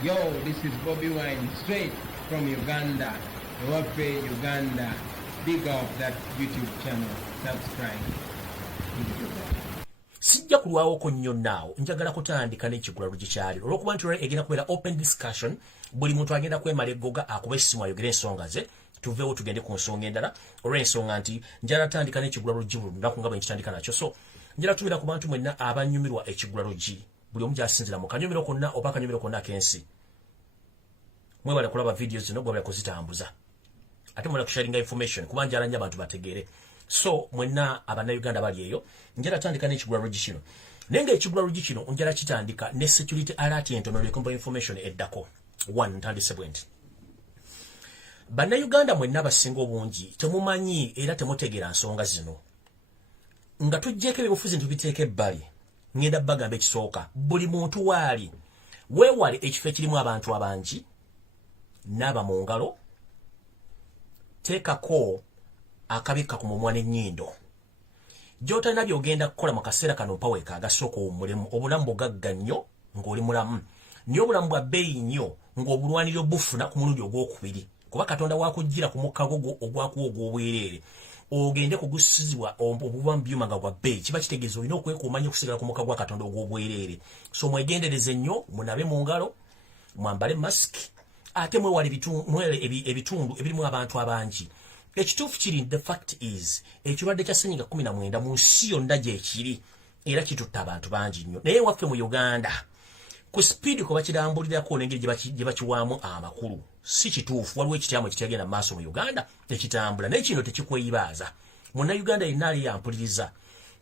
Yo, this is Bobby Wine, straight from Uganda. Wape Uganda. Big up that YouTube channel. Subscribe. Sijja kulwawoko nnyo naawo njagala kutandika n'ekigula lugikyali olw'okuba nti egenda kubeera open discussion buli muntu agenda kwemala eggoga akuba essimu ayogera ensonga ze tuveewo tugende ku nsonga endala olw'ensonga nti njala tandika n'ekigula lugi buli lunaku nga bwe nkitandika nakyo so njala tumira ku bantu mwenna abanyumirwa ekigula lugi buli omu gy'asinzira mu kanyumiro konna oba akanyumiro konna ak'ensi mwebale kulaba videos zino gwebale kuzitambuza ate mwebale kusharinga information kuba njala nnyo abantu bategeere so mwenna abannayuganda bali eyo njala tandika n'ekigula lugi kino naye ng'ekigula lugi kino njala kitandika ne security alert entono lekomba information eddako one ntandise bwe nti bannayuganda mwenna abasinga obungi temumanyi era temutegeera nsonga zino nga tujjeeko ebyobufuzi ntubiteeka ebbali ngenda bagamba ekisooka buli muntu waali weewale ekifo ekirimu abantu abangi naaba mu ngalo teekako akabika ku mumwa n'ennyindo gy'otalina by'ogenda kukola mu kaseera kano mpaweeka agasooka omulemu obulamu bugagga nnyo ng'oli mulamu niyo obulamu bwa bbeeyi nnyo ng'obulwaniriro bufuna ku mulundi ogwokubiri kuba katonda waakuggira ku mukka gwo ogwakuwa ogw'obwereere ogende kugusizibwa obuba mu byuma nga gwa bbeeyi kiba kitegeeza olina okwekuumanya okusigala ku mukka gwa katonda ogw'obwereere so mwegendereze nnyo munabe mu ngalo mwambale masiki ate mwewale ebitundu ebirimu abantu abangi ekituufu kiri the fact is ekirwadde kya ssenyiga 19 mu nsi yonna gyekiri era kitutta abantu bangi nnyo naye waffe mu uganda ku sipiidi kwe bakirambulirako n'engeri gye bakiwaamu amakulu si kituufu waliwo ekityamu ekitagenda mu maaso mu uganda ekitambula naye kino tekikweyibaaza munnayuganda yenna ali yampuliriza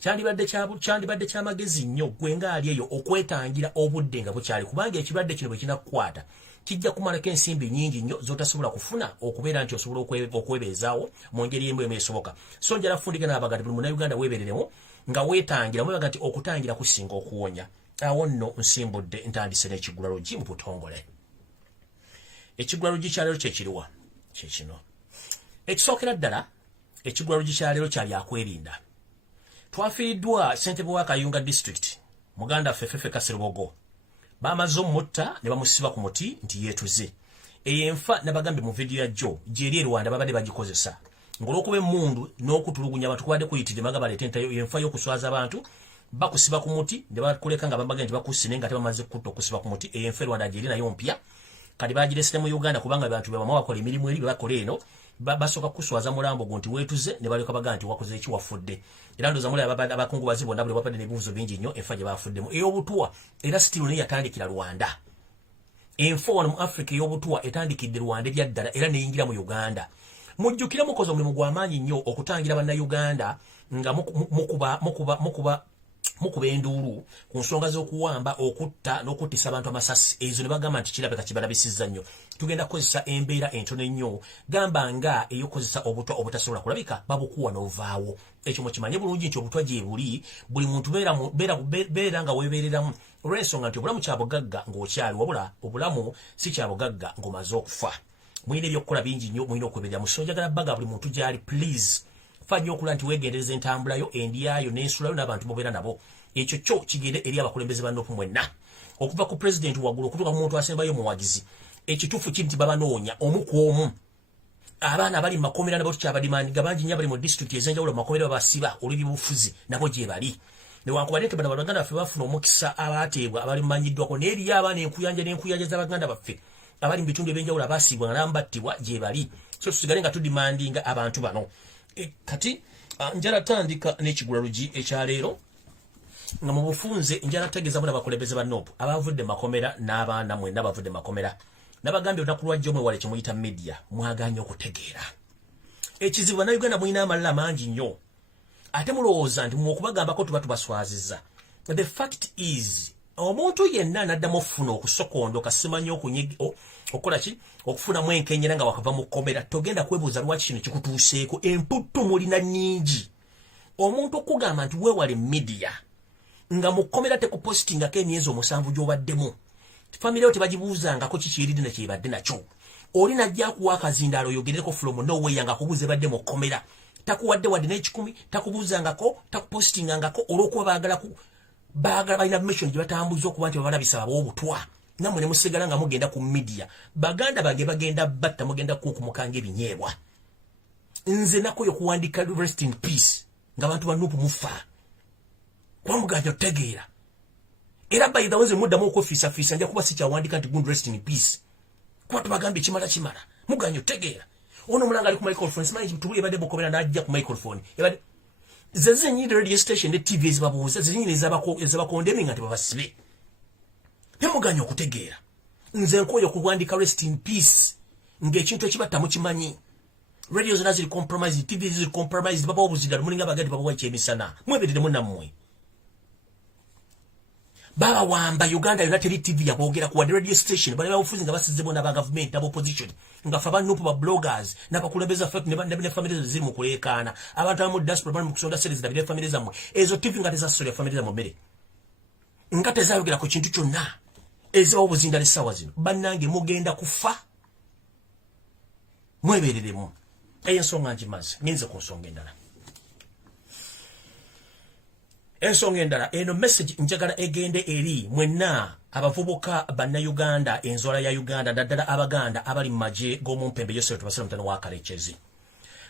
kyandibadde kyamagezi nnyo gwe ngaali eyo okwetangira obudde nga bukyali kubanga ekirwadde kino bwe kinakukwata kijja kumalako ensimbi nnyingi nnyo zotasobola kufuna okubeera nti osobola okwebeezaawo mu ngeri emu esoboka so njala fundika n'abagati buli munnayuganda weebereremu nga weetangira mwebaga nti okutangira kusinga okuwonya awo nno nsimbudde ntandise n'ekigula lugi mu butongole ekigula lugi kyaleero kyekiriwa kyekino ekisookera ddala ekigula lugi kyaleero kyali akwerinda twafiiriddwa ssentebe wa Kayunga district muganda ffeffefe Kasirbogo bamaze omutta ne bamusiba ku muti nti yeetuze eyenfa nabagambe mu video ya Joe gyeri Rwanda babadde bagikozesa ngolwokuba emmundu n'okutulugunya abantu kubadde kuyitidde maga baleeta entayo yenfa y'okuswaza abantu bakusiba ku muti ne bakuleka nga bambaga nti bakusine nga tebamaze kutta okusiba ku muti eyenfa Rwanda gyeri nayo mpya kati bagiresere mu Uganda kubanga abantu bwe bamawa bakola emirimu eri bakola eno basoka kuswaza mulambo gonti wetuze ne baleka baga nti wakoze eki wafudde era ndoza muli abakungu bazibu ndabule bapadde n'ebibuuzo bingi nnyo enfa gye bafuddemu ey'obutuwa era sitiru ne yatandikira Rwanda enfa wano mu Africa ey'obutuwa etandikidde Rwanda ebyaddala era neyingira mu Uganda mujjukira mukoze omulimu gw'amaanyi nnyo okutangira bannayuganda nga mukuba enduulu ku nsonga z'okuwamba okutta n'okuttisa abantu amasasi ezo ne bagamba nti kirabika kibalabisizza nnyo tugenda kukozesa embeera entono ennyo gamba nga ey'okukozesa obutwa obutasobola kulabika babukuwa n'ovaawo ekyo mukimanye bulungi nti obutwa gye buli muntu beera nga weebeereramu olw'ensonga nti obulamu kyabugagga ng'okyali wabula obulamu si kyabugagga ng'omaze okufa mulina ebyokukola bingi nnyo mulina okweberera mu so njagala baga buli muntu gy'ali please fanya okula nti weegendereza entambulayo endyayo n'ensulayo n'abantu mubeera nabo ekyo kyo kigende eri abakulembeze bannoku mwenna okuva ku pulezidenti waggulu okutuuka ku muntu asembayo omuwagizi ekituufu kiri nti babanoonya omu ku omu abaana abali mu makomera nabo tukyabadimandiga bangi nnyo abali mu disitulikiti ez'enjawulo mu makomera babasiba olw'ebyobufuzi nabo gye bali newankubadde nti bano abaganda baffe bafuna omukisa abaateebwa abali mumanyiddwako naye eriyo abaana enkuyanja z'abaganda baffe abali mu bitundu ebyenjawulo abaasiibwa nga nababattibwa gye bali so tusigale nga tudimandinga abantu bano kati njala tandika n'ekigula lugi ekyaleero nga mu bufunze njala tegeeza muna bakulembeze bannopu abavudde makomera n'abaana mwenna bavudde makomera nabagambye olunaku lwajja omwewale kyemuyita media mwaganye okutegeera ekizibu bannayuganda mulina amalala mangi nnyo ate mulowooza nti mwokubagambako tuba tubaswazizza the fact is omuntu yenna anaddamu okufuna okusokondoka simanyi okukola ki okufunamu enkenyera nga wakava mu kkomera togenda kwebuuza lwaki kino kikutuuseeko emputtu mulina nnyingi omuntu okugamba nti weewale media nga mu kkomera tekupositingako emyezi 7 gy'obaddemu famire yo tebagibuuzangako kikiridi ne kyebadde nakyo oli najja akuwa akazindaalo oyogereko from nowhere nga kubuuze badde mu kkomera takuwadde wadde n'ekikumi takubuuzangako takupositingangako olw'okuba baagala balina mission gye batambuza okuba nti babalabisa ab'obutwa namwe ne musigala nga mugenda ku media baganda bage bagenda batta mugenda kukumukanga ebinyeebwa nze nakoyo kuwandika rest in peace nga bantu banupu mufa kwa muganja otegeera era by the way muddamu okufisa nja kuba sikyawandika nti good rest in peace kwa tubagambe kimala muganja otegeera ono mulanga ali ku microphone simanyi tubuli ebadde bukobera najja ku microphone ebadde zeze nyiri radio station ne TV ezibabuuza zinyini ezabakondeming ati babasibe temuganya okutegeera nze nkoyo kuwandika rest in peace ng'ekintu ekibatta mukimanyi radio zonna ziri compromised TV ziri compromised baba obuzidala mulinga bagadi baba ekyemisana mweberere munnammwe baba wamba Uganda yonna teri TV yakwogera ku radio station bali babufuzi nga basizebo n'aba government aba opposition nga fa banupu ba bloggers n'abakulembeza fake ne family ziri mu kuleekaana abantu abamu diaspora bali mu kusonda series da bile family zammwe ezo TV nga tezasoola family zammwe mbere nga tezayogera ku kintu kyonna ezo obuzinda lesawa zino bannange mugenda kufa mwebereremu ensonga njimaze ngenze ku nsonga endala ensonga endala eno message njagala egende eri mwenna abavubuka banna Uganda enzola ya Uganda daddala abaganda abali maje g'omumpembe Yosef tubasira mutano wa Kalechezi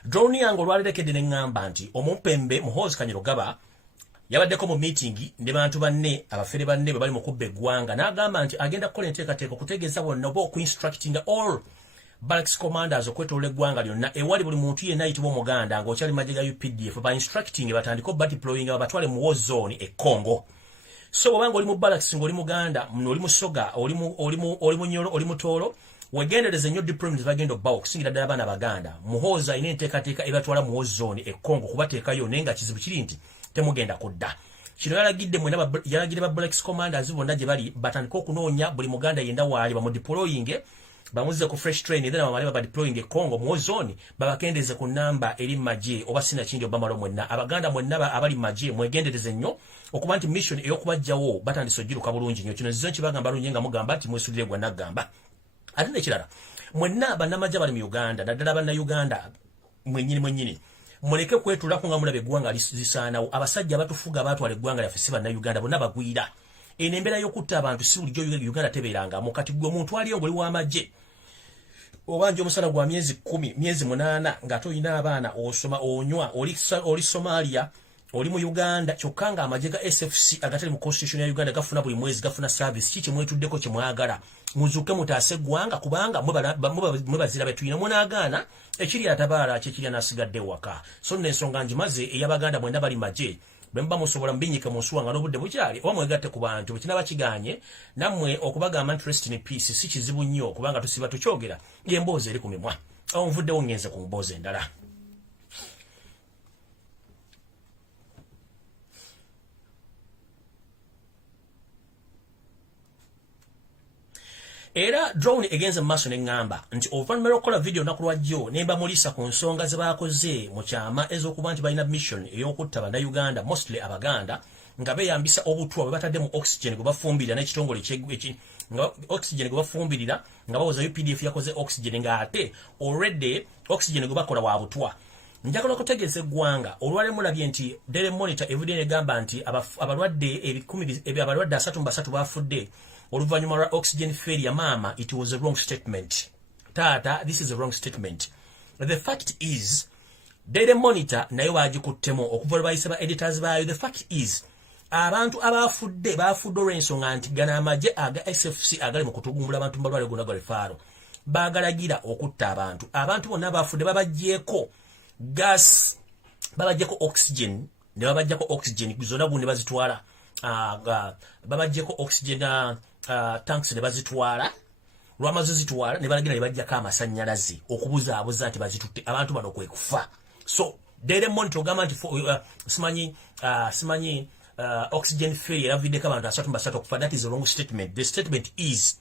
drone yango lwalerekedde ne ngamba nti omumpembe Muhoozi Kanyarugaba yabaddeko mu meeting ne bantu banne abafere banne bali mu kubba eggwanga n'agamba nti agenda kukola enteekateeka okutegeeza bonna oba okuinstructing all barracks commanders okwetolola eggwanga lyonna ewali buli muntu yenna ayitibwa omuganda ng'okyali maje ga UPDF ba instructing batandika ba deploying abatwale mu war zone e Congo so bwanga oli mu barracks ng'oli muganda oli musoga oli mu Nyoro oli mutoolo wegendereze nnyo deployment bagenda obbawo okusingira ddala abaana baganda Muhoozi alina enteekateeka ebatwala mu war zone e Congo kubateekayo naye nga kizibu kiri nti temugenda kudda kino yalagidde ba barracks commanders bonna gye bali batandika okunoonya buli muganda yenda waali bamudeploying bamuzize ku fresh train then abamale ba deploying e Congo mu zone babakendeze ku namba eri maje oba sina kindi obamalo mwenna abaganda mwenna abali maje mwegendereze nnyo okuba nti mission ey'okubajjawo batandise ogiruka bulungi nnyo kino zizo kibagamba lungi nga mugamba nti mwesulire gwa nagamba ate nekirala mwenna bannamajje bali mu Uganda naddala banna Uganda mwennyini muleke kwetulako nga mulabe eggwanga lisaanawo abasajja batufuga batwala eggwanga lyaffe si banna Uganda bonna bagwira eno embeera y'okutta abantu si bulijjo Uganda tebeerangamu kati gwe omuntu aliyo ng'oli w'amagye obanja omusala gwa myezi 10 myezi 8 nga toyina abaana osoma onywa oli Somalia oli mu Uganda kyokka nga amagye ga SFC agatali mu constitution ya Uganda gafuna buli mwezi gafuna service kiki mwetuddeko kimwagala muzuke mutaase eggwanga kubanga mwebazira betuyina munaagaana ekiri atabaala kyekiri anasigadde waka so n'ensonga njimaze ey'abaganda mwenda bali magye bemba musobola mbinyika mu nsuwa nga n'obudde bukyali oba mwegatte ku bantu bwe kinaba kiganye nammwe okubagamba nti rest in peace si kizibu nnyo kubanga tusiba tukyogera y'emboozi eri ku mimwa awo nvuddewo ngenze ku mboozi endala era drone egenze maaso neŋŋamba nti oluvannyuma lw'okukola video naku lwajjo ne mbamulisa ku nsonga ze baakoze mu kyama ez'okuba nti balina mission ey'okutta bannayuganda mostly abaganda nga beeyambisa obutwa bwe batadde mu oxygen gwe bafumbirira n'ekitongole nga oxygen gwe bafumbirira nga bawoza UPDF yakoze oxygen ng'ate already oxygen gwe bakola wa butwa njagala okutegeeza eggwanga olwale mulabye nti Daily Monitor everyday negamba nti abalwadde 33 bafudde oluvannyuma lwa oxygen failure mama it was a wrong statement tata this is a wrong statement the fact is Daily Monitor nayo bagikuttemu okuva bayise ba editors bayo the fact is abantu abafudde olw'ensonga nti gana amagye aga SFC agali mu kutugumbula abantu mbalwale gonna galefaaro bagalagira okutta abantu bonna bafudde babajjeeko gas babajjeeko oxygen ne babajjako oxygen zonna bunne bazitwala babajjeeko oxygen tanks ne bazitwala lwamaze zitwala ne balagira ne bajjako amasannyalaze okubuzaabuza nti bazitutte abantu bano kwe kufa so Daily Monitor gamba nti simanyi oxygen failure yaviddeko abantu 33 okufa that is a wrong statement the statement is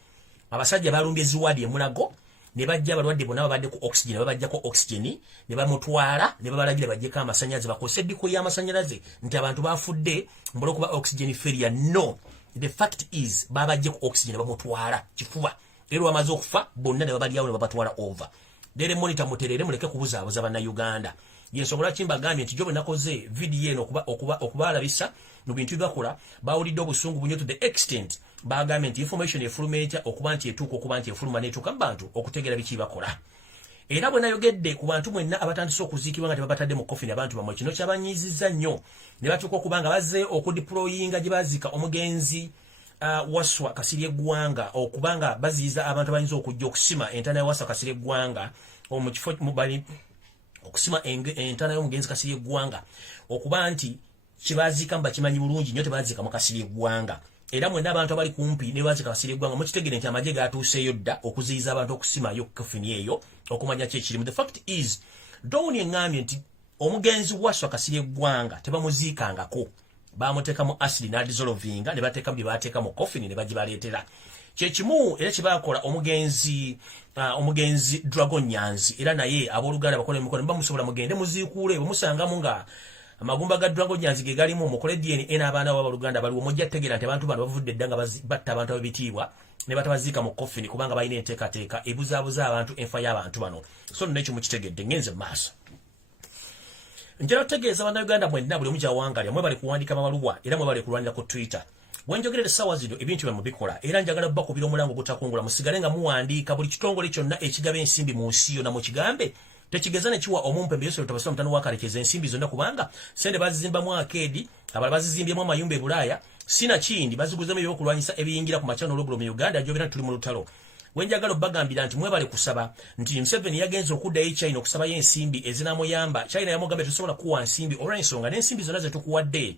abasajja balumbye ziwadi emulago ne bajja abalwadde bonna babadde ku oxygen babajjako oxygen ne bamutwala ne babalagira bajjeko amasannyalaze bakose eddiko y'amasannyalaze nti abantu bafudde mbula okuba oxygen failure no the fact is babajjeko oxygen bamutwala kifuba era wamaze okufa bonna ne babalyawo ne babatwala over Daily Monitor muterere muleke kubuzaabuza bannayuganda yensobola kimbagambye nti jobe nakoze video eno okubalabisa mu bintu byakola bawulidde obusungu bunyo to the extent bagambye nti information efuluma etya okuba nti etuuka okuba nti efuluma n'etuuka mu bantu okutegeera biki bakola. Era bwe nayogedde ku bantu mwenna abatandise okuziikibwa nga tebabatadde mu coffin abantu bamwe, kino kyabanyiizizza nnyo ne batuuka okuba nga bazze okudeployinga gye baziika omugenzi Waswa Kasirye Gwanga okuba nga baziiza abantu abayinza okujja okusima entaana ya Waswa Kasirye Gwanga mu kifo mubali okusima entaana y'omugenzi Kasirye Gwanga okuba nti kibaziika mba kimanyi bulungi nnyo tebaziika mu Kasirye Gwanga. Era mwenna abantu abali kumpi ne baziika Kasirye Gwanga mukitegere nti amagye gatuuseeyo dda okuziiza abantu okusimayo kofini eyo okumanya kye kirimu. The fact is Downi engambye nti omugenzi Waswa Kasirye Gwanga tebamuziikangako, bamuteeka mu acid n'adissolvinga ne bateeka bye bateeka mu kofini ne bagibaleetera. Kye kimu era kye bakola omugenzi Dragon Nyanzi era naye abooluganda bakola emikono bamusobola mugende muziikuule bwe musangamu nga amagumba ga Dragon Nyanzi ge galimu mukoledi DNA n'abaana b'abaluganda baliwo mujja tegeera nti abantu bano bavudde edda nga batta abantu ababitiibwa ne batabaziika mu kofini kubanga balina enteekateeka ebuzaabuza abantu enfa y'abantu bano. So nno ekyo mukitegedde ngenze mu maaso. Njala otegeeza bannayuganda mwenna buli omu kyawangalya mwe bali kuwandiika amabaluwa era mwe bali kulwanira ku Twitter. Wenjogerera ssaawa zino ebintu bye mubikola era njagala bakubira omulango gutakungula musigale nga muwandiika buli kitongole kyonna ekigaba ensimbi mu nsi yonna mu kigambe tekigeza ne kiwa omumpembe Yesu tabasoma mutano wakalekeza ensimbi zonna kubanga sente bazizimba mu arcade abala bazizimbyemu amayumba e Bulaaya sina kindi baziguzemu ebyokulwanyisa ebiyingira ku machano ologolo mu Uganda ajobera tuli mu lutalo. Wenjagala bagambira nti mwebale kusaba nti Museveni yagenze okuddayo China okusabayo ensimbi ezinamuyamba. China yamugambe tusobola kuwa nsimbi olw'ensonga n'ensimbi zonna ze tukuwadde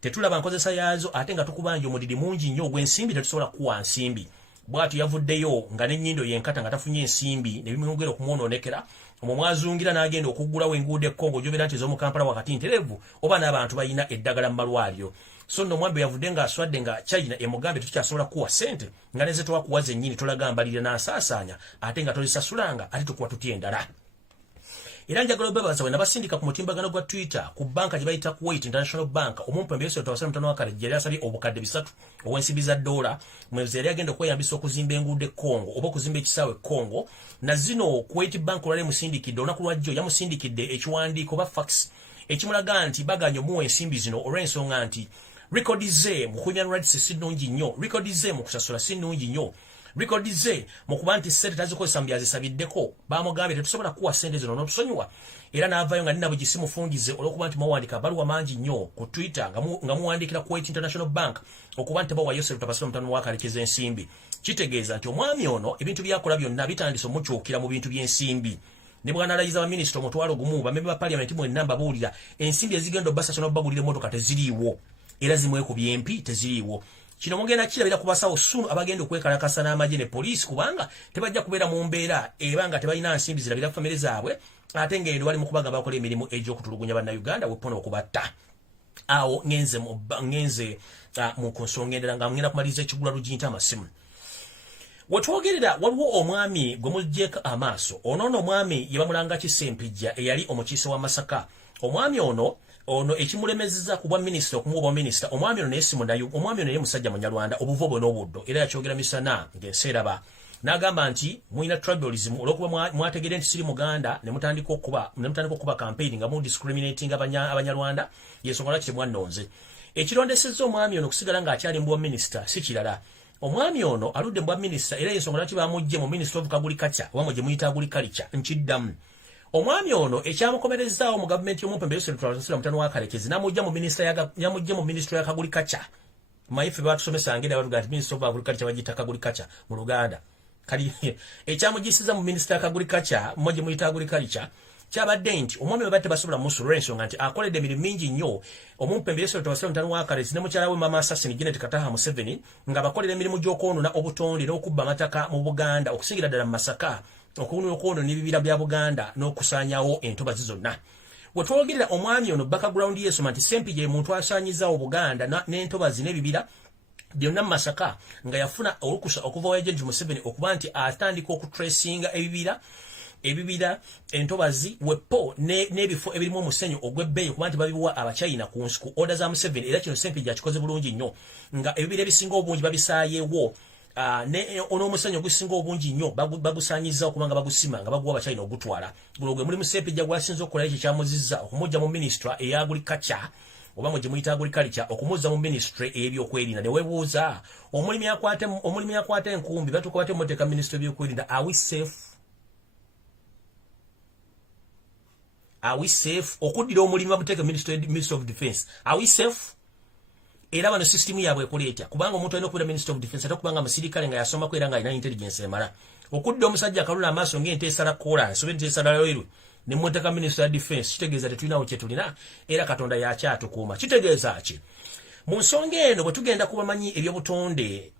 tetulaba nkozesa yaazo ate nga tukubanja omudidi mungi nnyo ogw'ensimbi tetusobola kuwa nsimbi. Bw'atyo yavuddeyo nga n'ennyindo yenkata nga tafunye ensimbi ne bimwongera okumwonoonekera omwo mwazungira n'agenda okuggulawo enguudo e Congo gy'obeera nti ez'omu Kampala wakati nterevu oba n'abantu balina eddagala mu malwaliro. So nno mwambe yavudde nga aswadde nga China emugambe tukyasobola kuwa ssente nga neze twakuwaza ennyini tolaga mbalire n'asaasaanya ate nga tozisasulanga ate tukuwa tutya endala. Era njagala obebaza wena basindika ku mutimbagano gwa Twitter ku banka gye bayita Kuwait International Bank omumpembe Yesu tawasala mutano wa Kalejje yali asabye obukadde 3 obw'ensimbi za dola mwezi yali agenda okweyambisa okuzimba enguudo e Congo oba okuzimba ekisaawe e Congo na zino Kuwait Bank olwali musindikidde olunaku lwajjo yamusindikidde ekiwandiiko ba fax ekimulaga nti baganya omuwa ensimbi zino olw'ensonga nti rekodize mu human rights si nnungi nnyo, rekodize mu kusasula si nnungi nnyo, rekodize mu kuba nti ssente tazikozesa mu byazisabiddeko bamugambye tetusobola kuwa ssente zino n'otusonyiwa. Era n'avaayo nga nina bwe gisimufungize olw'okuba nti muwandika baluwa mangi nnyo ku Twitter nga muwandikira Kuwait International Bank okuba nti bawa Yosef Tabasiro mutano wakalekeza ensimbi. Kitegeeza nti omwami ono ebintu byakola byonna bitandise omukyukira mu bintu by'ensimbi. Ne bw'analayiza baminisita omutwalo gumu bamembe ba paliamenti mwenna mbabuulira ensimbi ezigenda obbasasona obbagulira emmotoka teziriiwo era zimwekubye empi teziriiwo. Kino mugenda kirabira ku basawo sunu abagenda okwekalakasa n'amagye ne poliisi kubanga tebajja kubeera mu mbeera ebanga tebalina nsimbi zirabira famire zaabwe ate ngendo bali mu kubaga bakola emirimu egy'okutulugunya bannayuganda wepona okubatta. Awo ngenze mu nsonga endala nga ngenda kumaliriza ekigula lugiyita amasimu. Wetwogerera waliwo omwami gwe muggyeko amaaso ono omwami ye bamulanga Kisempijja eyali omukiise wa Masaka. Omwami ono ekimulemezeza ku bwa minisita okumuwa bwa minisita omwami ono nesimu nayo omwami ono ye musajja munyalwanda obuvobo n'obuddo era yakyogera misana ng'enseeraba n'agamba nti mulina tribalism olw'okuba mwategedde nti siri muganda ne mutandika okuba campaign nga mu discriminating abanyalwanda yensonga lwaki temwannonze. Ekirondesezza omwami ono okusigala ng'akyali mu bwa minisita si kirala. Omwami ono aludde mu bwa minisita era yensonga lwaki bamugye mu Ministry of Agriculture oba gye muyita agriculture nkiddamu. Omwami ono ekyamukomerezaawo mu gavumenti y'omumpembe Yosef Tabasiro mutano wa Kalekezi namujja mu Ministry ya Agriculture. Maife batusomesa ngenda bavuga nti Ministry of Agriculture bagita Agriculture mu Luganda. Kali ekyamugisiza mu Ministry ya Agriculture mmoja muyita Agriculture kyabadde nti omwami bwe basobola musulensonga nti akoledde emirimu mingi nnyo omumpembe Yosef Tabasiro mutano wa Kalekezi ne mukyala we Mama Assassin Janet Kataha Museveni nga bakolera emirimu gy'okwonoona obutonde n'okubba amataka mu Buganda okusingira ddala mu Masaka okwonoona n'ebibira bya Buganda n'okusaanyawo entobazi zonna. Wetwogerera omwami ono background yeesoma nti Sempijja ye muntu asaanyizaawo Buganda n'entobazi n'ebibira byonna mu Masaka nga yafuna olukusa okuva wa Agent Museveni okuba nti atandika okutracinga ebibira entobazi wepo n'ebifo ebirimu omusenyu ogw'ebbeeyi okuba nti babiwa Abachina ku order za Museveni era kino Sempijja akikoze bulungi nnyo nga ebibira ebisinga obungi babisaayeewo n'omusenyu ogusinga obungi nnyo bagusaanyiza okubanga bagusima nga baguwa Abachina ogutwala. Guno gwe mulimu Sempijja gwasinze okukola ekyo kyamuzizza okumujja mu Ministry eya Agriculture oba mu gimuyita agriculture okumuza mu ministry ebyokwerinda ne webuuza omulimi akwate enkumbi batuka bate moteka ministry ebyokwerinda are we safe okuddira omulimi bamuteka ministry of defense are we safe era bano system yabwe ekoleeta kubanga omuntu alina okubeera minister of defense ate kubanga amasirikale nga yasoma kwera nga alina intelligence emala okuddira omusajja akalula amaaso ng'enteesala kola sobe enteesala lweru ne muteka minister ya defense kitegeeza tetulinawo kye tulina era katonda yakyatukuuma kitegeeza ki mu nsonga eno bwe tugenda kubamanyi ebyobutonde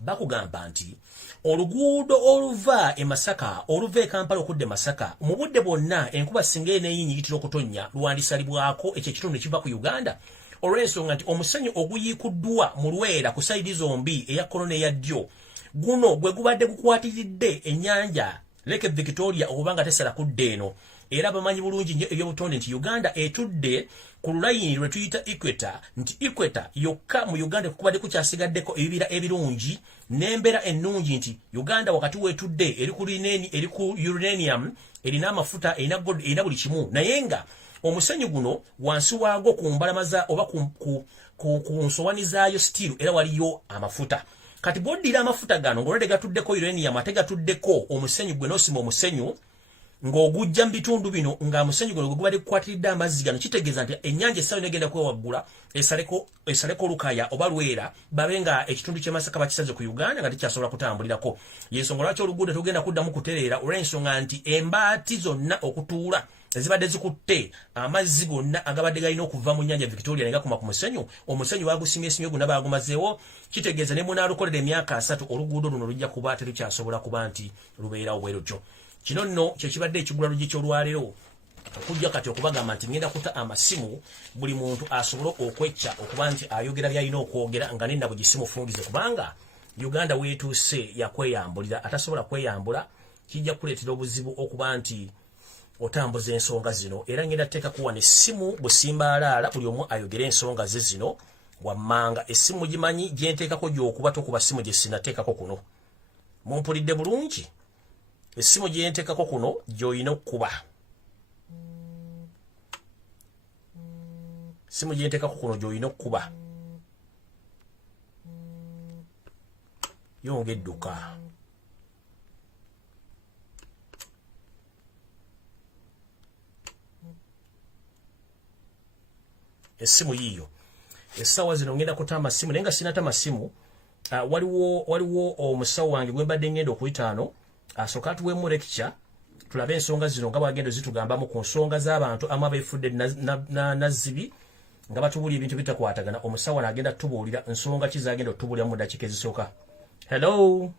bakugamba nti oluguudo oluva e Masaka oluva e Kampala okudde Masaka mu budde bwonna enkuba singa eneyinyi yitira okutonnya luwandisalibwako ekyo ekitundu ne kiva ku Uganda olw'ensonga nti omusenyu oguyiikuddwa mu Lwera ku sayidi zombi eya Kano n'eya ddyo guno gwe gubadde gukwatiridde ennyanja Lake Victoria obanga tesala kudde eno era bamanyi bulungi nnyo ebyobutonde nti Uganda etudde ku lulayini lwe tuyita equator nti equator yokka mu Uganda kubadde kukyasigaddeko ebibira ebirungi n'embeera ennungi nti Uganda wakati weetudde eri ku uranium erina amafuta erina gold erina buli kimu naye nga omusenyu guno wansi waago ku mbalamaza oba ku nsowani zaayo steel era waliyo amafuta kati boddira amafuta gano ngolode gatuddeko uranium ate gatuddeko omusenyu gwe nosima omusenyu ng'ogujja mu bitundu bino nga musenyu guno gubadde kukwatiridde amazzi gano kitegeeza nti ennyanja essaawa negenda kwewaggula esaleko Lukaya oba Lwera babe nga ekitundu ky'e Masaka bakisaze ku Uganda nga tekyasobola kutambulirako yensonga lwaki oluguudo tugenda kuddamu kutereera olw'ensonga nti embaati zonna okutuula ezibadde zikutte amazzi gonna agabadde galina okuva mu nnyanja Victoria ne gakoma ku musenyu omusenyu bagusimyesimye gonna bagumazeewo kitegeeza ne munaalukolera emyaka 3 oluguudo luno lujja kuba terukyasobola kuba nti lubeerawo bwe lutyo kino nno kyekibadde ekigula lugi ky'olwaleero okujja kati okubagamba nti ngenda kuta amasimu buli muntu asobole okwecca okuba nti ayogera byalina okwogera nga nenna bugisimufungize kubanga Uganda weetuuse yakweyambulira atasobola kweyambula kijja kuleetera obuzibu okuba nti otambuza ensonga zino era ngenda teeka kuwa n'essimu busimbaalaala buli omu ayogere ensonga ze zino wammanga essimu gimanyi gyenteekako gy'okuba tokuba ssimu gye sinateekako kuno mumpulidde bulungi essimu gyenteekako kuno gy'olina okuba essimu gyenteekako kuno gy'olina okuba yonga edduka essimu yiyo essaawa zino ngenda kuta amasimu naye nga sinata masimu waliwo omusawo wange gwe mbadde ngenda okuyitaano asooka atuweemu lecture tulabe ensonga zino nga bwagenda zitugambamu ku nsonga z'abantu amu abeefudde nazzibi nga batubulya ebintu bitakwatagana omusawo n'agenda tubuulira nsonga ki zagenda otubuulira mu ddakiika ezisooka hello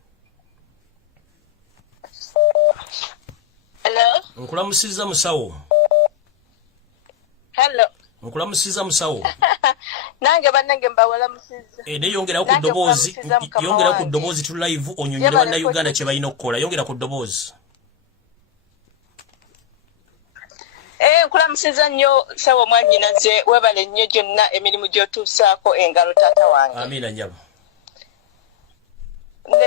nkulamusiza musawo nkulamusiza musawo nange bannange mbawala musiza ne yongera ku ddoboozi tu live onyonyole bannayuganda kye balina okukola yongera ku ddoboozi nkulamusiza nnyo sawa mwanyinaze webale nnyo gyonna emirimu gy'otuusaako engalo taata wange amiina nyabo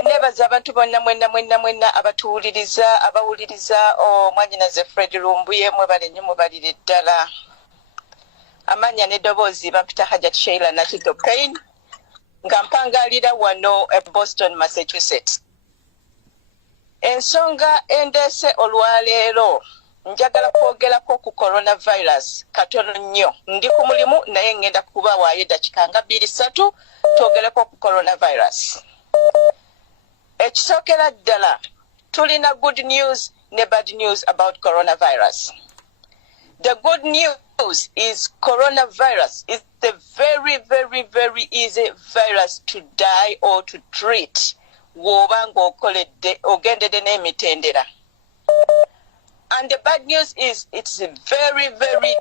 nebaza abantu bonna mwenna abatuwuliriza abawuliriza omwanyinaze Fred Lumbuye mwebale nnyo mubalire ddala amanya n'eddoboozi bampita Hajat Sheila Nakito Payne nga mpangalira wano e Boston, Massachusetts. Ensonga endeese olwaleero njagala kwogerako ku coronavirus katono nnyo ndi ku mulimu naye ngenda kubawaayo eddakiika nga 2-3 twogereko ku coronavirus. Ekisookera ddala tulina good news ne bad news about coronavirus. The good news is coronavirus is the very easy virus to die or to treat. Wobanga okoledde ogendede n'emitendera. And the bad news is it's very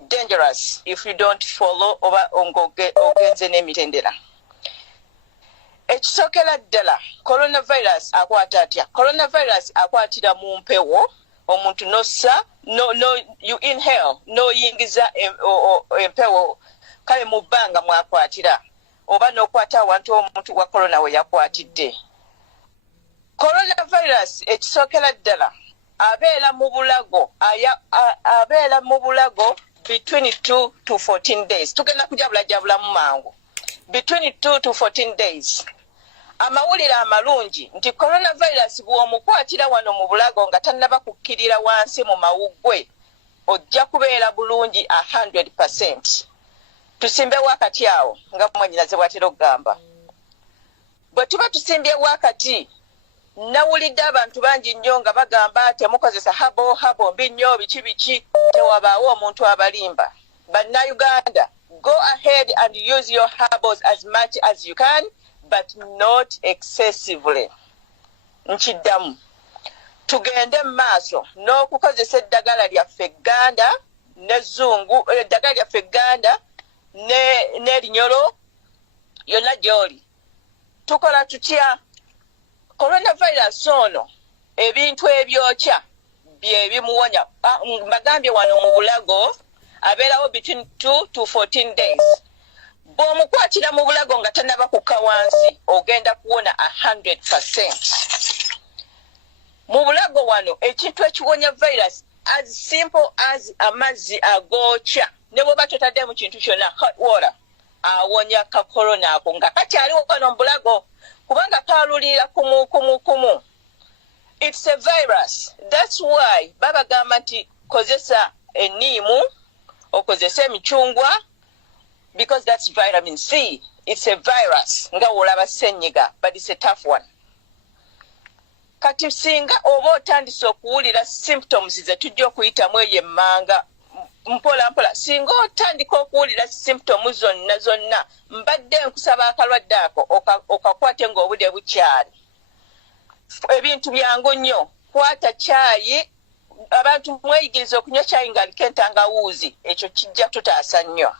dangerous if you don't follow oba ogenze n'emitendera. Ekisookera ddala coronavirus akwata atya? Coronavirus akwatira mu mpewo omuntu nossa no you inhale no yingiza empewo kale mu bbanga mwakwatira oba n'okwata awantu omuntu wa corona we yakwatidde. Coronavirus ekisookera ddala abeera mu bulago between 2 to 14 days. Tugenda kujabula mu mangu. Between 2 to 14 days. Amawulire amalungi nti coronavirus bw'omukwatira wano mu bulago nga tannaba kukkirira wansi mu mawuggwe ojja kubeera bulungi 100%. Tusimbe wakati awo nga mwenyinaze bwatera okugamba. Bwe tuba tusimbye wakati nawulidde abantu bangi nnyo nga bagamba temukozesa habo mbi nnyo biki tewabaawo omuntu abalimba. Bannayuganda, go ahead and use your herbals as much as you can, but not excessively. Nkiddamu tugende mu maaso n'okukozesa eddagala lyaffe Gganda n'ezzungu eddagala lyaffe Gganda n'erinyolo yonna gy'oli. Tukola tutya? Coronavirus ono ebintu ebyokya bye bimuwonya. Mbagambye wano mu bulago abeerawo between 2 to 14 days. Bw'omukwatira mu bulago nga tannaba kukka wansi ogenda kuwona 100%. Mu bulago wano ekintu ekiwonya virus as simple as amazzi agokya ne bw'oba totaddemu kintu kyonna hot water awonya ka corona ako nga kakyaliwo wano mu bulago kubanga kalulira kumu. It's a virus. That's why babagamba nti kozesa enniimu okozesa emichungwa because that's vitamin C. It's a virus. Nga wolaba ssenyiga, but it's a tough one. Kati singa oba otandise okuwulira symptoms ze tujja okuyitamu eyo emmanga mpola singa otandika okuwulira symptoms zonna mbadde nkusaba akalwadde ako okakwate ng'obudde bukyali. Ebintu byangu nnyo. Kwata caayi. Abantu mweyigiriza okunywa caayi ng'aliko entangawuuzi. Ekyo kijja tutaasa nnyo.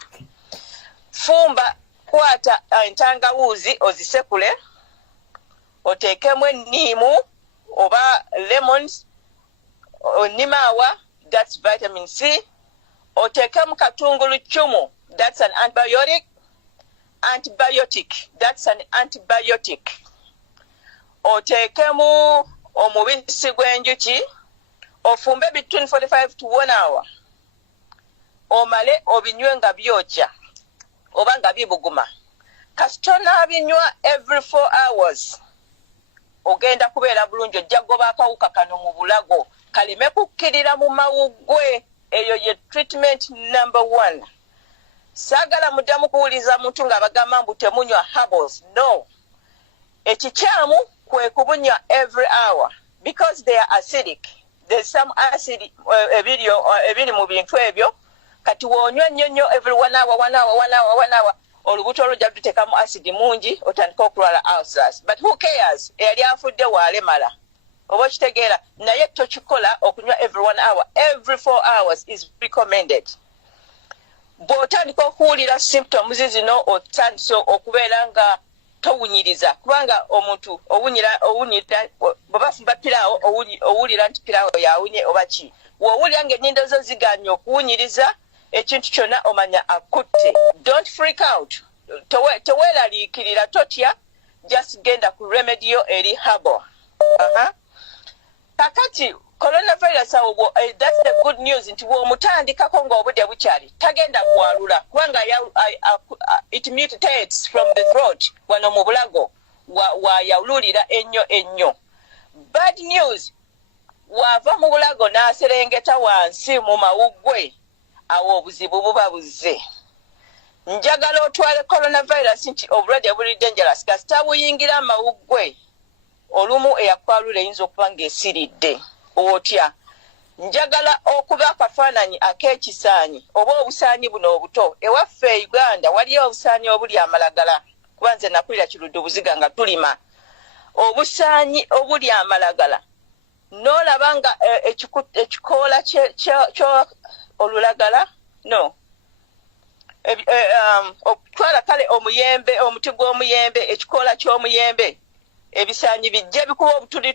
Fumba kwata entangawuuzi ozisekule. Oteekemu enniimu oba lemons. Onimaawa. That's vitamin C. Oteekemu katungulu chumu. That's an antibiotic. That's an antibiotic. Oteekemu omubisi gw'enjuki. Ofumbe between 45 to 1 hour. Omale obinywe nga byokya. Oba nga bibuguma. Kasitona abinywa every 4 hours. Ogenda kubeera bulungi ojja goba akawuka kano mu bulago. Kaleme kukkirira mu mawuggwe. Eyo ye treatment number 1. Saagala muddamu kuwuliza muntu nga bagamba mbu temunywa herbals. No. Ekikyamu kwe kubunywa every hour because they are acidic. There's some acid ebiri mu bintu ebyo. Kati wonywa nnyo every 1 hour. Olubuto olujja luteekamu acid mungi otandika okulwala ulcers. But who cares? Eyali afudde waalemala. Oba kitegeera naye tokikola okunywa every 1 hour. Every 4 hours is recommended. Bw'otandika okuwulira symptoms zino otandise okubeera nga towunyiriza kubanga omuntu owunyira bw'bafumba piraawo owulira nti piraawo yawunye oba ki. W'owulira ng'ennyindo zo ziganye okuwunyiriza ekintu kyonna omanya akutte. Don't freak out. Teweeraliikirira totya. Just genda ku remedio eri herbal. Kakati coronavirus that's the good news nti bw'omutandikako ng'obudde bukyali tagenda kwalula kubanga it mutates from the throat wano mu bulago wayawululira ennyo. Bad news wava mu bulago n'aserengeta wansi mu mawuggwe awo obuzibu buba buzze. Njagala otwale coronavirus nti obulwadde buli dangerous kasita buyingira amawuggwe olumu eyakwalula eyinza okuba ng'esiridde. Otya njagala okuba akafaananyi ak'ekisaanyi oba obusaanyi buno obuto. Ewaffe Uganda waliyo obusaanyi obuli amalagala kuba nze nakulira Kirudde Buziga nga tulima. Obusaanyi obuli amalagala n'olaba nga ekikoola kyo olulagala no okutwala kale omuyembe omuti gw'omuyembe ekikoola ky'omuyembe ebisaanyi bijja bikuba obutuli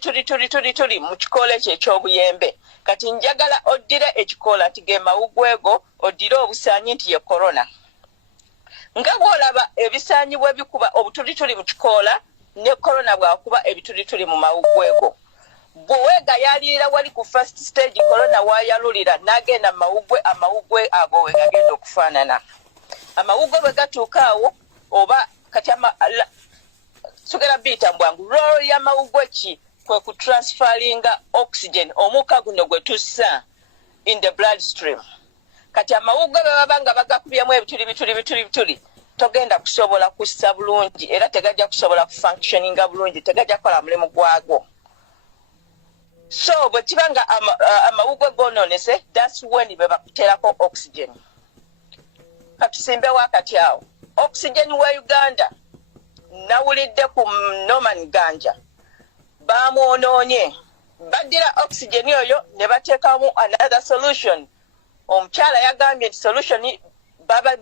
mu kikoola ekyo eky'obuyembe. Kati njagala oddire ekikoola nti ge mawuggwego oddire obusaanyi nti ye corona. Nga bw'olaba ebisaanyi bwe bikuba obutuli mu kikoola ne corona bw'akuba ebituli mu mawuggwego. bwewega yalira wali ku first stage corona wayalulira nagenda amawugwe ago wegagenda okufaanana amawugwe bwe gatuukaawo oba kati sogera biyita mbwangu role y'amawugwe ki kwe kutransferinga oxygen omuka guno gwe tussa in the bloodstream kati amawugwe baba nga bagakubyamu ebituli togenda kusobola kussa bulungi era tegajja kusobola kufunctioninga bulungi tegajja kukola mulimu gwagwo so bwe kibanga amawugwe gonoonese that's when be bakuteerako oxygen katusimbe wakati awo oxygen wa Uganda nawulidde ku Norman Ganja bamwonoonye baddira oxygen oyo ne bateekamu another solution omukyala yagambye nti solution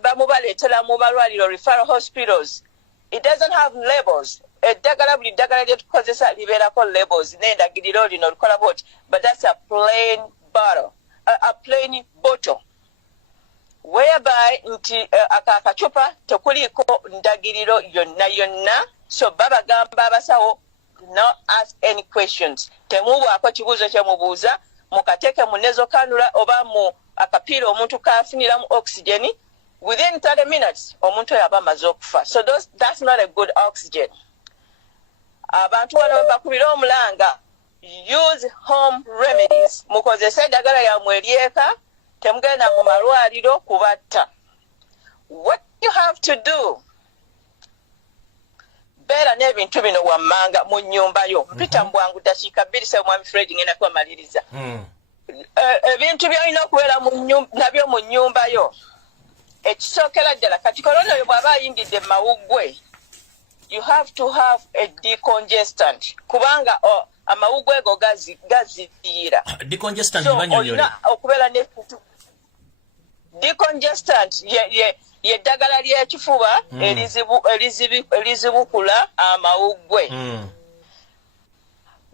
bamubaleetera mu malwaliro referral hospitals it doesn't have labels eddagala buli ddagala lye tukozesa libeerako labels n'endagiriro lino lukola boti but that's a plain bottle a plain bottle whereby nti akacupa tekuliiko ndagiriro yonna so babagamba abasawo not ask any questions temubwako kibuuzo kyemubuuza mukateeke mu nezokanula oba mu akapiira omuntu kafuniramu oxygen within 30 minutes omuntu oyo aba amaze okufa so that's not a good oxygen abantu wano bakubira omulanga use home remedies mukozese eddagala yammwe eryeka temugenda mu malwaliro kubatta what you have to do beera n'ebintu bino wammanga mu nnyumba yo mpita mbwangu dakiika 2 se mwami Fred ngenda kubamaliriza ebintu byolina okubeera nabyo mu nnyumba yo ekisookera ddala kati korona oyo bw'aba ayingidde mawuggwe you have to have a decongestant kubanga amawuggwe go gaziviira decongestant banyonyole okubeera ne decongestant ye ddagala ly'ekifuba erizibukula amawuggwe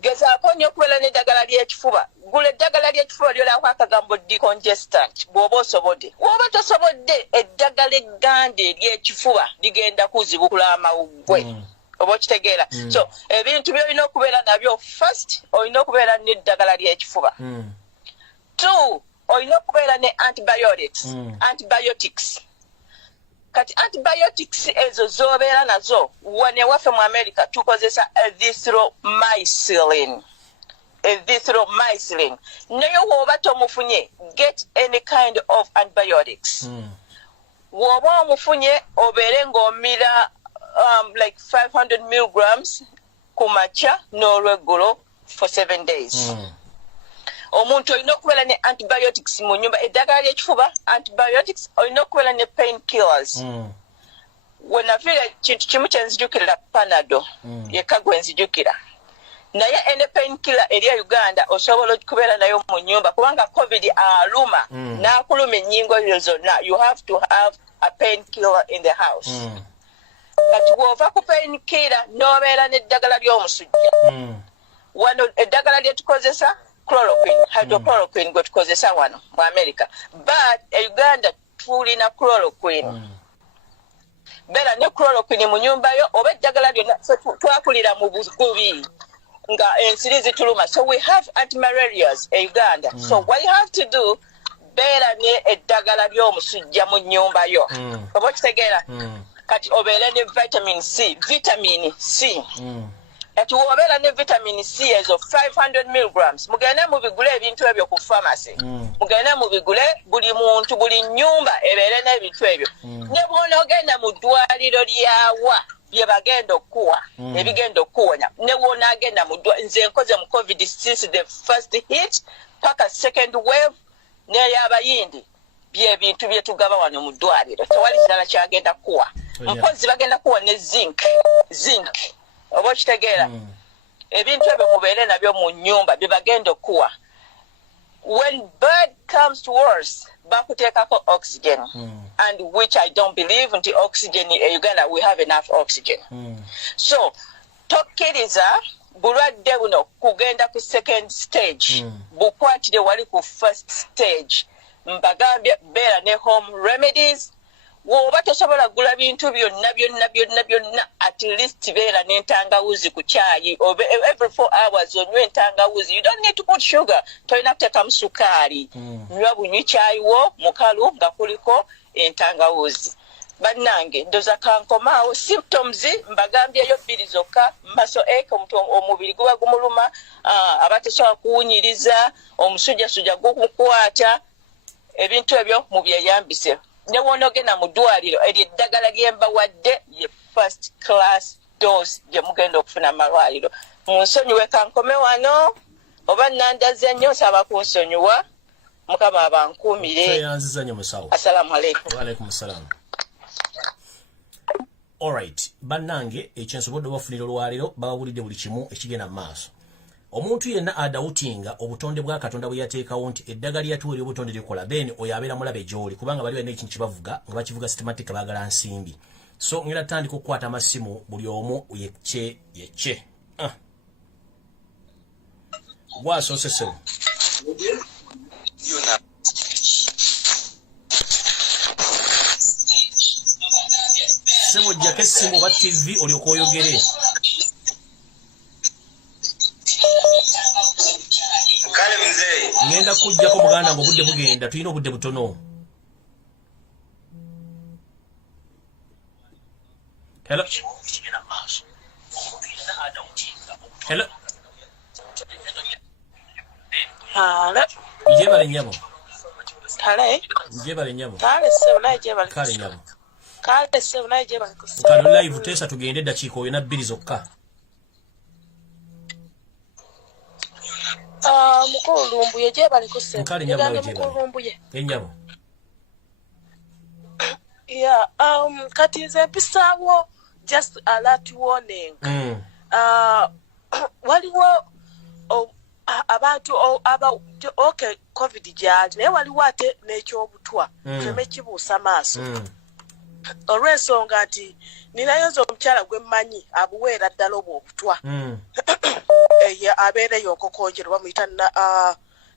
gezaako nnyo okubeera n'eddagala ly'ekifuba gula eddagala ly'ekifuba lyolako akagambo decongestant bw'oba osobodde woba tosobodde eddagala egganda ery'ekifuba ligenda kuzibukula amawuggwe oba okitegeera so ebintu byolina okubeera nabyo first olina okubeera n'eddagala ly'ekifuba 2 olina okubeera ne antibiotics kati antibiotics ezo z'obeera nazo wane waffe mu America tukozesa erythromycin naye wooba tomufunye get any kind of antibiotics wooba omufunye obeere ng'omira like 500 milligrams ku makya n'olweggulo for 7 days omuntu olina okubeera ne antibiotics mu nnyumba eddagala ly'ekifuba antibiotics olina okubeera ne pain killers wenafiira kintu kimu kyenzijukirira panado yekka gwe nzijukira naye ene pain killer eri Uganda osobola okubeera nayo mu nnyumba kubanga covid aluma n'akuluma ennyingo ezo zonna you have to have a pain killer in the house kati bw'ova ku pain killer n'obeera n'eddagala ly'omusujja wano eddagala lye tukozesa chloroquine hydrochloroquine gwe tukozesa wano mu America but Uganda tulina chloroquine beera ne chloroquine mu nyumba yo oba eddagala lyonna twakulira mu bugubi nga ensiri zituluma so we have antimalarials e Uganda so what you have to do beera ne eddagala ly'omusujja mu nyumba yo oba okitegeera kati obeere ne vitamin C kati woobeera ne vitamin C ezo 500 milligrams mugende mubigule ebintu ebyo ku pharmacy mugende mubigule buli muntu buli nnyumba ebeere n'ebintu ebyo ne bw'onoogenda mu ddwaliro lyawa bye bagenda okuwa ebigenda okuwonya ne bw'onaagenda mu nze nkoze mu covid since the first hit paka second wave n'ey'abayindi byebintu bye tugaba wano mu ddwaliro tewali kirala kyagenda kuwa mpozi bagenda kuwa ne zinc oba okitegeera ebintu ebyo mubeere nabyo mu nnyumba bye bagenda okuwa when bad comes to worse bakuteekako oxygen and which I don't believe nti oxygen in Uganda we have enough oxygen so tokkiriza bulwadde buno kugenda ku second stage bukwatire wali ku first stage mbagambye beera ne home remedies woba tosobola kugula bintu byonna at least beera n'entangawuzi ku kyayi every 4 hours onywa entangawuzi. You don't need to put sugar. Tolina kuteekamu sukaali. Nywa bunywi kyayiwo mukalu nga kuliko entangawuzi. Bannange ndoza kankomaawo symptoms mbagambyeyo 2 zokka. Muscle ache, omubiri guba gumuluma, abatesobola kuwunyiriza, omusujjasujja gukukwata, ebintu ebyo mubyeyambise. Ne wonogenda mu ddwaliro eryo eddagala lyembawadde ye first class dose gye mugenda okufuna amalwaliro. Munsonyiwe kankome wano oba nandaze nnyo nsaba kunsonyiwa. Mukama abankuumire. Assalamu alaikum. Wa alaikum assalam. Alright, bannange ekyensobodde bafunira olwaliro babawulidde buli kimu ekigenda mu maaso. Omuntu yenna adawutinga obutonde bwa Katonda bwe yateekawo nti eddagala lyatuwa ery'obutonde likola then oyo abeera mulabe gy'oli kubanga bali balina ekintu kibavuga nga bakivuga systematic baagala nsimbi. So ngera tandika okukwata amasimu buli omu yecce. Bwasoose sewo. Sebo jjako essimu oba TV olyoka oyogere. Kale mzee. Ngenda kujjako muganda ng'obudde bugenda, tulina obudde butono. Hello. Hello. Hello. Jebale nyabo. Kale. Jebale nyabo. Kale se unaye jebale. Kale nyabo. Kale se unaye jebale. Kale live tesa tugende dakiiko oyo na 2 zokka. Mukulu Lumbuye jebale kuse. Nkale nyabo jebale. Mukulu Lumbuye. Enyabo. Yeah, kati nze mpisaawo just a lot warning. Waliwo abantu okay covid gyali naye waliwo ate n'ekyobutwa teme kibuusa maaso. Olw'ensonga nti ninayoza omukyala gwe mmanyi abuweera ddala obutwa. Abeereyo okokonjero bamuyita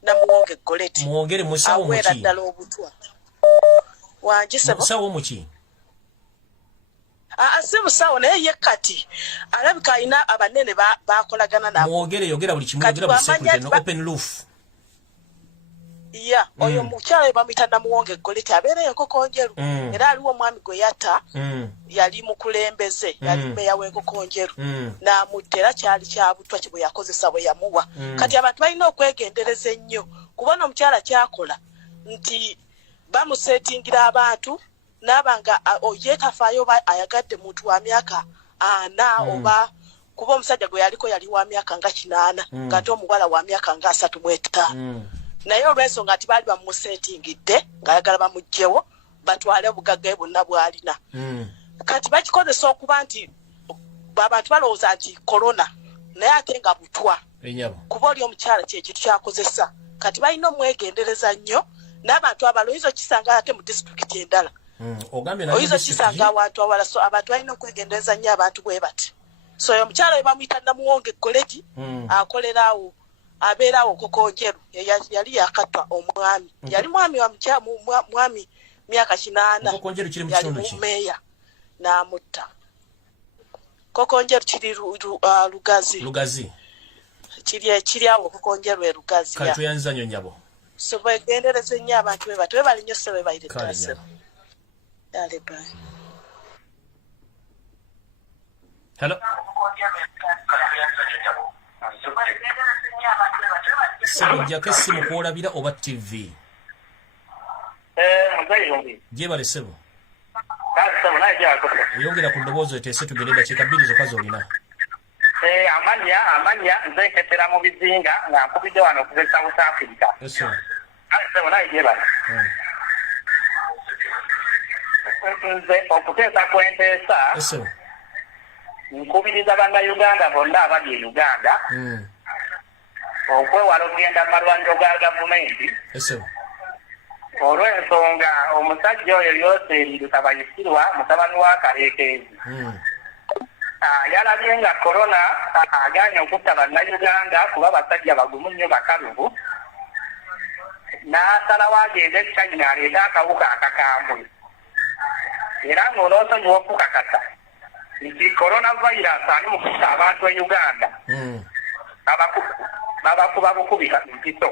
namuwonge Goleti. Muwongere musawo muki. Abuweera ddala obutwa. Wangisebo. Musawo muki. Si musawo naye ye kati alabika alina abanene bakolagana nabo. Muwongere yogera buli kimu yogera buli secret no open roof. Yeah, oyo mukyala bamuyita namuwonge Goleti abeereyo okokonjero. Era aliwo omwami gwe yatta yali mukulembeze yali meya w'enkokonjero n'amutera kyali kyabutwa kibwe yakozesa bwe yamuwa. Kati abantu balina okwegendereza ennyo kubona omukyala kyakola nti bamusetingira abantu nabanga oyetafaayo ba ayagadde muntu wa myaka 4 oba kuba omusajja gwe yaliko yali wa myaka nga 8 ngate omuwala wa myaka nga 35. Naye olw'ensonga ati baali bamusetingidde ng'ayagala bamugjewo batwale obugagga bwonna bw'alina. Kati bakikozesa okuba nti abantu balowooza nti korona naye ate nga butwa. Kuba oli omukyala kyekintu kyakozesa. Kati balina omwegendereza nnyo n'abantu abalala oyinza okisanga ate mu disitulikiti endala. Oyinza okisanga awantu awala. So abantu balina okwegendereza nnyo abantu bwe bati. So oyo omukyala we bamuyita namuwonge Goleti akolerawo abeerawo okokonjero yali yakatwa omwami. Yali mwami wa mwami myaka 8 yali mumeeya n'amutta. Kokonjero kiri Lugazi. Kiri awo kokonjero Lugazi. Kale tuyanza nnyo nyabo. So bwegendereze nnyo abantu be bati bali nnyo sebe bayire tasebo. Dale bye. Hello. Sebo jjako essimu kwolabira oba TV. Jebale sebo. Yongera ku ddoboozi eteese tugende dakiika 2 zokka z'olina. Amanya nze nketera mu bizinga nga nkubidde wano okuva South Africa. Eso. Sebo naye jebale. Nze okuteesa kwenteesa. Eso. Nkubiriza bannayuganda bonna abali e Uganda. Okwewala okugenda mu malwaliro ga gavumenti. Eso. Olw'ensonga omusajja oyo Yoseri Lutabayisirwa mutabani wa Kaleekezi. Yalabye nga korona agaanye okutta bannayuganda kuba basajja bagumu nnyo bakalubu. N'asalawo agende China aleete akawuka akakambwe. era ng'onoosonyiwa okukakasa nti coronavirus ali mu kussa abantu e Uganda babakuba bukubika mpiso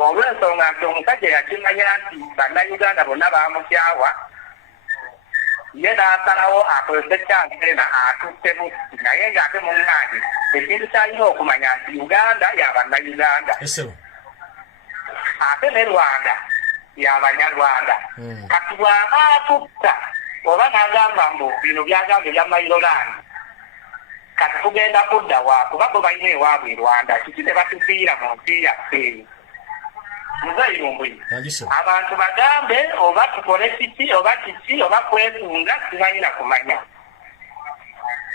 olw'ensonga nti omusajja yakimanya nti bannayuganda bonna bamukyawa ye n'asalawo akozese kyansena atutte busi naye ng'ate muŋŋaanyi ekintu kyalina okumanya nti Uganda y'abannayuganda ate ne Rwanda y'abanyarwanda kati bw'aba atutta oba n'agamba mbu bino byagamba ebya Mayiroland kati tugenda kudda waakuba bo balina ewaabwe e Rwanda kiki tebatufiira mu nsi yaffe muzeeyi Lumbuye abantu bagambe oba tukole kiki oba kiki oba kwesunga sibalina kumanya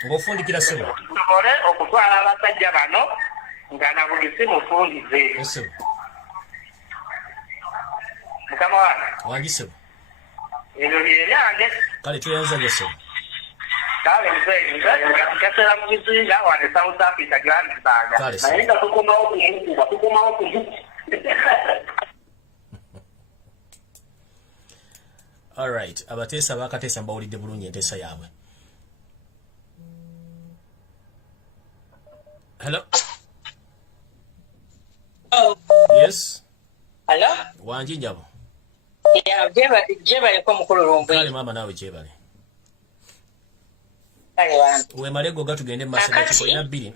ng'ofundikira ssebo tusobole okutwala abasajja bano nga na buli si mufundize mukama wange ssebo ebyo byeryange kale tuyanza nyo ssebo kale muzeeyi kasera mu bizinga wane South Africa Johannesburg naye nga tukomawo kumukuba all right abateesa bakateesa mbawulidde bulungi enteesa yaabwe. Hello. Yes. Hello. Wanji njabo. Yeah, jebale kwa mukulu Lumbuye. Kale mama nawe jebale. Kale wangu. Uwe malego gatugende masega kiko ina bili.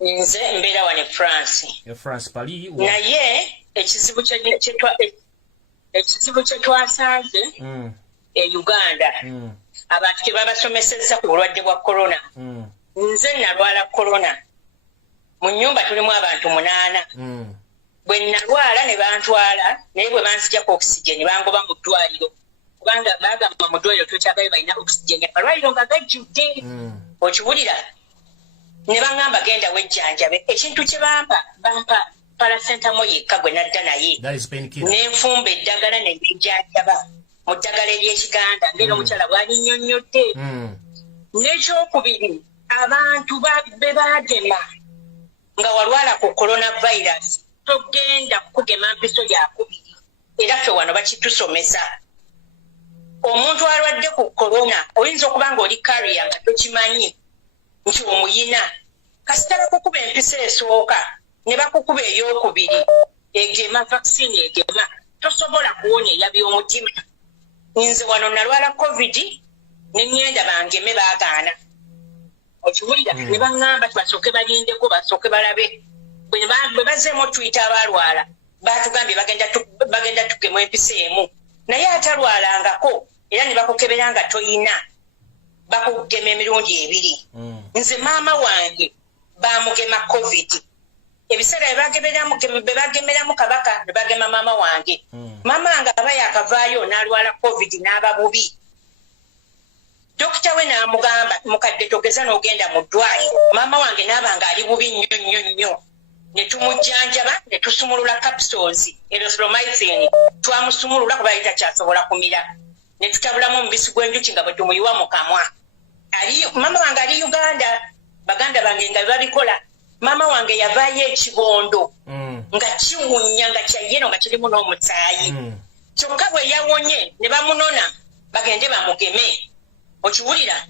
Nze mbera wane France. Ya France Paris. Na ye ekizibu kye twasanze e Uganda. Abantu ke babasomeseza ku bulwadde bwa corona. Nze nalwala corona. Mu nyumba tulimu abantu 8. Bwe nalwala ne bantwala naye bwe banzijako oxygen bangoba mu ddwaliro. Kubanga bagamba mu ddwaliro tokyagayo balina oxygen. Amalwaliro nga gajjudde. Okiwulira? Ne bangamba genda wejjanjabe. Ekintu kye bampa paracetamol yekka gwe nadda naye. N'enfumba eddagala ne njjanjaba mu ddagala ery'Ekiganda ngeri omukyala bw'ali nnyonnyodde. N'ekyokubiri abantu be baagema nga walwala ku coronavirus togenda kugema mpiso yakubiri era ffe wano bakitusomesa. Omuntu alwadde ku corona oyinza okuba nga oli carrier nga tokimanyi nti omuyina kasita bakukuba empiso esooka ne bakukuba ey'okubiri egema vaccine egema tosobola kuwonya eyaby'omutima. Nze wano nalwala covid ne ngenda bangeme baagaana. Okiwulira ne baŋŋamba basooke balindeko basooke balabe bwe bazzeemu otuyita abalwala baatugambye bagenda tugemu empisa emu naye atalwalangako era ne bakukebera nga toyina bakugema emirundi 2. Nze maama wange baamugema covid ebiseera bye bagemeramu kabaka ne bagema maama wange. Maama wange aba yakavaayo n'alwala covid n'aba bubi. Dokita we n'amugamba mukadde togeza n'ogenda mu ddwaliro. Maama wange n'aba ng'ali bubi nnyo. Ne tumujjanjaba ne tusumulula capsules erythromycin twamusumulula kuba yali takyasobola kumira ne tutabulamu omubisi gw'enjuki nga bwe tumuyiwa mu kamwa. Maama wange ali Uganda baganda bange nga babikola. Maama wange yavaayo ekibondo nga kiwunya nga kyayeno nga kirimu n'omusaayi kyokka bwe yawonye ne bamunona bagende bamugeme. Okiwulira?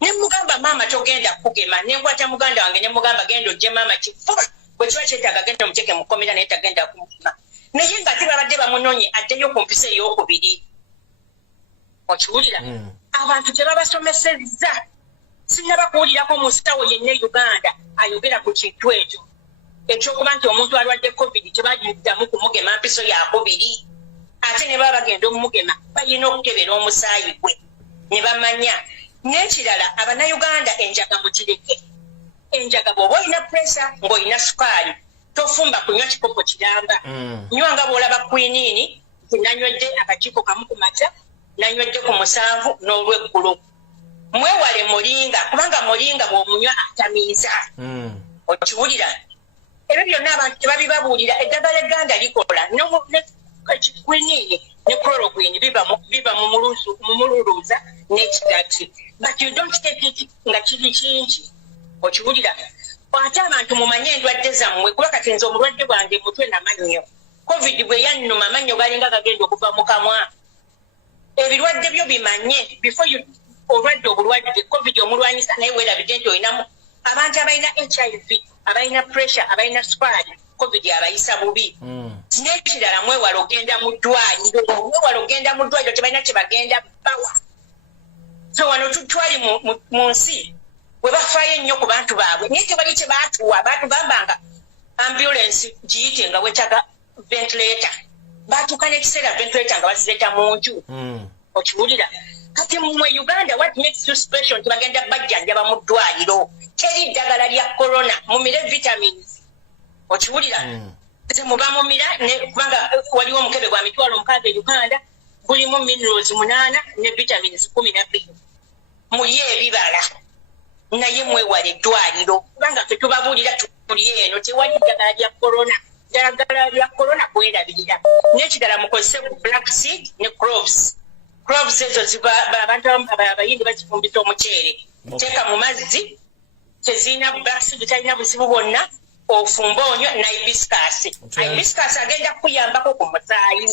Ne mugamba maama togenda kugema ne nkwata muganda wange ne mugamba genda ojje maama kifuba bwe kiba kyetaaga genda omuteeke mu kkomera naye tagenda kumupima naye nga tebabadde bamunonye addeyo ku mpisa ey'okubiri. Okiwulira? Abantu tebabasomesezza. Sinnaba kuwulirako musawo yenna e Uganda ayogera ku kintu ekyo ekyokuba nti omuntu alwadde covid tebaddamu kumugema mpiso yakubiri ate ne baba bagenda omumugema balina okukebera omusaayi gwe ne bamanya. N'ekirala abannayuganda enjaga mukireke. Enjaga bw'oba olina pressure ng'olina sukaali tofumba kunywa kikopo kiramba. Nywa nga bw'olaba kwiniini nti nanywedde akakiiko kamu ku makya nanywedde ku 7 n'olweggulo. Mwewale mulinga kubanga mulinga bw'omunywa atamiiza. Okiwulira? Ebyo byonna abantu tebabibabuulira. Eddagala egganda likola kwiniini ne chloroquine biba mu mululuuza n'ekigati. But you don't take it nga kiri kingi. Okiwulira? Ate abantu mumanye endwadde zammwe kuba kati nze omulwadde bwange mutwe namannyo. covid bwe yannuma amannyo galinga gagenda okuva mu kamwa ebirwadde byo bimanye before you olwadde obulwadde covid omulwanyisa naye weerabidde nti olinamu abantu abalina HIV abalina pressure abalina sukaali covid abayisa bubi n'ekirala mwewala ogenda mu ddwaliro tebalina kye bagenda bawa so wano twali mu nsi we bafaayo ennyo ku bantu baabwe naye tebali kye baatuwa baatugambanga ambulance giyite nga wetaaga ventilator baatuuka n'ekiseera ventilator nga bazireeta mu nju okiwulira kati mmwe Uganda what makes you special nti bagenda bajjanjaba mu ddwaliro teri ddagala lya corona mumire vitamins okiwulira muba mumira kubanga waliwo omukebe gwa mitwalo 6 Uganda gulimu minerals 8 ne vitamins 12 mulye ebibala naye mwewale eddwaliro kubanga ffe tubabuulira tuli eno tewali ddagala lya corona ddagala lya corona kwerabirira n'ekirala mukozese black seed ne cloves ezo ziba abantu abayindi bazifumbisa omuceere teeka mu mazzi tezirina black seed talina buzibu bwonna ofumba onywa na hibiscus agenda kuyambako ku musaayi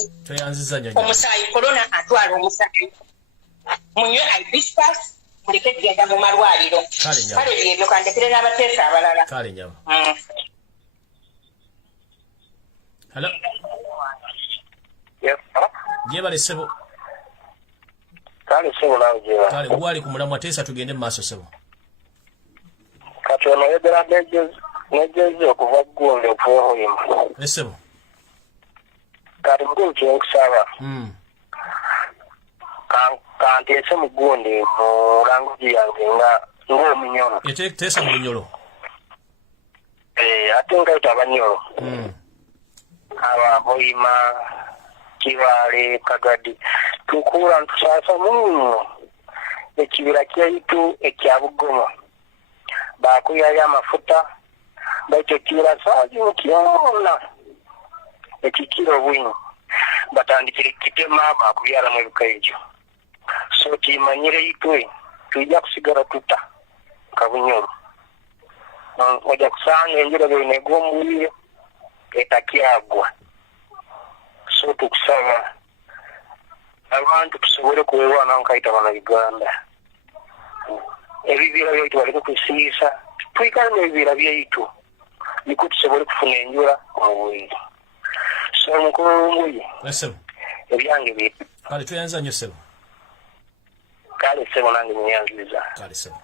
omusaayi corona atwala omusaayi munywe hibiscus muleke kugenda mu malwaliro kale byebyo kandekere n'abateesa abalala Hello. Yes. Jebale sebo. Kale sebo nawe jeba. Kale gwali kumulamwa teesa tugende mu maaso sebo. Kati ono yedera nejeje okuva ggwonde okuvaho yima. Sebo. Kati mukulu kyenkusaba. Kanti ese mu ggwonde mu language yange ng'omunyolo. Teesa mu lunyolo. Ate ngaita abanyolo. Ababoyima Kibale Kagadi tukura ntusasa muno ekibira kyaitu ekyabugoma bakuyaya amafuta baito kira saji mukiona ekikiro bwino batandikire kitema bakuyara mu bikaijo so timanyire itwe tujja kusigara tuta kabunyoro oja kusanga enjira bene gomuliro etakyagwa so tukusaba abantu tusobole kuweerwana nkaita bana Uganda ebibira byaitu bali kutusiisa twikale n'ebibira byaitu niko tusobole kufuna enjura mu bwire so mukulu Lumbuye ebyange bitu kale tuyanza nnyo sebo kale sebo nange nyanziza kale sebo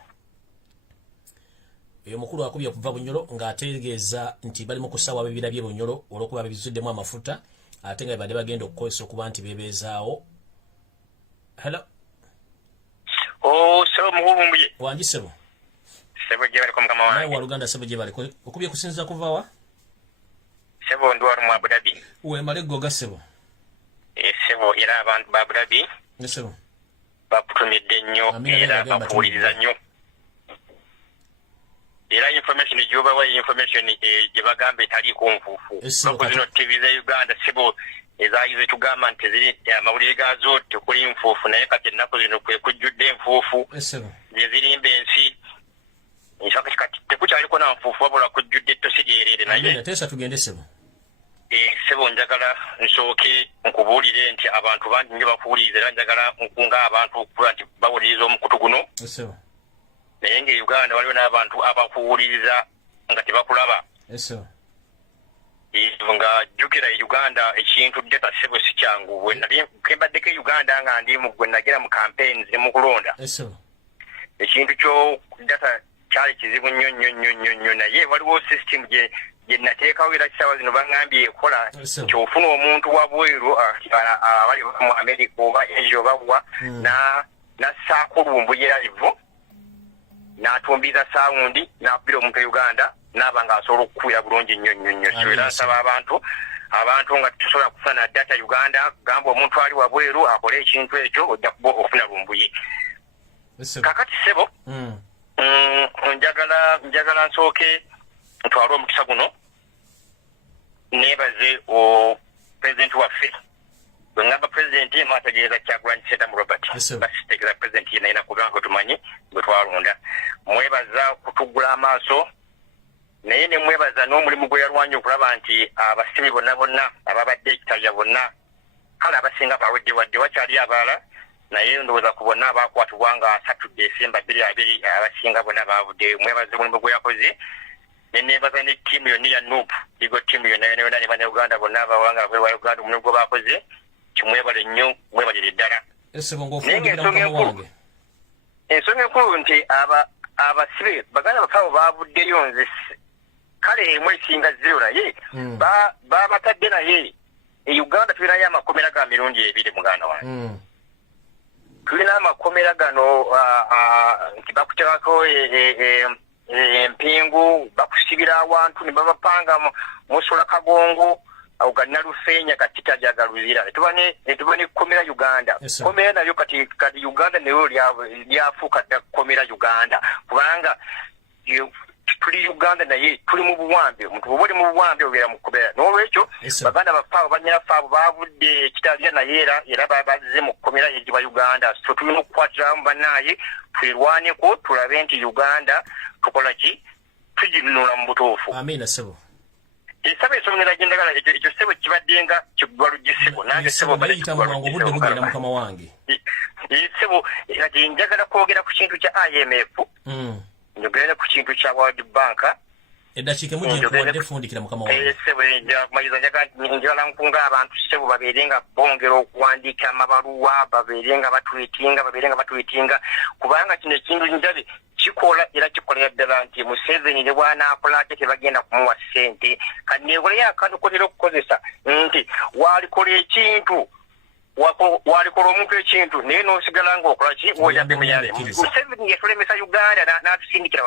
eyo mukulu akubye kuva Bunyolo ng'ategeeza nti bali mu kusawa bibira bye Bunyolo olw'okuba bibizuddemu amafuta ate nga badde bagenda okukozesa okuba nti beebeezaawo. Hello. Sebo Lumbuye. Wangi sebo. Sebo gye bali ku mukama wange. Naye Waluganda sebo gye bali okubye kusinza kuva wa? Sebo ndwara mu Abu Dhabi. Wemale ggoga sebo. Sebo era abantu ba Abu Dhabi. Sebo. Bakutumidde nnyo era bakuwuliriza nnyo. Era information gyobawa information gye bagamba etali kunfuufu loko zino TV za Uganda sebo ezayize tugamba nti ziri amawulire gazo tekuli nfuufu naye kati ennaku zino kwe kujjudde enfuufu gye zirimba ensi nsaka kati tekukyaliko na nfuufu wabula kujjudde ettosi lyerere naye teesa tugende sebo sebo njagala nsooke nkubuulire nti abantu bangi nnyo bakuwuliriza era njagala nkunga abantu okuba nti bawuliriza omukutu guno naye nga Uganda waliwo n'abantu abakuwuliriza nga tebakulaba nga jjukira Uganda ekintu data sebo si kyangu bwe nali kembaddeko Uganda nga ndi gwe nagera mu campaigns ne mu kulonda ekintu kyo data kyali kizibu nnyo naye waliwo system gye nateekawo era kisaawa zino baŋŋambye ekola nti ofuna omuntu wabweru abali mu America oba Asia obawa nassaako Lumbuye live n'atumbiza saawundi n'akubira omuntu Uganda n'aba ng'asobola okukuwira bulungi nnyo so era nsaba abantu nga tusobola kufuna data Uganda gamba omuntu ali wabweru akole ekintu ekyo ojja kuba ofuna Lumbuye kakati sebo njagala nsooke ntwale omukisa guno neebaze president waffe bwe ngamba president maategeeza Kyagulanyi Ssentamu Robert basitegeeza president ye nayina kubanga tumanyi bwe twalonda mwebaza kutugula amaaso naye ne mwebaza n'omulimu gwe yalwanye okulaba nti abasibe bonna ababadde ekitaya bonna kale abasinga baweddewadde wakyali abalala naye ndowooza ku bonna abakwatibwa nga 3 Desemba 2020 abasinga bonna bavudde. Mwebaza omulimu gwe yakoze ne neebaza ne ttiimu yonna ya NUP ligo ttiimu yonna ne bannayuganda bonna abawanga bwe wa Uganda omulimu gwe bakoze kimwebale nnyo mwebalire ddala. Ensonga enkulu nti abasibe baganda bafaawo bavuddeyo nze kale emu esinga zero naye babatadde naye Uganda tulinayo amakomera ga mirundi 2 muganda wange. Tulina amakomera gano nti bakutekako empingu bakusibira awantu ne babapanga musola kagongo awugana lufeenya katita jagaluzira etubane komera Uganda. Komera nayo kati Uganda nayo lyafuuka komera Uganda kubanga tuli Uganda naye tuli mu buwambe omuntu bw'oli mu buwambe obeera mu komera n'olwekyo baganda bafaawo banyina faabo bavudde ekitaalya naye era bazze mu komera egiba Uganda. So tulina okukwatiramu bannaye twerwaneko tulabe nti Uganda tukola ki tuginunula mu butuufu. Amina sebo. Esaba ensonga gyendagala ekyo sebo kibaddenga kigwalugisebo nange sebo bayitamuwango budde bugenda mukama wange. Sebo kati njagala kwogera ku kintu kya IMF. Njogera ku kintu kya World Bank. Eddakiika mujje kuwadde fundikira mukama wange. Sebo njagala njagala nkunga abantu sebo babeerenga bongera okuwandiika amabaluwa babeerenga batwetinga kubanga kino ekintu njabe kikola era kikolera ddala nti Museveni ne bwanaakola ate tebagenda kumuwa ssente kati neekoleyo akantu kolera okukozesa nti walikola ekintu walikola omuntu ekintu naye n'osigala ng'okola ki wojadde muyale. Museveni yatulemesa Uganda n'atusindikira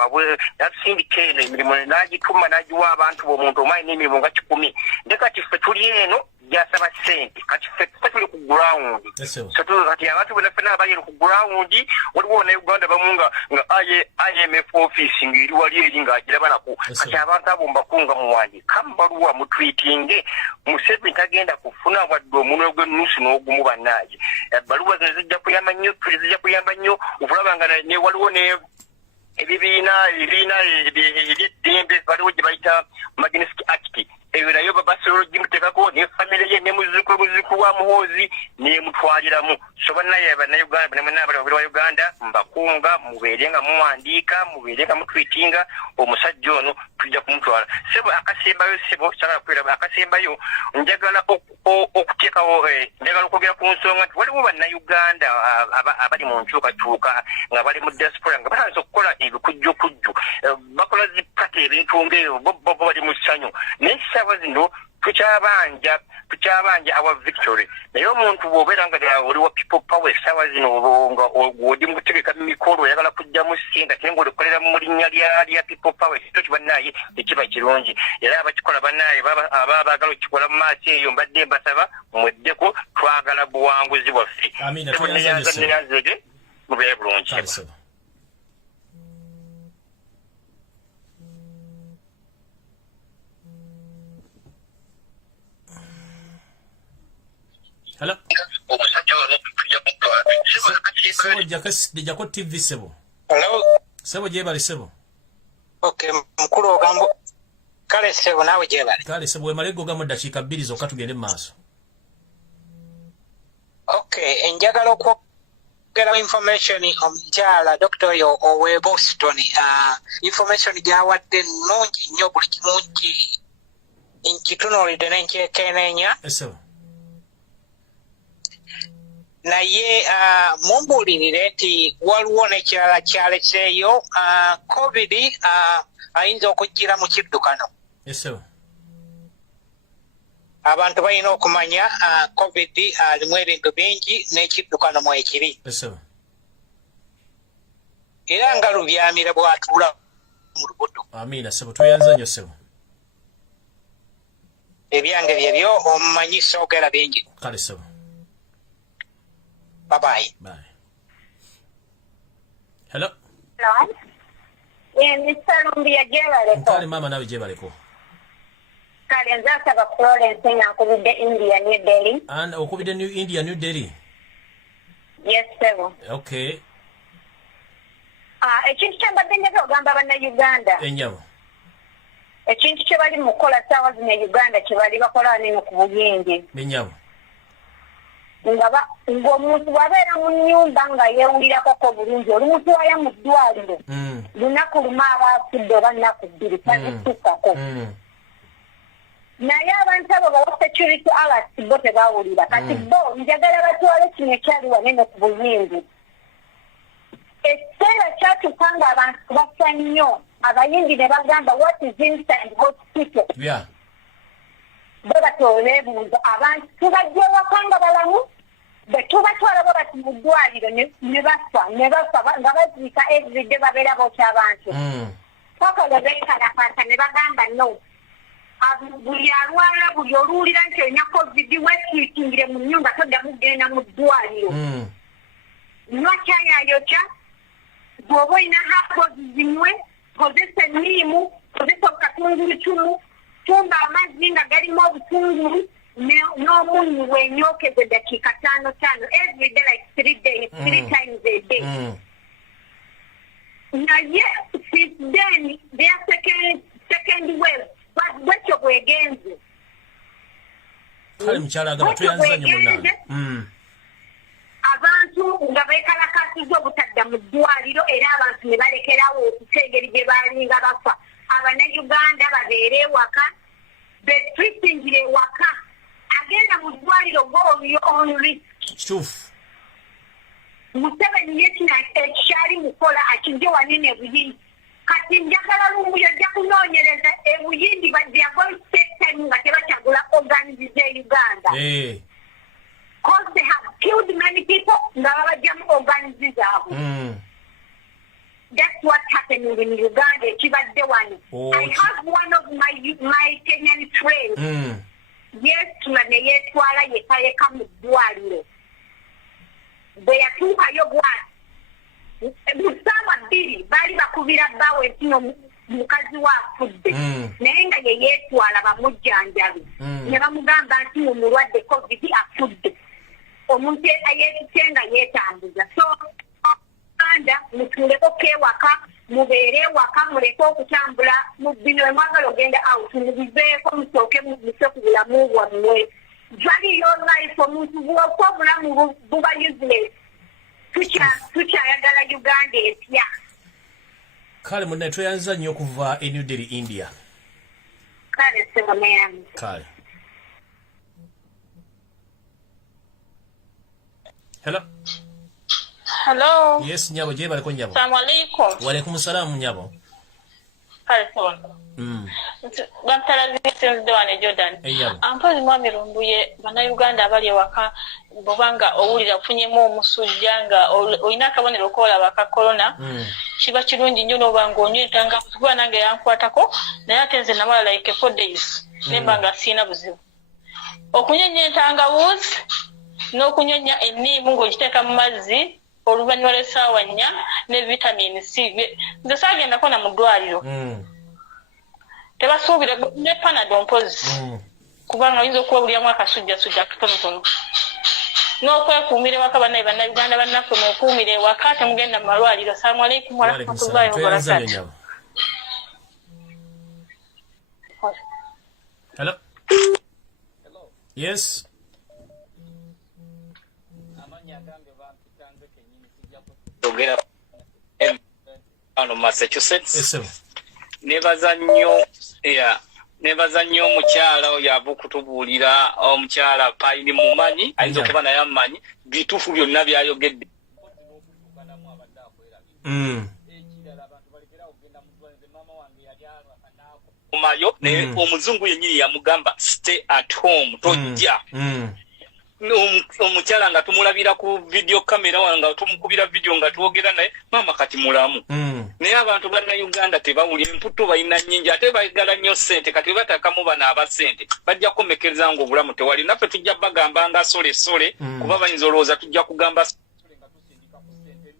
n'atusindika eno emirimu n'agituma n'agiwa abantu b'omuntu omanyi n'emirimu nga 10 nde kati ffe tuli eno gyasaba ssente kati ffe tuli ku ground. Kati abantu bonna ffenna abali ku ground waliwo na Uganda bamu nga IMF office ng'eri wali eri ng'agirabanako kati abantu abo mbakunga muwandiika mubaluwa mutwitinge Museveni tagenda kufuna wadde omunwe gw'ennusu n'ogumu bannaaye. Ebbaluwa zino zijja kuyamba nnyo okulaba nga ne waliwo ne ebibiina eby'eddembe waliwo gye bayita Magnitsky Act eyo nayo babasobola gimutekako ne famire ye ne muzzukulu wa Muhoozi n'emutwaliramu. So bannaye bannayuganda abali wa Uganda mbakunga mubeerenga muwandiika mubeerenga mutwitinga omusajja ono tujja kumutwala. Sebo akasembayo akasembayo njagala okuteekawo njagala okwogera ku nsonga nti waliwo bannayuganda abali mu nkyukakyuka nga bali mu diaspora nga batandise okukola ebikujjukujju bakola zipata ebintu ng'ebyo bo bali mu ssanyu naye essaawa zino tukyabanja our victory naye omuntu bw'obeera nga oli wa people power essaawa zino nga odi mu kutegeka mikolo oyagala kujjamu ssente ate ng'olikolera mu linnya lya people power ekito kibannaye ekiba kirungi era abakikola bannaye aba baagala okikola mu maaso eyo mbadde mbasaba mweddeko twagala buwanguzi bwaffe neyanzege mubeere bulungi. Hello. Sebo jako TV sebo. Hello. Sebo jebali sebo. Okay, mukulu ogambo. Kale sebo nawe jebali. Kale sebo emalego gamo dakiika 2 zokka tugende maaso. Okay, enjagala okwogera information omukyala Dr. Owe Boston. Information gyawadde nnungi nnyo buli kimu nkitunuulidde n'enkyekenneenya. Sebo. Naye mumbuulirire nti waliwo n'ekirala kyaleseeyo COVID ayinza okujjira mu kiddukano. Abantu balina okumanya COVID alimu ebintu bingi n'ekiddukano mwekiri. Era nga lubyamira bw'atuula mu lubuto. Amiina sebo tuyanza nnyo sebo. Ebyange byebyo omumanyi soogera bingi. Kale sebo. Bye-bye. Bye. Hello. Hello. Mr. Lumbuye jebaleko. Kale mama nawe jebaleko. Kale nzasaba Florence nga nkubidde India New Delhi. And okubidde India New Delhi? Yes, sir. Okay. Ekintu kyembadde njagala ogamba bannayuganda. Enjabo. ekintu kye bali mu kukola ssaawa zino e Uganda kye bali bakola neno ku buyingi Binyabo ng'omuntu bw'abeera mu nnyumba nga yeewulirako bulungi olumu tuwaya mu ddwaliro lunaku lumu aba afudde oba nnaku bbiri tazitukkako naye abantu abo bawa security alert bo tebawulira kati bo njagala batwale kino ekyali wanene ku buyingi ekiseera kyatuuka nga abantu basa nnyo abayingi ne bagamba what is inside hospital bo batooleebuuza abantu tubajja ewaka nga balamu bwe tubatwala bo bati mu ddwaliro ne bafa nga baziika everyday babeera bookya abantu pakalo beekalakasa ne bagamba no buli alwala buli oluwulira nti olina covid wetwitingire mu nnyumba toddamu kugenda mu ddwaliro nywa kyayayokya bw'oba olina hakozi zinywe kozesa enniimu kozesa obukatungulucumu tumba amazzi nga galimu obutungulu n'omunyu wenyokeze dakiika 5 every day like 3 days 3 times a day naye since then their second wave bwekyo bwegenze kale mukyala agamba tuyanza nnyo munaana abantu nga beekalakasiza obutadda mu ddwaliro era abantu ne balekerawo okufa engeri gye baalinga bafa abannayuganda babeere ewaka betwitingire ewaka agenda mu ddwaliro goyo on risk kituufu Museveni yekina ekyali mukola akijje wanene buyindi kati njagala lumbuye ojja kunoonyereza ebuyindi bajjago sekitemu nga tebakyagula organs ze Uganda because they have killed many people nga babajjamu organs zaabwe that's what happening in Uganda ekibadde wano I have one of my Kenyan friends yeesula ne yeetwala yekayeka mu ddwaliro bwe yatuukayo bwati busaawa 2 baali bakubira bbaawe ntino mukazi wa afudde naye nga ye yeetwala bamujjanjabi ne bamugamba nti omulwadde covid afudde omuntu yeetute nga yeetambuza so anda mutuuleko kewaka mubeere ewaka muleke okutambula mu bino emwagala ogenda out mubiveeko musooke mubise ku bulamu bwammwe value your life omuntu bw'ofa obulamu buba useless tukyayagala Uganda etya kale munnaye tweyanza nnyo okuva e New Delhi India kale sebameyange kale Hello. Yes, nyabo je baliko nyabo. Assalamu alaikum. Wa alaikum salam nyabo. Kale sawa. Bantala zisenze wane Jordan. Ampozi mwami Lumbuye bana Uganda abali waka bobanga owulira kufunyemu omusujja nga olina akabonero kola baka corona. Kiba kirungi nnyo n'obanga onywetanga kuba nange yankwatako naye ate nze namala like 4 days. Nembanga sina buzibu. Okunyonya entangawuzi n'okunyonya enniimu ng'ogiteeka mu mazzi oluvannyuma lw'essaawa 4 ne vitamin C. Nze saagendako na mu ddwaliro. Tebasuubira ne panado mpozi kubanga oyinza okuwabulyamu akasujjasujja katonotono n'okwekuumira ewaka bannayuganda bannaffe mwekuumire ewaka temugenda mu malwaliro. Assalamu alaikum warahmatullahi wabarakatuh. Hello. Yes. Kano Massachusetts. Yes. Nebaza nnyo omukyala oyo abukutubuulira omukyala Payini mumanyi ayinza okuba naye amumanyi bituufu byonna byayogedde. Mayo naye omuzungu yennyini yamugamba stay at home tojja. Omukyala nga tumulabira ku video kamera wanga tumukubira video nga tuwogera naye mama kati mulamu. Naye abantu banna Uganda tebawulira emputu balina nnyingi ate bayagala nnyo ssente kati batakamu bana aba ssente bajja kumekereza nga obulamu tewali naffe tujja bagamba nga sole kuba bayinza olowooza tujja kugamba sole nga tusindika ku ssente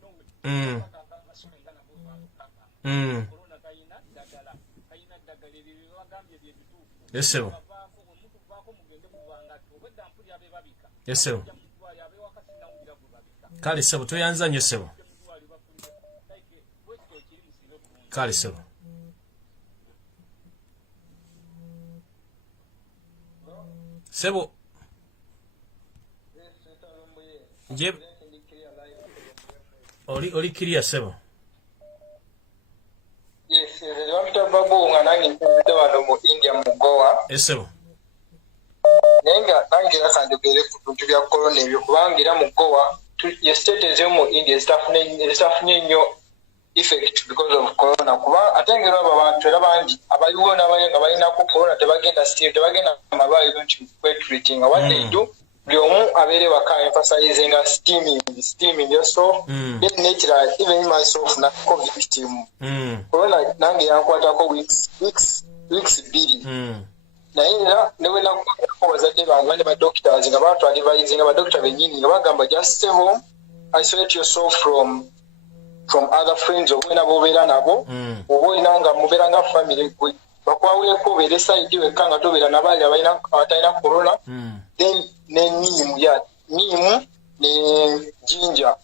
Yes sir. Yes sir. Kale sebo tuyanza nnyo sebo. Kale sebo. Sebo. Jeb. Oli clear Sebo. Yes, the babu nganangi nte wano mu India mu Goa. Sebo. Nenga nangira kanjogere ku bintu bya corona ebyo kubangira mu Goa. Your state is mu India staffing nnyo effect because of corona. Kuba atengera abantu era bangi abaliwo n'abayenga balina ku corona tebagenda amalwaliro nti treating. What they do, byomu abere waka emphasizing steaming yourself. Get natural, even myself na COVID victim. Corona nange yankwatako weeks biri. Naira newe nakuwa bazadde bange ba doctors nga bantu advising ba doctor benyini nga bagamba just stay home, isolate yourself from other friends obwena bobera nabo obwena nga mubera nga family gwe bakwawule ko bere side we kanga tobera nabali abalina corona then nimu ne ginger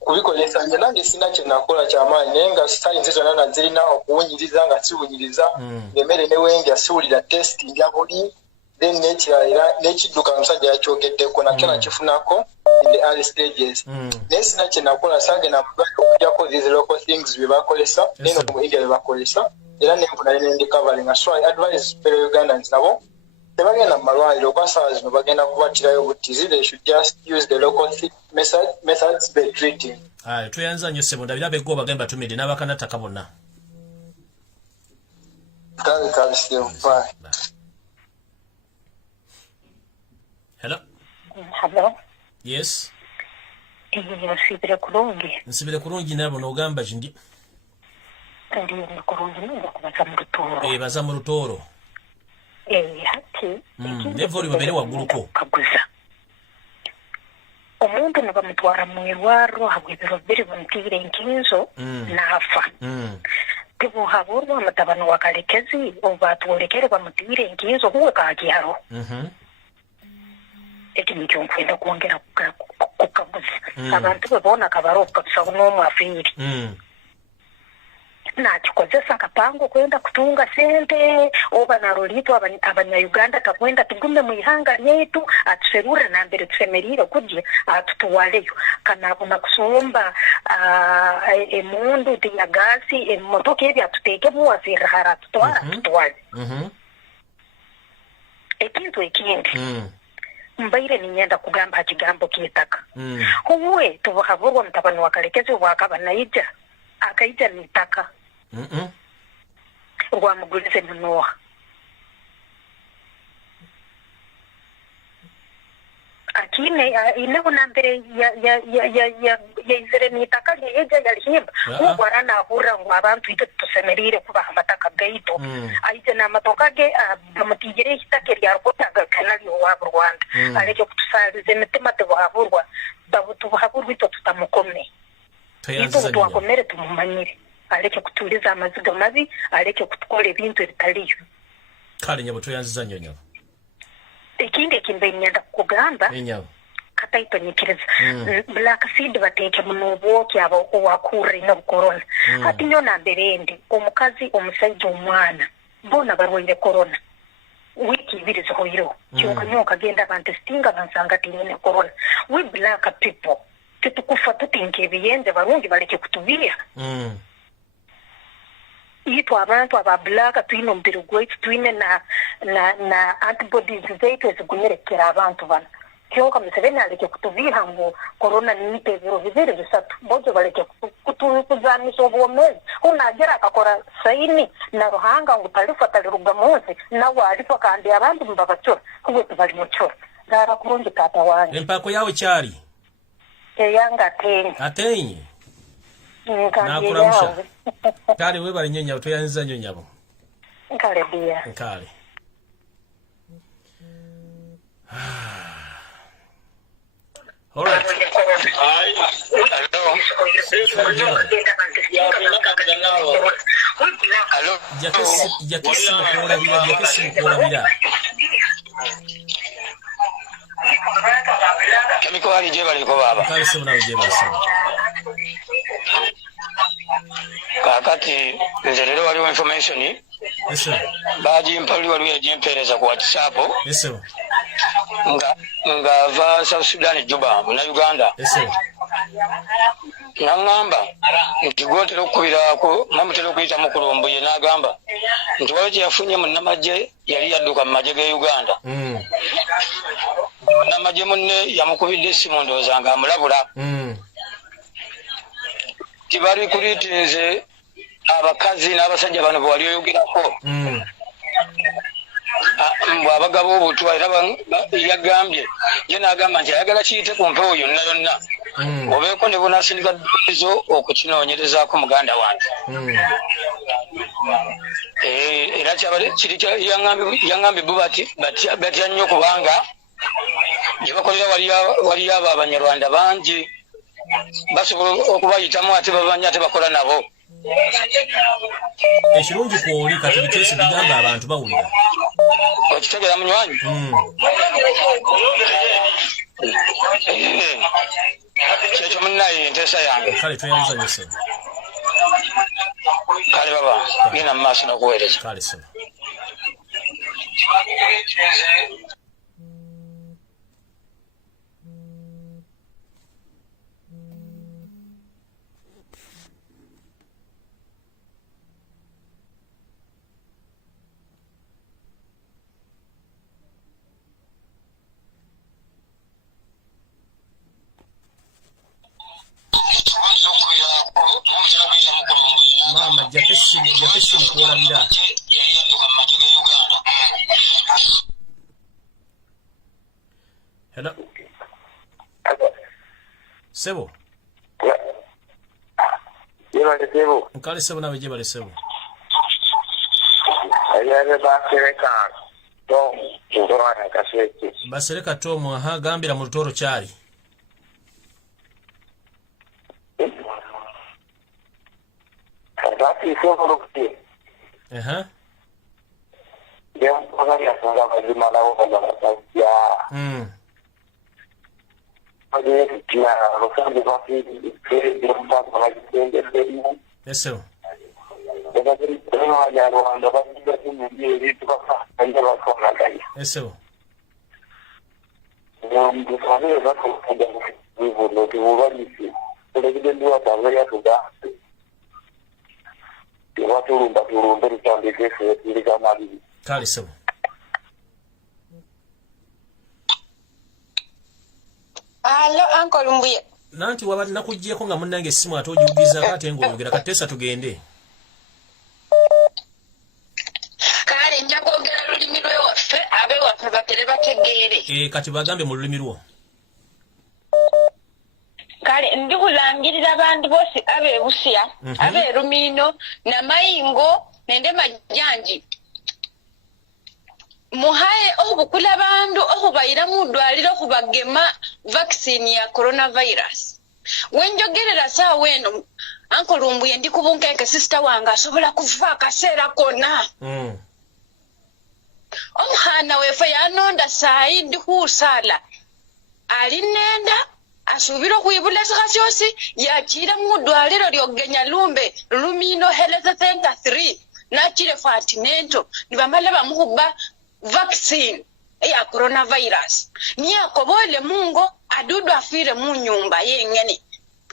kubikolesa nje nange sina kye nakola kyamaanyi naye nga science zonna nazirina okuwunyiriza nga siwunyiriza emmere ne wengi asiwulira test ya buli then n'ekidduka omusajja yakyogeddeko nakyo nakifunako in the early stages naye sina kye nakola saagenda mudwaliro okujjako these local things bye bakolesa neno mu India bye bakolesa era nenfuna n'endikabalinga so I advise fellow Ugandans nabo tebagenda mu malwaliro kwa saawa zino bagenda kubatirayo butizi. They should just use the local methods by treating. Tuyanza nnyo Sebo ndabira beggo bagamba tumide n'abakanataka bonna. Hello. Yes. Nsibire kurungi nabo n'ogamba kindi. Ndi kurungi ngo kubaza mu Rutoro. Baza mu Rutoro. Hati. Nevoli babere wagguluko. Kaguza. Omuntu ne bamutwara mu irwaro habwebiro biri bamutire enkinzo nafa. Tibu haburwa amatabano wakalekezi obatwolekere bamutire enkinzo kuwe kakiharo. Eti nicyo nkwenda kuongera kukaguza. Abantu bebona kabaroka bisa n'omu afiri. Nakikozesa akapango kwenda kutunga sente oba narolito abanyayuganda kakwenda tugume mu ihanga lyetu atuserure na mbere tusemerire kujya atutuwaleyo kana kuna kusomba emundu ya gasi emotoka ebya atuteke mu wazirahara tutwale ekintu ekindi mbaire ninyenda kugamba kigambo kitaka huwe tubuhaburwa mutabani wakalekeze wakaba naija akaija nitaka rwamugulize munoha akine ineho nambere ya izere nitaka yeja yalihimba ubara nahura ngo abantu ite tusemerire kubaha amataka gaito aije na matoka ge bamutigire hitake ryarwotaga kanali wabo Rwanda areke kutusalize mitima tebahaburwa babutubahaburwa ito tutamukomne ito twakomere tumumanyire aleke kutuliza amaziga mabi aleke kutukole bintu bitaliyo kale nyabo tuyanziza nyonyo ekindi kimbe nyenda kugamba nyabo kataito nyikiriza black seed bateke munobo kyabo wakure no corona ati nyona mberendi omukazi omusajja omwana bona barwire corona wiki ibiri zohiro cyonka nyoka genda abantu stinga bansanga tinyine corona we black people tutukufa tutinke biyenze barungi baleke kutubia ito abantu abablaka twine ombiri gwaitu twine na antibodies zaitu ezigumerekera abantu bana kyonka Museveni aleke kutubiha ngo corona niite ebiro bibiri bisatu bojo baleke kutuzamisa obwomezi unagera akakora saini na ruhanga ngo talifatali rugamunsi nawe alifa kandi abantu mbabacora kuwe tubali mucora dara kurungi tata wanjye empako yawe cyari yanga atenye nakuramusha kale we bali nyenya tuyanziza nyonyabo kale bia kale alright hello jakesi mukora bila Kamiko ali je bali ko baba kale sebuna je basa kakati nze lero waliwo information yes sir baji mpali waliwo yajimpereza ku WhatsApp yes sir nga va South Sudan Juba na Uganda nangamba nti gwotera okubirako mamutera okuyita mu Lumbuye n'agamba nti waliwo kye yafunye munnamagye yali yadduka mu magye ge Uganda munnamagye munne yamukubidde essimu ndowooza nga amulabula tibali kuliitinze abakazi n'abasajja bano bwe wali oyogerako bw'abagaba obutwa era yagambye ye n'agamba nti ayagala kiyite ku mpewo yonna yonna obeeko ne bunasindika ddoboozi okukinoonyerezaako muganda wange era kiri yaŋŋambye bo batya nnyo kubanga gye bakolera waliyo abo abanyarwanda bangi basobola okubayitamu ate babanya ate bakola nabo ekirungi kwoli kati biteesi bigamba abantu bawulira okitegera munywanyi kyekyo munnaye enteesa yange kale tweyanzanyise kale baba genda mu maaso n'okuweereza kale sema mama jakesi mukuolabira hello sebo nkale sebo nawe jebale sebo basereka tomu aha gambira mu lutoro kyali Aha. Yes, sir. Yes, sir. Kale sebo. Alo Uncle Lumbuye. Nanti wabadde nakuggyeko nga munnange essimu ate ogiwugiza ate ng'oyogera katesa tugende. Kale nja kwogera lulimi lwewaffe abewaffe batere bategeere. Kati bagambe mu lulimi lwo. Kale ndikulangirira abantu bose abebusia aberumiino namayingo nende majanji muhaye okukula bandu okubayira mu ddwaliro okubagema vaccine ya coronavirus wenjogerera saawa eno Uncle Lumbuye ndi kubunkeeke sister wange asobola kufa akaseera konna omuhana wefe yanonda saayi ndi kuusala alinenda asubira okuyibula sikasyosi yakira mu ddwaliro lyogenya lumbe Lumino Health Center 3 nakire fatimento nibamala bamukuba vaccine ya coronavirus niyakobole mungo adudu afire mu nyumba yengene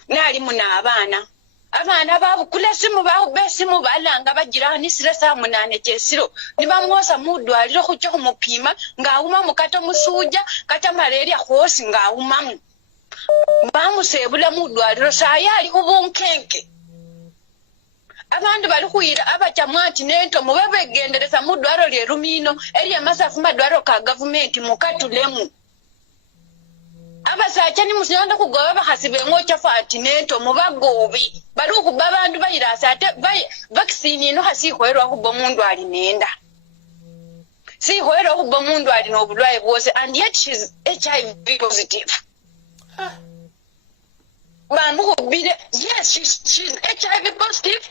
nali muna abana babukula simu besimu balanga bagirani siresa munane kyesiro nibamwosa mu ddwaliro kujja kumupima ngawuma mukato musuja kata malaria khosi ngawumamu bamusebula mu ddwaliro sayali kubunkenke abantu bali kuyira abacamwati nento mube begendereza mu ddwaliro lye Lumino eri amasafu madwaliro ka gavumenti mukatulemu abasacha ni musiyonda kugoba bahasibe ngocha fati nento mubagobi bali okuba abantu bayirasa ate vaccine ino hasikoerwa kubo mundu ali nenda sihoerwa kubo mundu ali no bulwaye bwose and yet she's HIV positive. Yes, she's HIV positive.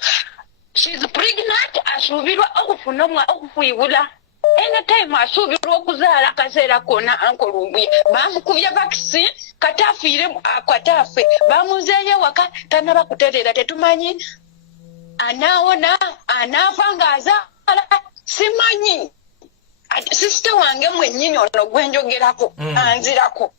She's pregnant. Asubirwa okufunamwa okufuyibula. Anytime asubirwa okuzala akaseera kona Uncle Lumbuye. Bamukubya vaccine katafire akwatafe. Bamuzeeye waka tanaba kuterera tetumanyi. Anaona anafa ngazala simanyi. sister wange mwennyini ono gwenjogerako anzirako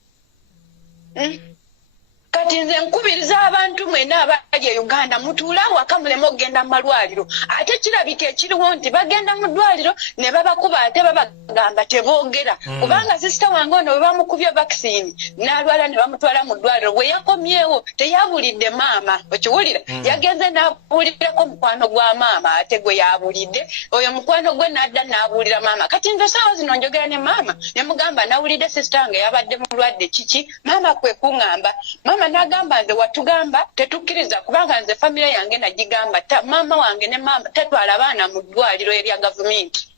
kati nze nkubiriza abantu mwena abali e Uganda mutuule awaka muleme okugenda mu malwaliro ate kirabika ekiriwo nti bagenda mu ddwaliro ne babakuba ate babagamba teboogera kubanga sisita wange ono bwe bamukubye vaccine n'alwala ne bamutwala mu ddwaliro bwe yakomyewo teyabulidde maama okiwulira yagenze n'abuulirako mukwano gwa maama ate gwe yabulidde oyo mukwano gwe n'adda n'abuulira maama kati nze saawa zino njogera ne maama ne mugamba nawulidde sisita wange yabadde mulwadde kiki maama kwe kuŋŋamba maama n'agamba nze watugamba tetukkiriza kubanga nze famire yange nagigamba maama wange ne maama tetwala abaana mu ddwaliro erya gavumenti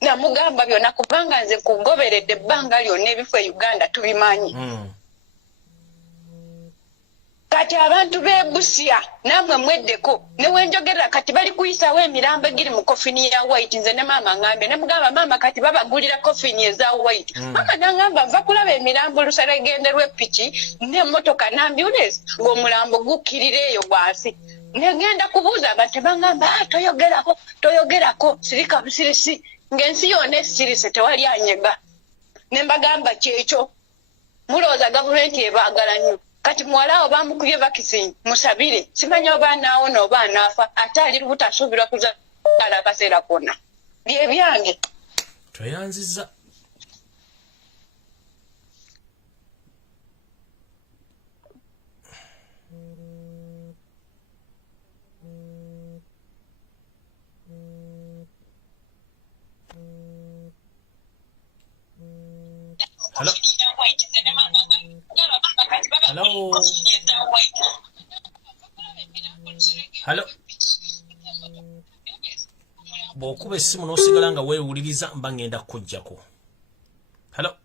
namugamba byonna kubanga nze kugoberedde ebbanga lyonna ebifo e Uganda tubimanyi kati abantu b'ebusia namwe mweddeko ne wenjogerera kati bali kuyisaawo emirambo egiri mu kofini ya white nze ne maama ngambe ne mugamba maama kati babagulira kofini eza white maama nangamba nva kulaba emirambo luseregende lw'eppiki n'emmotoka n'ambulance ng'omulambo gukkirira eyo bwansi negenda kubuuza abantu bangamba toyogerako sirika busirisi ng'ensi yonna esirise tewali anyega ne mbagamba kyekyo mulowooza gavumenti ebaagala nnyo kati muwalawo bamukubye vaccine musabire simanya oba anaawona oba anaafa ate ali butasuubirwa kuzaala akaseera konna bye byange tweyanziza Hello. Hello. Hello. Bw'okuba essimu n'osigala nga weewuliriza mba ngenda kukuggyako. Hello.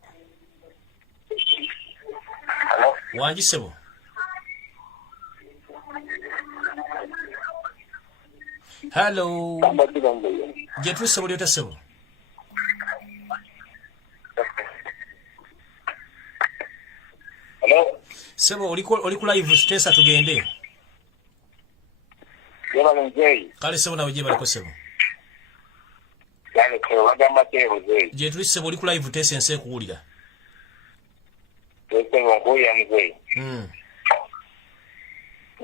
Hello. Wangi ssebo. Hello. Gye tuli ssebo lyota ssebo. Hello. Sebo oli ku live stesa tugende. Yebale nzei. Kale sebo nawe je baliko sebo. Yale ko bagamba tebo nzei. Je tuli sebo oli ku live tesa ense kuwulira. Sebo ngoya nzei.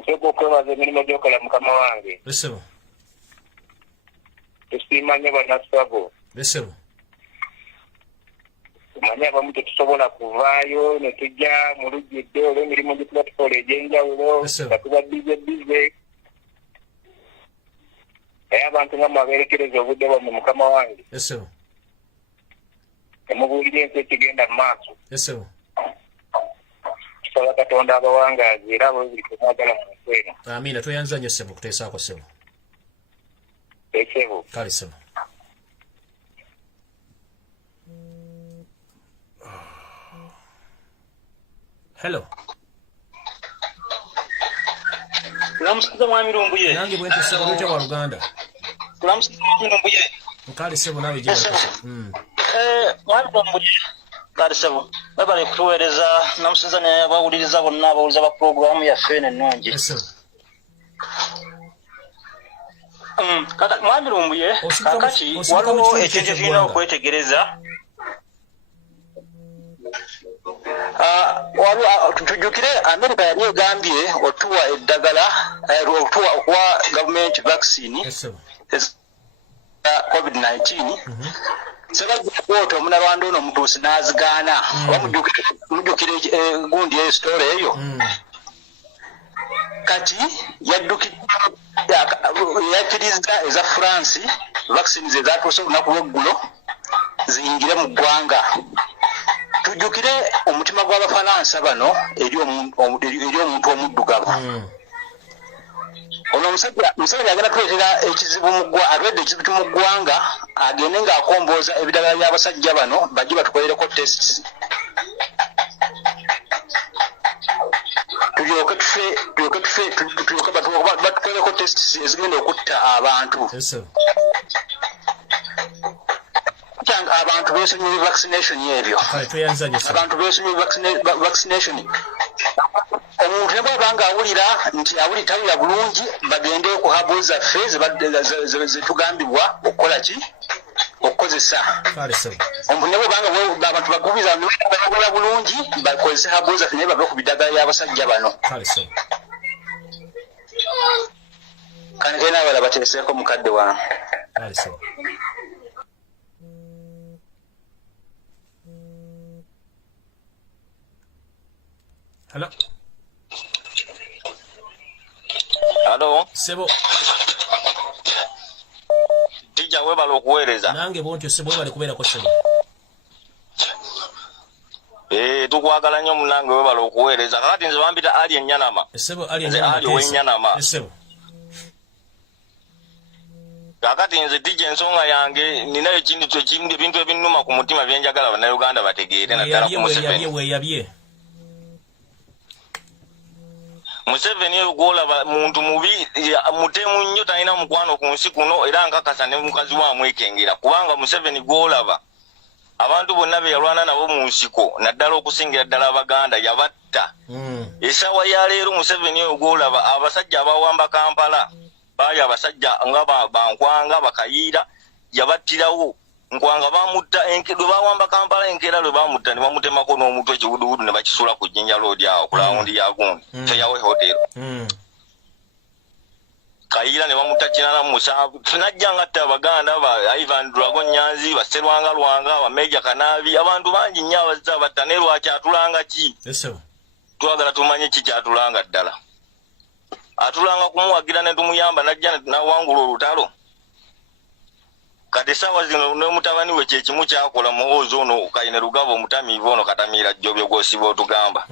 Sebo ko baze milimo gyokola mukama wange. Sebo. Tusimanye bana sabo. Sebo. Manya abamu tetusobola kuvaayo ne tujja mu lujjudde olw'emirimu gye tuba tukola egy'enjawulo nga tuba bize naye abantu nga mwabeerekereza obudde bwammwe mukama wange temubuulira ensi ekigenda mu maaso tusaba katonda abawangaazi era abo buli temwagala mu nsi eno amiina tweyanza nnyo ssebo kuteesaako ssebo esebo kale ssebo Hello. Kulamusiza mwami Lumbuye. Nange bwente sebo lute wa Uganda. Kulamusiza mwami Lumbuye. Nkali sebo nawe je bako. Mwami Lumbuye. Kali sebo. Baba kutuweereza namusiza ne abawuliriza bonna abawuliza ba program ya fene nnungi. Yes. Kata mwami Lumbuye. Kakati waliwo ekintu kirina okwetegereza. Tujukire America yali egambye otuwa eddagala otuwa okuwa government vaccine COVID-19 sebajja kwota omunabando ono omutuusi n'azigaana mujjukire gundi eyo story eyo kati yakkiriza eza France vaccines ezatuuse olunaku lw'eggulo ziyingire mu ggwanga tujjukire omutima gw'abafalansa bano eri omuntu omuddugavu ono omusajja agenda tuleetera ekizibu atwedde ekizibu mu ggwanga agende ng'akombooza ebidagala by'abasajja bano bajje batukolereko test batukolereko test ezigenda okutta abantu abantu beesonyiwe vaccination ebyo abantu beesonyiwe vaccination omuntu ne bw'aba ng'awulira nti tawulira bulungi bagende ku habo zaffe ze tugambibwa okukola ki okukola bakozesa omuntu ne banga abantu bakubiza bakola bulungi bakozesa habuza ne baba ku bidagala y'abasajja bano kandi tena wala bateeseko mukadde wange Hello. Sebo. Tija webala okuweereza. Nange bontyo sebo webale kubeera ko sebo. Tukwagala nnyo munange webala okuweereza. Kakati nze bambita ali ennyanama. Sebo ali ennyanama. Sebo. Kakati nze tija ensonga yange ninayo ebintu ebinnuma ku mutima byenjagala bannayuganda bategeere naddala ku Museveni. Museveni ogolaba muntu mubi mutemu nnyo talina mukwano ku nsi kuno era nkakasa ne mukazi wa mwekengera kubanga Museveni golaba abantu bonna be yalwana nabo mu nsiko naddala okusingira ddala abaganda yabatta esawa ya leero Museveni ogolaba abasajja abawamba Kampala baali abasajja nga bankwanga bakayiira yabattirawo nkwanga bamutta enkedwe bawamba Kampala enkera lwe bamutta ne bamutemako n'omutwe ekiwuduwudu ne bakisula ku Jinja Road awo ku lawundi ya Guno Fairway Hotel kayiira ne bamutta kinana mu musanvu tunajja ngatta abaganda ba Ivan Dragon Nyanzi baserwanga lwanga ba Meja Kanabi abantu bangi nnyo abazza abatta ne lwaki atulanga ki twagala tumanye ki kyatulanga ddala atulanga kumuwagira ne tumuyamba najja nawangula olutalo kati sawa zino n'omutabani we kye kimu kyakola muhoozi ono Kayine Lugabo omutamiivu ono Katamira Jjobyo gw'osiba otugamba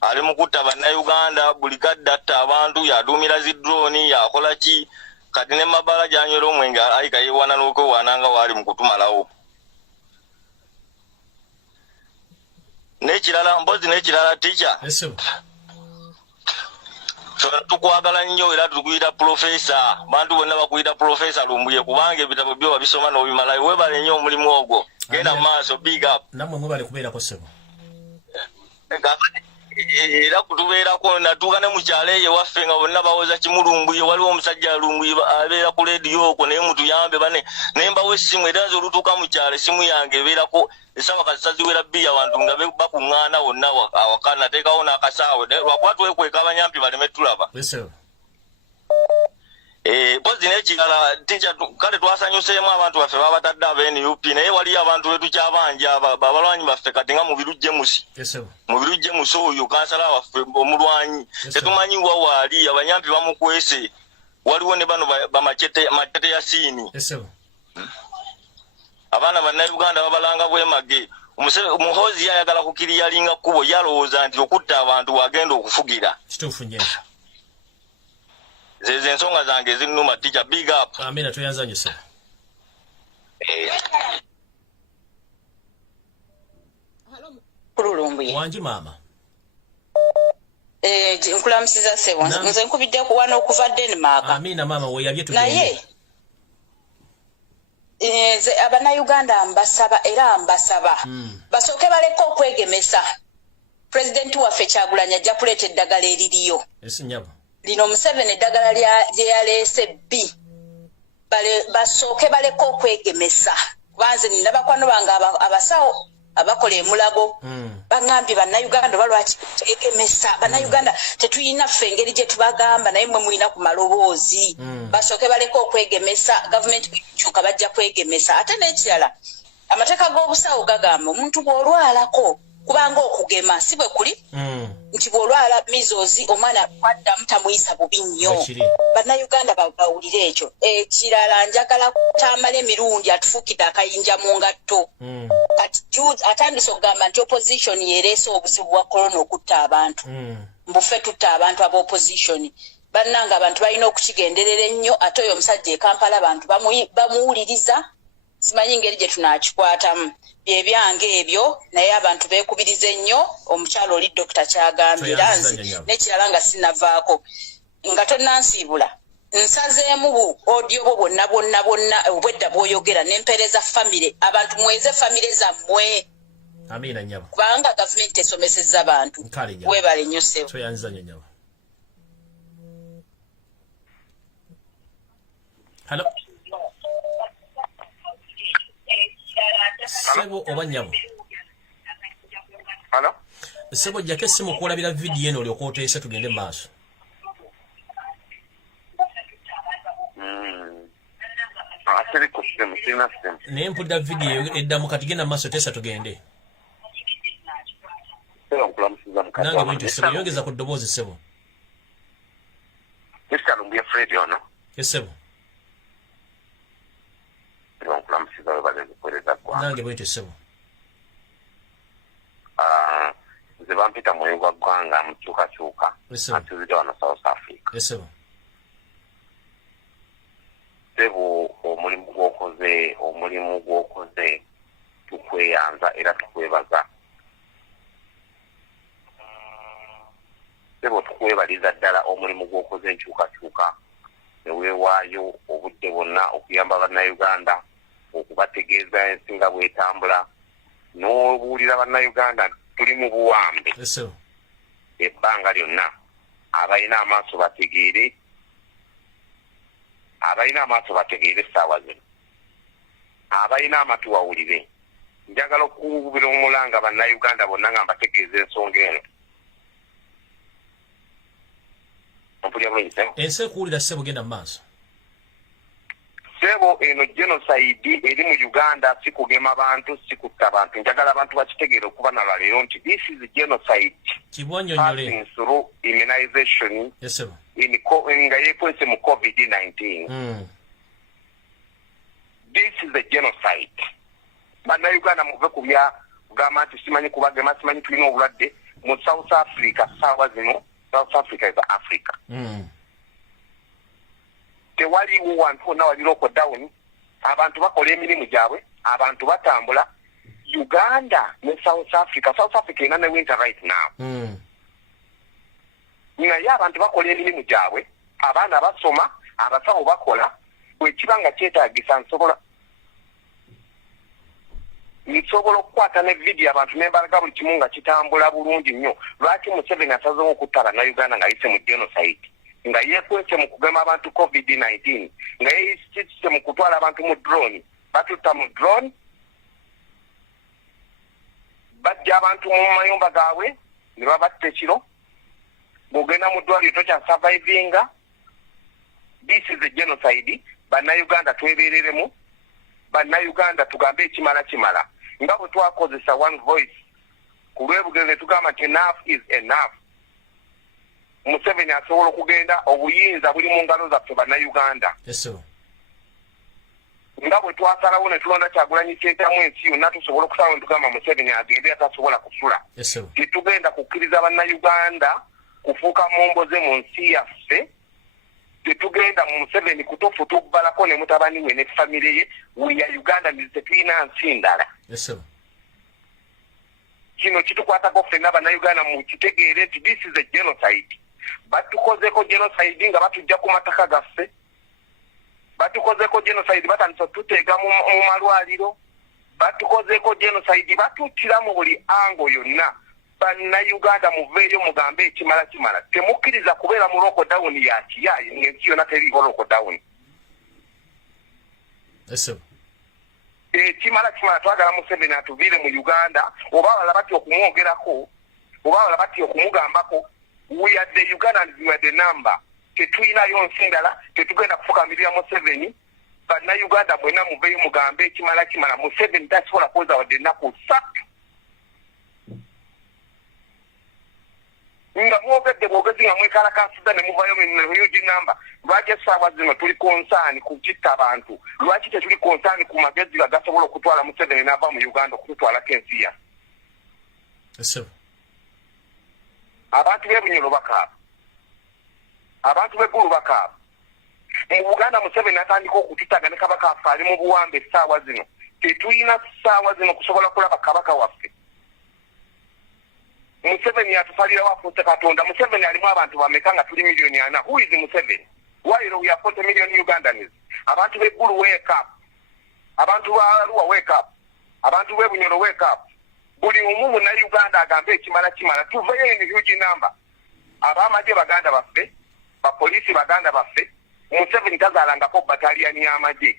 ali mu kutta bannayuganda buli kadde atta abantu yaduumira zidrooni yakola ki kati ne mabala gyanywera omwenge ayika yeewana n'okwewaananga waali mu kutumalawo n'ekirala mpozi n'ekirala tica tukwagala nnyo era tukuyita profesa bantu bonna bakuyita profesa Lumbuye kubanga ebitabo byo wabisoma n'obimalayo webale nnyo omulimu ogwo genda mu maaso big up nammwe mwebale kubeerako sebo era kutubeerako natuuka ne mukyalo eyo waffe nga bonna bawoza kimu Lumbuye waliwo omusajja Lumbuye abeera ku leediyo okwo naye mutuyambe bane naye mbawo essimu era nze olutuuka mu kyalo essimu yange ebeerako esawa kazisaziwera bbiya abantu nga bakuŋŋaana wonna awaka nateekawo n'akasaawe lwakuba twekweka abanyampi baleme tulaba pozi n'ekirala kale twasanyuseemu abantu baffe babatadde aba NUP naye waliyo abantu betukyabanja babalwanyi baffe kati nga Mubiru James oyo kansala waffe omulwanyi tetumanyi wawaali abanyampi bamukwese waliwo ne bano bamacete ya siini abaana bannayuganda babalanga bwemage omuhoozi yayagala kukiriyalinga kkubo yalowooza nti okutta abantu wagenda okufugira kituufu nnyo zeze ensonga zange ezinnuma tica big up amina tuyanzanyisa kululumbuye wangi maama nkulamusiza sebo nze nkubidde kuwana okuva Denmark amina maama weyabye tugende naye nze abannayuganda mbasaba basooke baleka okwegemesa pulezidenti waffe Kyagulanyi ajja kuleeta eddagala eririyo lino Museveni eddagala lye yaleese bbi basooke baleka okwegemesa kubanze nina bakwano bange abasawo abakola emulago baŋŋambye bannayuganda oba lwaki twegemesa bannayuganda tetuyina ffe engeri gye tubagamba naye mwe mulina ku maloboozi basooke baleka okwegemesa gavumenti bwekyuka bajja kwegemesa ate n'ekirala amateeka g'obusawo gagamba omuntu bw'olwalako kubanga okugema si bwe kuli nti bw'olwala mizozi omwana kwaddamu tamuyisa bubi nnyo bannayuganda bawulire ekyo ekirala njagala kutamala emirundi atufuukidde akayinja mu ngatto kati atandise okugamba nti opposition yereese obuzibu bwa korona okutta abantu mbuffe tutta abantu aba opposition bannanga abantu balina okukigenderera ennyo ate oyo omusajja e Kampala abantu bamuwuliriza simanyi ngeri gye tunaakikwatamu byebyange ebyo naye abantu beekubiriza ennyo omukyalo oli Dr. Kyagambye era nze n'ekirala nga sinavaako nga tonnansiibula nsazeemu audio bwo bonna obwedda bw'oyogera n'empeereza famire abantu mweze famire zammwe amina nyabo kubanga gavumenti esomesezza abantu weebale nnyo ssebo tweyanzanya nyabo Hello Sebo oba nnyabo. Hello? Sebo jjako essimu okulabira vidiyo eno olyoka oteese tugende mu maaso. Naye mpulira vidiyo eddamu kati genda mu maaso teesa tugende. Nange bwentyo Sebo yongeza ku ddoboozi Sebo. Mr. Lumbuye Fred ono. Yes Sebo. Nange bwentyo Sebo. Nze bampita muyi gwa ggwanga mukyukakyuka. Atuzidde wano South Africa. Yes Sebo. Sebo omulimu gw'okoze tukweyanza era tukwebaza. Sebo tukwebaliza ddala omulimu gw'okoze enkyukakyuka ne weewaayo obudde bwonna okuyamba bannayuganda okubategeeza ensi nga bw'etambula n'obuulira bannayuganda tuli mu buwambe ebbanga lyonna abalina amaaso bategeere essaawa zino abalina amatu bawulire. Njagala okukubira omulanga bannayuganda bonna nga mbategeeza ensonga eno. Ensi ekuwulira Sebo genda mu maaso. Sebo eno genocide eri mu Uganda si kugema bantu si kutta bantu. Njagala abantu bakitegeera okuba na lwaleero nti this is genocide. Kibwanyonyole. Through immunization. Yes Sebo. Nga yeekwese mu COVID-19. This is a genocide. Bannayuganda muve ku bya kugamba nti simanyi kubagema simanyi tulina obulwadde mu South Africa saawa zino. South Africa is Africa. Tewaliwo wantu wonna wali lockdown. Abantu bakola emirimu gyabwe. Abantu batambula. Uganda ne South Africa. South Africa ina ne winter right now. Naye abantu bakola emirimu gyabwe. Abaana basoma. Abasawo bakola. Bwe kiba nga kyetaagisa nsobola okukwata ne vidiyo abantu ne mbalaga buli kimu nga kitambula bulungi nnyo. Lwaki Museveni asazeewo okutta bannayuganda ng'ayise mu genocide? Nga yeekwese mu kugema abantu COVID-19. Nga yeeyisise mu kutwala abantu mu drone. Batutta mu drone. Bajja abantu mu mayumba gaabwe ne babatta ekiro. Bw'ogenda mu ddwaliro tokya survivinga. This is a genocide. Bannayuganda twebeereremu. Bannayuganda tugambe ekimala kimala. Nga bwe twakozesa one voice ku lw'ebugere tugamba nti enough is enough. Museveni asobola okugenda obuyinza buli mu ngalo zaffe bannayuganda. Nga bwe twasalawo ne tulonda Kyagulanyi kyentamu ensi yonna tusobola okusalawo ne tugamba Museveni agende atasobola kusula. Tetugenda kukkiriza bannayuganda kufuuka momboze mu nsi yaffe. Tetugenda mu Museveni kutofu tubbalako ne mutabani we ne famire ye we ya Uganda tetulina nsi ndala. Kino kitukwatako ffenna bannayuganda mu kitegeere nti this is a genocide. Batukozeko genocide nga batujja ku mataka gaffe. Batukozeko genocide batandisa tuteega mu malwaliro. Batukozeko genocide batuttira mu buli ango yonna. Bannayuganda muveeyo mugambe ekimala kimala. Temukkiriza kubeera mu lockdown ya kiyaye ng'ensi yonna teriiko lockdown. Ekimala kimala twagala Museveni atuviire mu Uganda oba abala batya okumwogerako oba abala batya okumugambako. We are the Ugandans, we are the number. Tetulinayo nsi ndala tetugenda kufukamirira Museveni. Bannayuganda mwenna muveeyo mugambe ekimala kimala. Museveni tasobola kwoza wadde ennaku ssatu. Nga mwogezi nga mwekalakansida ne muvayo huge number. Lwaki essaawa zino tuli konsaani ku kitta abantu? Lwaki tetuli konsaani ku magezi agasobola okutwala Museveni n'ava mu Uganda okututwalako ensi yaffe? Abantu b'Ebunyoro bakaaba. Abantu b'Eggulu bakaaba. Mu Buganda Museveni atandika okututaga ne kabaka affe ali mu buwambe essaawa zino. Tetulina ssaawa zino kusobola kulaba kabaka waffe. Museveni atufalira wafuuse Katonda. Museveni alimu abantu bameka nga tuli milioni 4. Who is Museveni? Why we are 40 million Ugandans? Abantu b'Eggulu wake up. Abantu ba Arua wake up. Abantu b'Ebunyoro wake up. Buli omu munna Uganda agambe ekimala kimala. Tuveyo in huge number. Ab'amagye baganda baffe, bapoliisi baganda baffe. Museveni tazaalangako bataliyani y'amagye.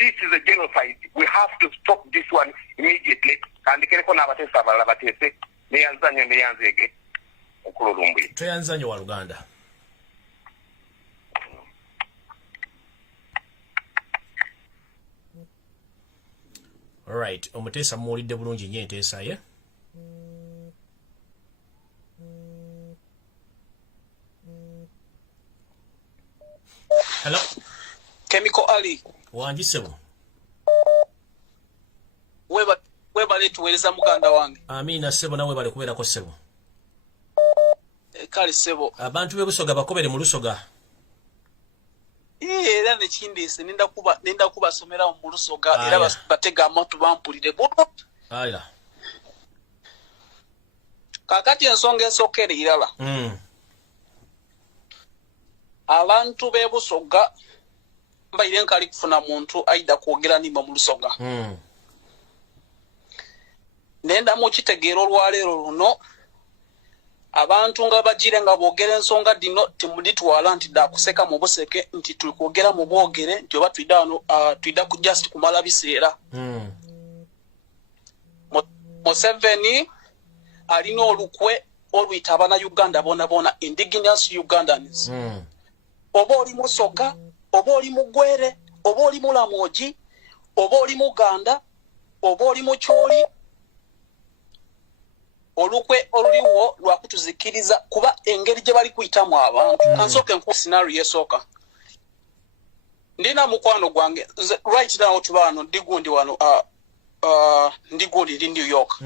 this is a genocide. We have to stop this one immediately. And the Kerefona Batesa Balabatese, Neanzanya Neanzege, Okulumbi. Trianzanya Uganda. All right, omutesa mulidde bulungi nnyo enteesa ye. Hello. Chemical Ali. Wangi sebo. Webale tuweereza muganda wange. Amina sebo nawe bale kubeerako sebo. Kale sebo. Abantu bebusoga bakobere mu lusoga. Era nekindiise nenda kubasomera mu lusoga era batega amatu bampulire bono. Aya. Kakati ensonga esokere irala. Abantu bebusoga mbaire nkali kufuna muntu aida kwogera nimba mu lusoga. Nenda mu kitegeero lwaleero luno abantu nga bajire nga boogera ensonga dino timulitwala nti dakuseka mu buseke nti tuli kwogera mu bwogere nti oba twida ku just kumala biseera. Museveni alina olukwe oluyita abana Uganda bona indigenous Ugandans. Oba oli musoga, oba oli mugwere, oba oli mulamoji, oba oli muganda, oba oli mukyoli, olukwe oluliwo lwakutuzikiriza kuba engeri gye bali kuyitamu abantu. Kansooke nku scenario esooka. Ndina mukwano gwange right now tuba wano ndigundi wano ndigundi ndi New York.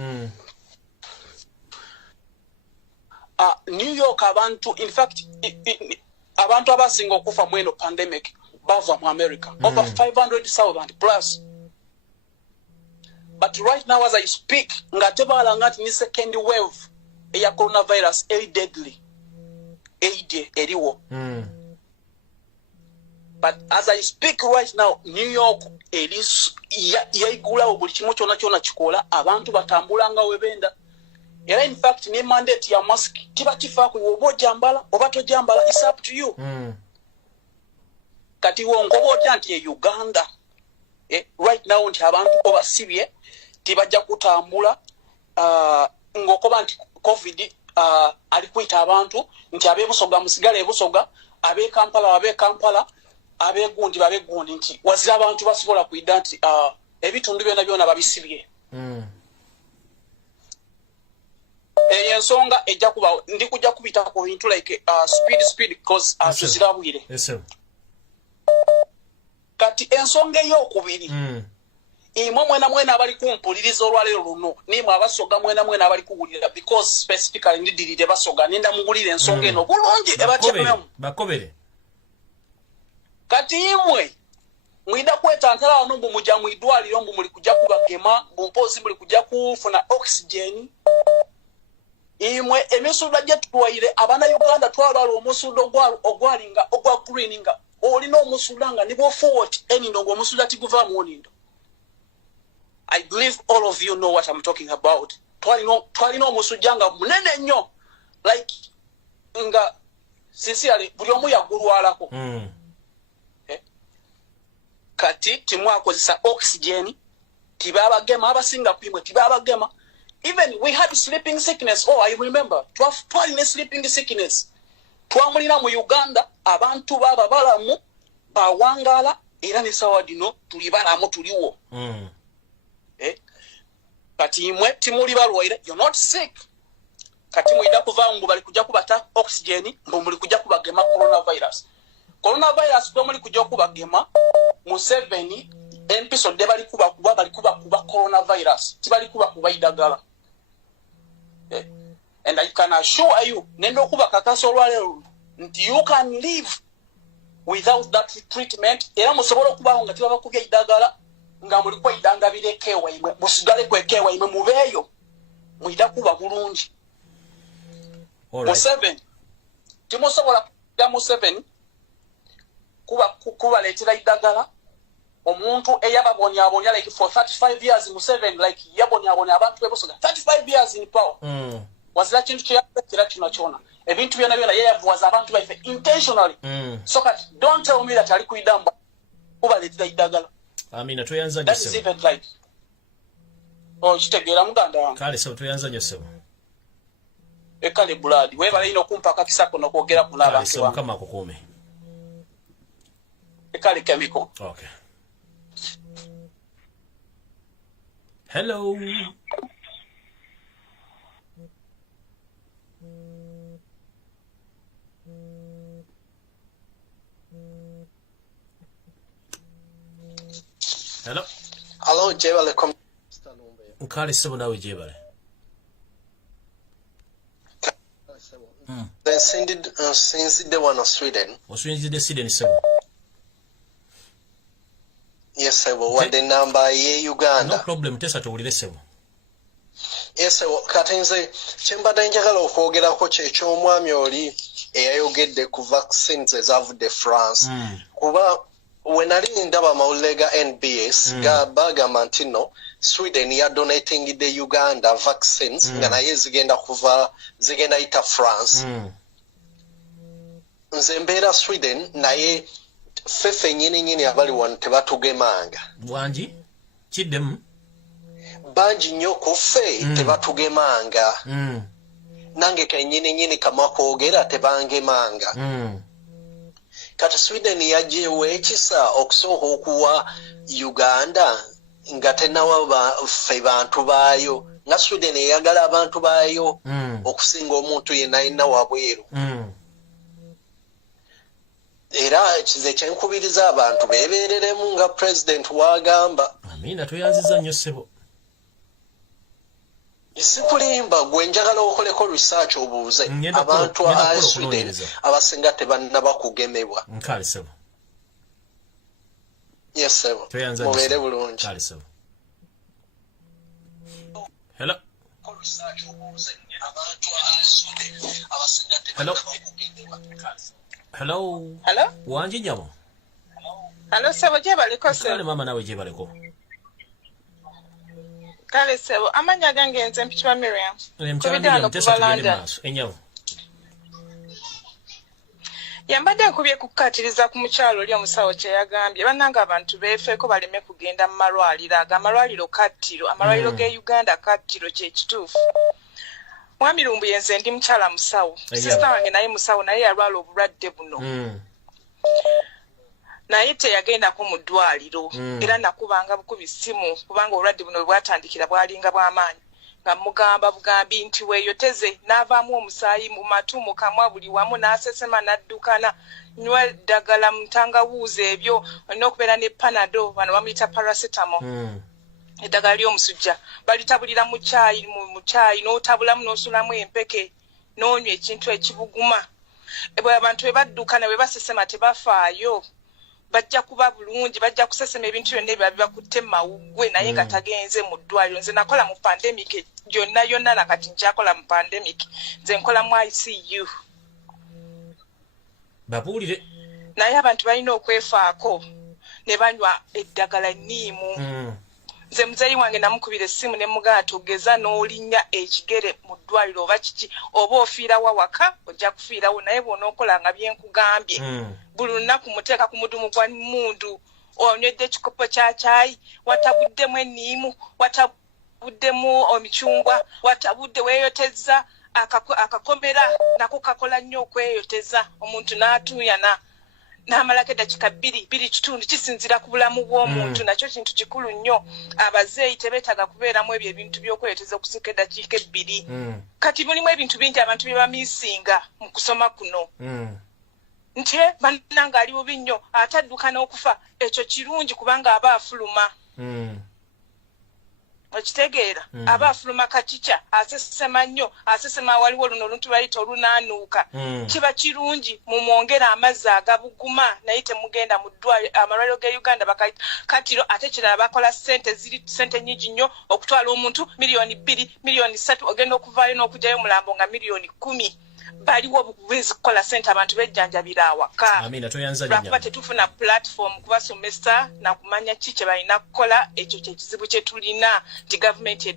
New York abantu in fact abantu abasinga okufa mweno pandemic bava mu America over 500,000 plus. But right now as I speak ngatebala ngati ni second wave ya coronavirus very deadly eriwo. But as I speak right now New York is yaigula buli kimu kyona kikola abantu batambula nga webenda. Era in fact ne mandate ya mask kiba kifaako obo jambala oba to jambala is up to you. Kati wongo botya nti Uganda right now nti abantu obasibye tibajja kutambula ngokoba nti covid ali kwita abantu nti abebusoga musigale ebusoga abe Kampala abegundi nti wazira abantu basobola kuida nti ebitundu byona babisibye. Ensonga ejja kuba ndi kujja kubita ku bintu like speed because tuzirabwire. Yes sir. Kati ensonga ey'okubiri imwe mwena abali kumpuliriza olwaleero luno nimwe abasoga mwena abali kuwulira because specifically ndidirire basoga nenda mugulira ensonga eno bulungi ebakyemu bakobere. Kati imwe mwida kwetantala wano mbu mujja mu idwaliro mbu muli kujja kubagema mpozi muli kujja kufuna oxygen. Imwe emisuda gye tuwaire abana Uganda twalwala omusuda ogwalinga ogwa greeninga olina omusuda nga nibo forward enindo omusuda tiguva mu onindo. I believe all of you know what I'm talking about. Twalina omusujja nga munene nnyo like nga sincerely buli omu yagulwalako. Kati timwakozesa oxygen tibabagema abasinga kwimwe tibabagema. Even we had sleeping sickness. Oh, I remember. Twalina sleeping sickness. Twamulina mu Uganda abantu baba balamu bawangala era ne sawa dino tuli balamu tuliwo. Kati imwe timuli balwaire you're not sick. Kati mwida kuva ngo bali kujja kubata oxygen mbo muli kujja kubagema coronavirus. Coronavirus kwa muli kujja kubagema mu 7 episode bali kuba coronavirus. Tibali kuba idagala. And I can assure you nendo kuba kakaso olwaleero nti you can live without that treatment. Era musobola kuba nga tibaba kubya idagala nga muli kwa idanga birekewa imwe musigale kwekewa imwe mubeyo mwida kuba bulungi. Mu 7 timosobola ya mu 7 kuba letera idagala omuntu eyababonya like for 35 years mu 7 like yabonya abantu bebusoga 35 years in power. Wazira kintu kyakira kino kyona ebintu byona yayavuwaza abantu baife intentionally. So don't tell me that ali kuidamba kuba letera idagala. Amina tuyanza that is even right. Kitegeera muganda wange. Kale so tuyanza nyo sebo. Ekale buladi webale ino kumpa akakisa kono kwogera ku n'abantu. So kama kukume. Ekale chemical. Okay. Hello. Hello, Jebale. Nkale sebo nawe Jebale. Since the one of Sweden. Oswinzide Sweden sebo. Yes, sebo. What the number ye Uganda? No problem. Tesa tuwulire sebo. Yes, sebo. Katenze kyembadde njagala okwogerako ky'ekyomwami oli eyayogedde ku vaccines ezavudde France. Kuba when I ndaba amawulire ga NBS bagamba nti no Sweden ya donating the Uganda vaccines nga naye zigenda ita France. Nze mbeera Sweden naye fefe nyini abali wano tebatugemanga. Bwanji kiddemu banji nnyo ku ffe tebatugemanga. Nange kenyini kama kwogera tebangemanga. Kati Sweden yajeewo ekisa okusooka okuwa Uganda nga tenawa ffe bantu baayo nga Sweden eyagala abantu baayo okusinga omuntu yenna wabweru. Era kize kyenkubiriza abantu beebereremu nga president wagamba. Amina tuyanziza nnyo ssebo. Sikulimba gwe njagala okoleko research obuuze abantu a Sweden abasinga tebannaba kugemebwa. Nkale sebo. Yes sebo. Mubeere bulungi. Nkale sebo. Hello. Hello. Hello. Hello. Wanji nyamo. Hello sebo Jebaleko sebo. Kale mama nawe Jebaleko. Kale sebo amanya gange nze mpichwa Miriam. Mchana tesa tugende maaso. Enyawo. Yambadde nkubye kukatiriza ku mukyalo oli omusawo kye yagambye bannanga abantu beefeeko baleme kugenda mu malwaliro amalwaliro kattiro amalwaliro ge Uganda kattiro kye kituufu. Mwami Lumbuye nze ndi mukyala musawo. Sista wange naye musawo naye yalwala obulwadde buno. Naye teyagendako mu ddwaliro era nakubanga bukubi ssimu kubanga obulwadde buno bwatandikira bwalinga bw'amaanyi nga mugamba bugambi nti weeyoteze n'avaamu omusaayi mu matu mu kamwa buli wamu n'asesema n'addukana nywa ddagala mutangawuuzi ebyo olina okubeera ne panado bano bamuyita paracetamol eddagala ly'omusujja balitabulira mu caayi n'otabulamu n'osulamu empeke n'onywa ekintu ekibuguma bwe abantu bwe baddukana bwe basesema tebafaayo bajja kuba bulungi bajja kusesema ebintu byonna ebyo bibakutte mawuggwe naye nga tagenze mu ddwaliro. Nze nakola mu pandemic yonna nakati nkyakola mu pandemic nze nkola mu ICU. Babuulire naye abantu balina okwefaako ne banywa eddagala nniimu. Nze muzeeyi wange namukubira essimu ne mugamba tugeza n'olinnya ekigere mu ddwaliro oba kiki oba ofiirawo waka ojja kufiirawo naye bw'onookola nga byenkugambye buli lunaku muteeka ku mudumu gwa mmundu onywedde ekikopo kya caayi watabuddemu enniimu watabuddemu omicungwa watabudde weeyoteza akakomera nako kakola nnyo okweyoteza omuntu n'atuuyana n'amalako eddakiika 2.2 kisinzira ku bulamu bw'omuntu nakyo kintu kikulu nnyo. Abazeeyi tebeetaaga kubeeramu ebyo ebintu by'okweyoteza okusika eddakiika 2. Kati mulimu ebintu bingi abantu bye bamiisinga mu kusoma kuno. Nti bannanga ali bubi nnyo atadduka n'okufa ekyo kirungi kubanga aba afuluma. Okitegeera aba afuluma kakica asesema nnyo asesema waliwo luno oluntu bayita olunaanuuka kiba kirungi mumwongera amazzi agabuguma naye temugenda mu ddwaliro amalwaliro ge Uganda bakatiro ate kirala bakola sente nyingi nnyo okutwala omuntu $2 million 3 ogenda okuvaayo n'okugyayo mulambo nga $10 baliwo bezikola sente abantu bejjanjabira awaka. Amina toyanza nnyo. Lwakuba tetufuna platform kubasomesa na kumanya ki kye balina kukola ekyo kye kizibu kye tulina nti gavumenti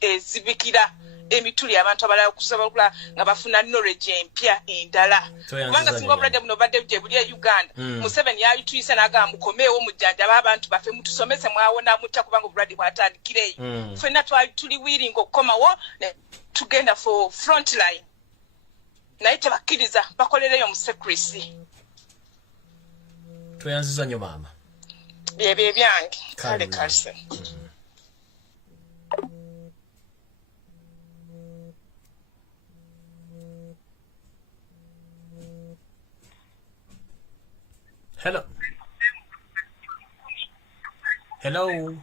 ezibikira emituli abantu abalala okusobola nga bafuna knowledge empya endala kubanga singa obulwadde buno badde buje buli e Uganda Museveni yayituyise n'agamba mukomeewo mujjanjaba abantu baffe mutusomese mwawona mutya kubanga obulwadde bwataadikireyo ffenna twali tuli wiringa okukomawo tugenda for front line naye tebakkiriza bakolereyo mu secrecy. Tweyanziza nnyo maama. Byebyo byange kale kalse. Hello. Hello.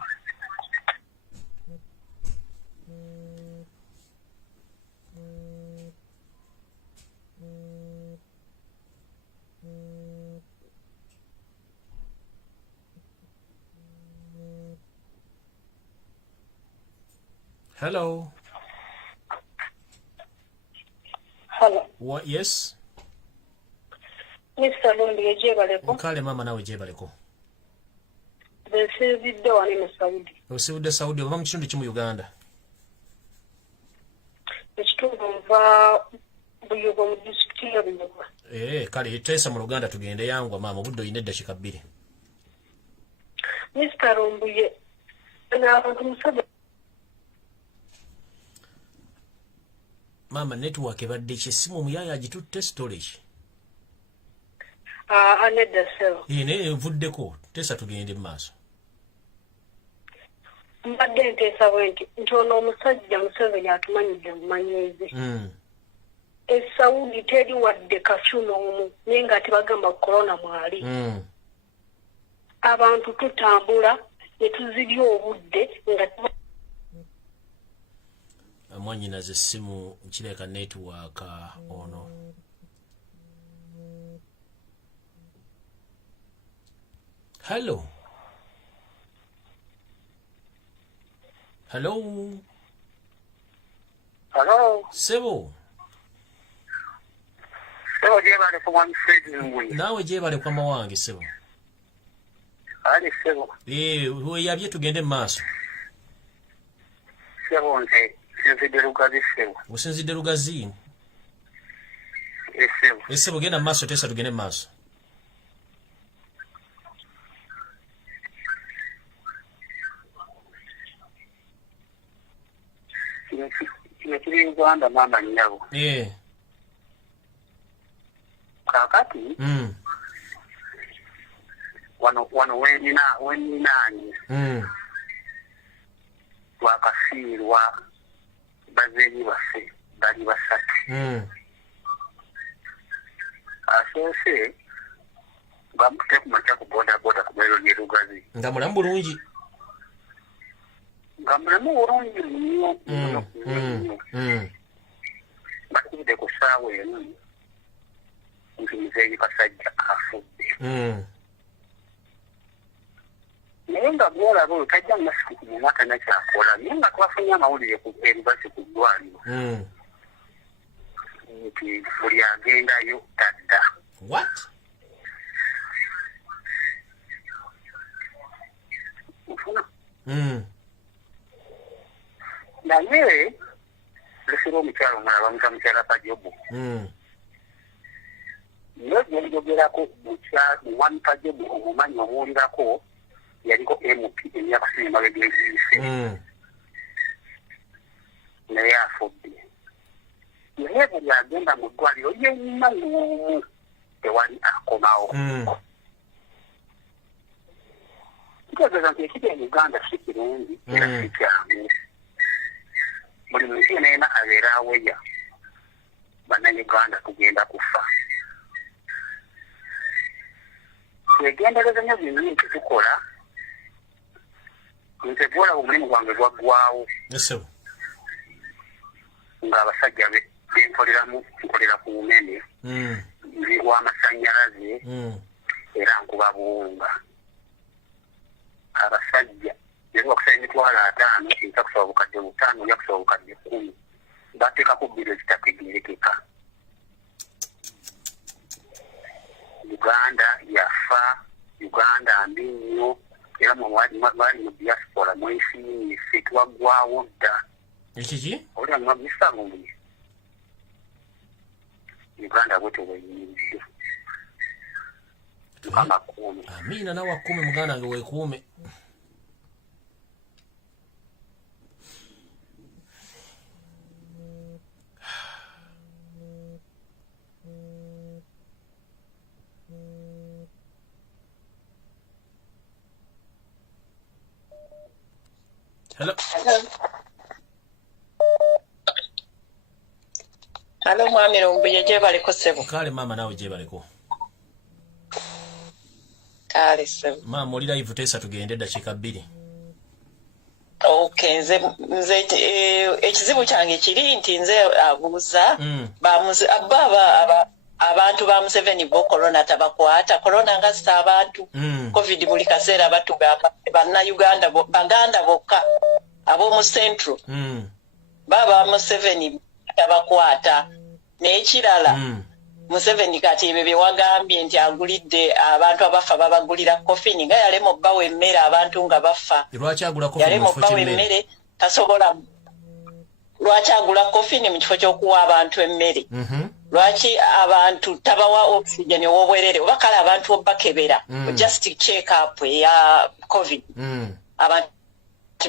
Hello. Hello. What? Yes. Mr. Lundi, jebaleko. Mkale mama nawe jebaleko. Besizidde wano mu Saudi. Osibudde Saudi oba mu kitundu kimu Uganda. Ekitundu nva Buyogo mu district ya Buyogo. Kale Tesa mu Uganda tugende yangwa mama buddo yine dakika 2. Mr. Lumbuye na abantu musabe. Mama network ebadde kyesimu muyaya agitutte storage. Anedda seo. Ne vuddeko Tesa tugende maaso. Mbadde nteesa bwenti ntono omusajja Museveni atumanyidde mumanyirize. Saudi teri wadde kafyu n'omu naye nga tebagamba corona mwali. Abantu tutambula ne tuzibya obudde nga amwanyina ze simu kireka network ono. Hello. Hello. Hello. Sebo. Sebo jebale kwa mfedi. Nawe jebale kwa mawangi sebo. Ali sebo. We yabye tugende maaso. Sebo nze sinzidde lugazi sebo. Usinzidde lugazi? Sebo. Sebo genda maaso Tesa tugende maaso. Kiri Uganda mama nyabo. Kakati. Wano weninaani. Wakafirwa bazenyi baffe bali basatu. Asose bamute kumacha ku boda ku mero ne lugazi. Nga mulamu bulungi. Ngamulamu bulungi nnyo. Bakide ku saawa eno nkizeeyi kasajja afudde. Naye nga gwolaba tajja masiku ku mwaka nakyakola naye nga twafunye amawulire ku eribasi ku ddwaliro nti buli agendayo tadda. What? Naye lesera omukyalo omulala bamuta mukyala Pajobu. Naye gyenjogerako muwani Pajobu omumanyi omuwulirako yaliko MP emyaka ssatu emabega egiyise. Naye afudde. Naye buli agenda mu ddwaliro yenna n'omu tewali akomawo. Kitegeeza nti ekiri e Uganda si kirungi era si kyangu. Buli muntu yenna abeera aweya bannayuganda tugenda kufa. Twegendereza nnyo bintu tukola nze bwolaba omulimu gwange gwaggwawo ng'abasajja benkoleramu nkolera ku Owememe ndi w'amasannyalaze era nkuba buwunga. Abasajja naye bakusaba emitwalo 5 nja kusaba obukadde 5 oja kusaba obukadde 10 bateekako bbiro ezitategeerekeka. Uganda yafa, Uganda mbi nnyo era bali mu diaspora mwesiimye ffe twaggwawo dda. Ekiki? Olya mwabisa lumbuye. Uganda bwetu wenyinzi. Amina na wakume muganda nge wekume. Hello mwami Lumbuye jebaleko sebo. Kale mama nawe jebaleko. Kale sebo. Mama oli live tesa tugende dakika 2. Okay, nze ekizibu kyange kiri nti nze abuuza bamuze abantu ba Museveni bo corona tabakwata corona nga sita abantu covid buli kaseera batugamba banna Uganda baganda bokka abo mu central baba Museveni tabakwata n'ekirala Museveni kati bebe wagambye nti agulidde abantu abafa babagulira coffin nga yale mo bawe emmere abantu nga bafa lwaki agula coffin yale mo bawe emmere tasobola lwaki agula coffin mu kifo ky'okuwa abantu emmere lwaki abantu tabawa oxygen w'obwerere oba kale abantu obakebera just check up ya covid abantu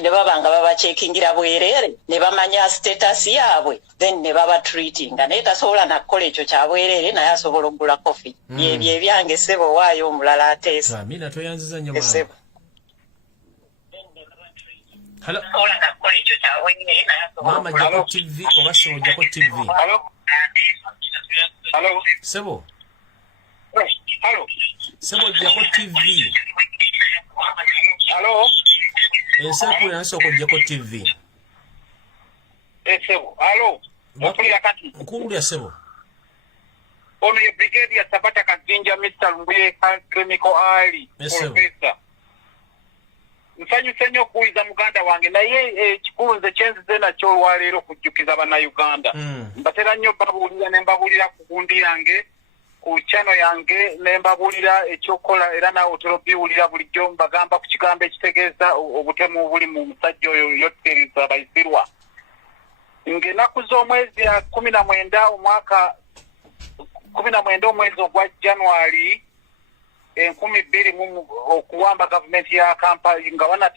ne babanga baba checkingira bwerere ne bamanya status yaabwe then ne baba treating naye tasobola nakola ekyo kya bwerere naye asobola okugula coffee byebyo ebyange sebo waayo omulala ateesa Amina toyanziza nnyo mama Hello mama jako TV oba sebo jako TV Hello sebo Hello sebo jako TV Hello Ensaku yansoko jako TV sebo Hello Okulira kati Nkulya sebo Ono ye brigadier Sabata Kazinja Mr. Lumbuye Chemical Ali Professor Nsanyuse nnyo okuwuliza muganda wange naye kikunze kyenzize nakyo olwaleero okujjukiza bannayuganda mbatera nnyo babuulira ne mbabuulira ku gundi yange ku chano yange ne mbabuulira ekyokukola era naawe otera obiwulira bulijjo mbagamba ku kigambo ekitegeeza obutemu obuli mu musajja oyo yotteriza abayisirwa ng'ennaku z'omwezi ya 19 omwaka 19 omwezi ogwa January 2020 okuwamba gavumenti ya Kampala nga wana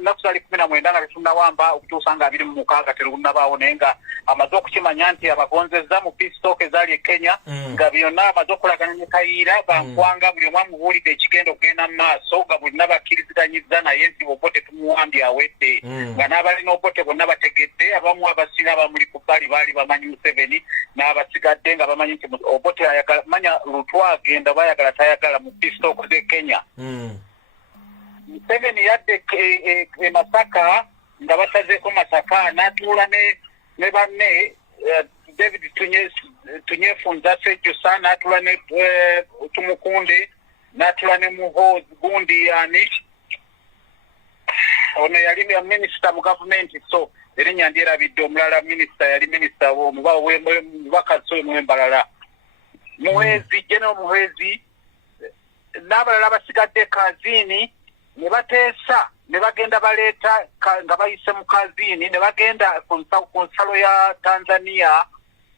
nakusali 19 nga tetunnawamba okutuusa nga 26 terunnabaawo naye nga amaze okukimanya nti abagonzezza mu peace talk ezaali e Kenya nga byonna amaze okulagana ne Kayiira bankwanga buli omu amubuulidde ekigenda okugenda mu maaso nga buli nabakkiriziganyizza naye nti Obote tumuwambye awedde nga n'abalina Obote bonna bategedde abamu abasinga abamuli ku bbali baali bamanyi Museveni n'abasigadde nga bamanyi nti Obote ayagala manya lutwa agenda bayagala tayagala mu peace talk ze Kenya Museveni yadde e Masaka nga basazeeko Masaka n'atuula ne banne David Tunyefunza Sejjusa n'atuula ne Tumukunde n'atuula ne Muhoozi gundi yani ono yali minisita mu gavumenti so erinnya ndyerabidde omulala minisita yali minisita omubaka Mwembalala Muhwezi General Muhwezi n'abalala basigadde Kazini ne bateesa ne bagenda baleeta nga bayise mu Kazini ne bagenda ku nsalo ya Tanzania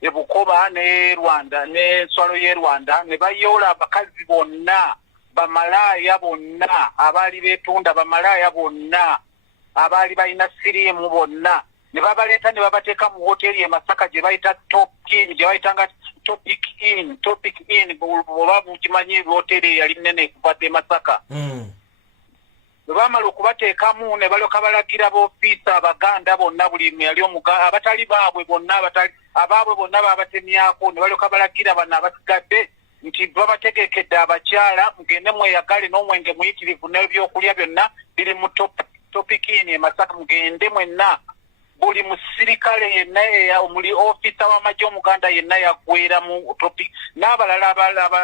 e Bukoba ne Rwanda ne nsalo y'e Rwanda ne bayoola abakazi bonna bamalaaya bonna abaali beetunda bamalaaya bonna abaali balina siriimu bonna ne babaleeta ne babateeka mu hoteri e Masaka gye bayita gye bayitanga Topic Inn oba mukimanyi hoteri yali nnene kubadde Masaka bwe baamala okubateekamu ne balyoka balagira b'ofiisa abaganda bonna buli yali omuganda abatali baabwe bonna abaabwe bonna baabatemyako ne balyoka balagira bano abasigadde nti babategekedde abakyala mugende mweyagale n'omwenge muyitirivu n'ebyokulya byonna biri mu Topic Inn e Masaka mugende mwenna buli musirikale yenna omuli ofisa w'amagye omuganda yenna yaggweera mu Topic n'abalala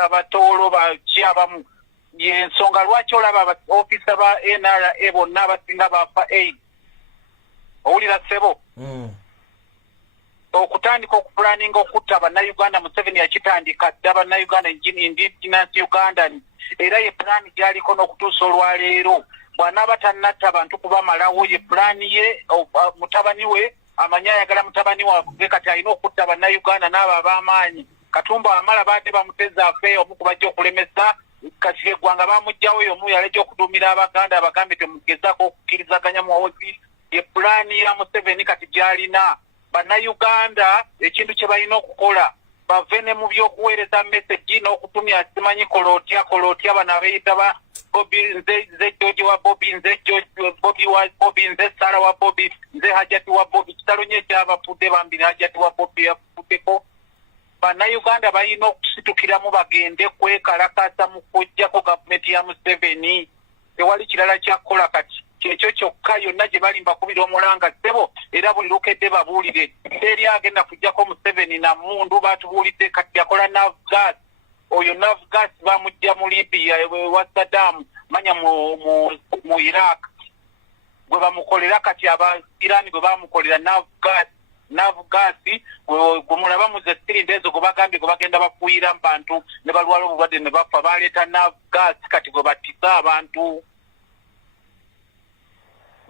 abatoolo bakyabamu yensonga lwaki olaba ofisa ba NRA bonna abasinga bafa AIDS owulira ssebo okutandika okupulaninga okutta bannayuganda Museveni yakitandika dda bannayuganda indigenous Uganda era ye pulaani gyaliko n'okutuusa olwaleero bw'anaaba tannatta abantu kubamalawo ye pulaani ye mutabani we amanya ayagala mutabani waabwe kati alina okutta bannayuganda n'abo ab'amaanyi Katumba amala baadde bamuteza afeeyo omu kubajja okulemesa kati eggwanga bamugjawo oyo omu yalejja okuduumira abaganda abagambe temugezaako okukkirizaganya muwozi ye pulaani ya Museveni kati gy'alina bannayuganda ekintu kye balina okukola bave ne mu by'okuweereza message n'okutumya simanyi kolotya bano abeeyita ba Bobby nze George wa Bobby nze Bobby wa Bobby nze Sara wa Bobby nze Hajati wa Bobby kitalo nye ky'abafudde bambiri Hajati wa Bobby yafuddeko bannayuganda balina okusitukiramu bagende kwekalakasa mu kujjako gavumenti ya Museveni tewali kirala kyakukola kati kyekyo kyokka yonna gye balimba kubira omulanga ssebo era buli lukedde babuulire eri agenda kujjako Museveni na mundu batubuulidde kati yakola navgas oyo navgas bamujja mu Libya wa Saddam manya mu Iraq gwe bamukolera kati aba Iran gwe bamukolera navgas gwe mulaba muze sirinde ezo gwe bagambye gwe bagenda bafuuyira mu bantu ne balwala obulwadde ne bafa baleeta navgas kati gwe batisa abantu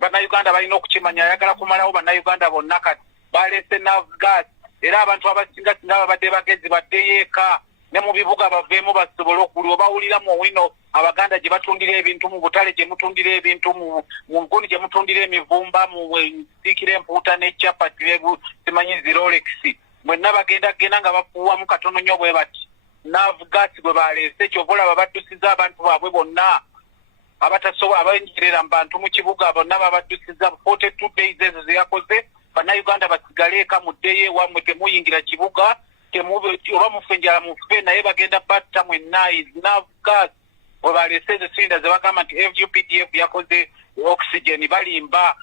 bannayuganda balina okukimanya ayagala kumalawo bannayuganda bonna kati baleese navgas era abantu abasinga singa babadde bagezi baddeyo eka ne mu bibuga baveemu basobole okuli obawuliramu owino abaganda gye batundira ebintu mu butale gye mutundira ebintu mu nkuni gye mutundira emivumba mu siikira empuuta n'ekyapati simanyi Rolex mwenna bagenda nga bafuuwamu katono nnyo bwe bati navgas gwe baleese kyova olaba baddusiza abantu baabwe bonna abatasobola abenjerera mu bantu mu kibuga bonna babaddusiza 42 days ezo ze yakoze bannayuganda basigale eka muddeyo ewammwe temuyingira kibuga oba mufe enjala mufe naye bagenda batta mwenna navgas bwe baleese ezo silinda ze bagamba nti FUPDF yakoze oxygen balimba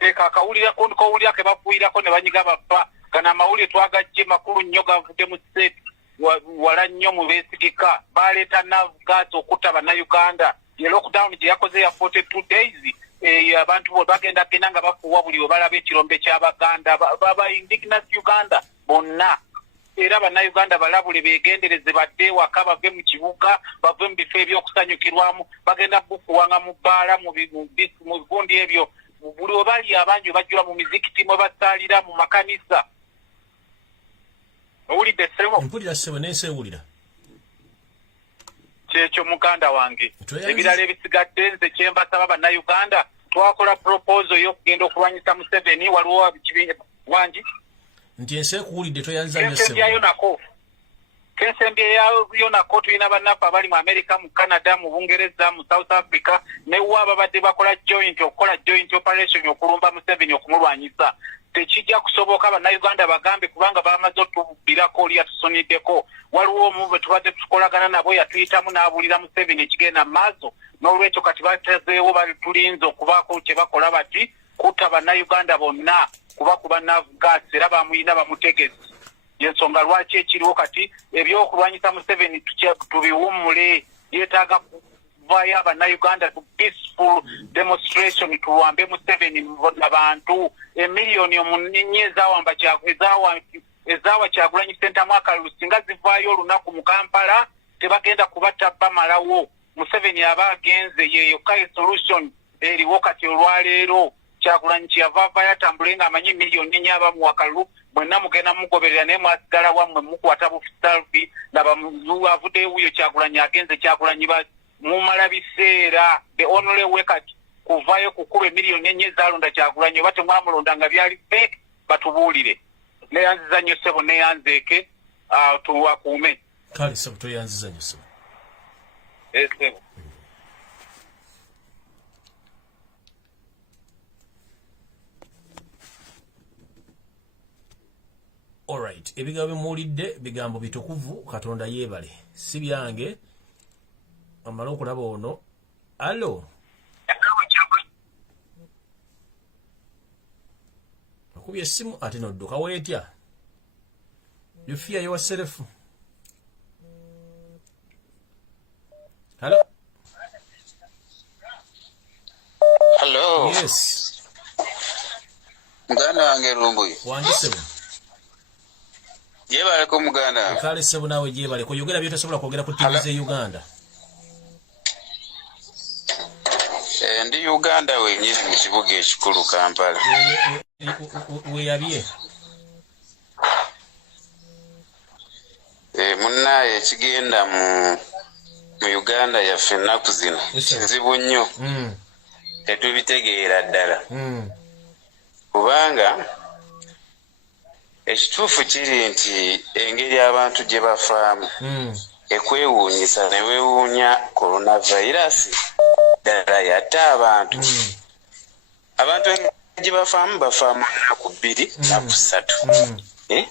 eka akawulirako kowulira ke bafuuyirako ne banyiga bafa gana amawulire twagajje makulu nnyo gavudde mu state wala nnyo mu beesigika baleeta navgas okutta bannayuganda ye lockdown gye yakoze ya 42 days abantu bo bagenda nga bafuuwa buli we balaba ekirombe ky'abaganda baba indigenous Uganda bonna era bannayuganda balabule beegendereze badde waka bave mu kibuga bave mu bifo ebyokusanyukirwamu bagenda bufuwanga mu bbaala mu bigundi ebyo buli we bali abangi bajjula mu mizikiti mwe basaalira mu makanisa owulidde ssebo mpulira ssebo neesewulira kyekyo muganda wange ebirala ebisigadde nze kyembasaba bannayuganda twakola proposal y'okugenda okulwanyisa Museveni waliwo kibiina wangi nti ensi ekuwulidde toyanza nnyo ssebo kensembyeyo nako tulina bannaffe abali mu America mu Canada mu Bungereza mu South Africa newa ababadde bakola okukola joint operation okulumba Museveni okumulwanyisa tekijja kusoboka bannayuganda bagambe kubanga bamaze otubirako oli yatusoniddeko waliwo omu bwe tubadde tukolagana nabo yatuyitamu n'abuulira Museveni ekigenda mu maaso n'olwekyo kati batezeewo tulinze okubaako kye bakola bati kutta bannayuganda bonna kubakuba navgas era bamuyina bamutegezi yensonga lwaki ekiriwo kati ebyokulwanyisa Museveni tubiwummule yeetaaga kuvayo abannayuganda to peaceful demonstration tuwambe Museveni abantu emiliyoni omuninyi ezaawa Kyagulanyi Ssentamu singa zivaayo olunaku mu Kampala tebagenda kubatta bamalawo Museveni aba agenze yeyokka solution eriwo kati olwaleero Kyagulanyi kyeyava yatambule ng'amanyi miliyoni ennya abamuwa kalulu mwenna mugenda mugoberera naye mwasigala wammwe mukwata busalvi avudde ewuyo Kyagulanyi agenze Kyagulanyi mumala biseera the only way kati kuvayo kukuba emiliyoni ennya ezaalonda Kyagulanyi oba temwamulonda nga byali fake batubuulire neyanziza nnyo ssebo neyanzeeke tuwakuume kale ssebo toyanziza nnyo ssebo ssebo alright ebigambo bimuwulidde bigambo bitukuvu Katonda yeebale si byange amala okulaba ono allo akubye essimu ate nodduka weetya you fear yourself hello yes muganda wange Lumbuye wange ssebo yebaleko muganda kale ssebo naawe gyebaleko yogera byotasobola kwogera ku TV ze Uganda Ndi Uganda wenyini mu kibuga ekikulu Kampala. Weyabye? Munnaye ekigenda mu Uganda yaffe ennaku zino kizibu nnyo. Tetubitegeera ddala. Kubanga ekituufu kiri nti engeri abantu gye bafaamu ekwewuunyisa ne weewuunya coronavirus ddala yatta abantu. Abantu gye bafaamu nnaku 2 nnaku 3.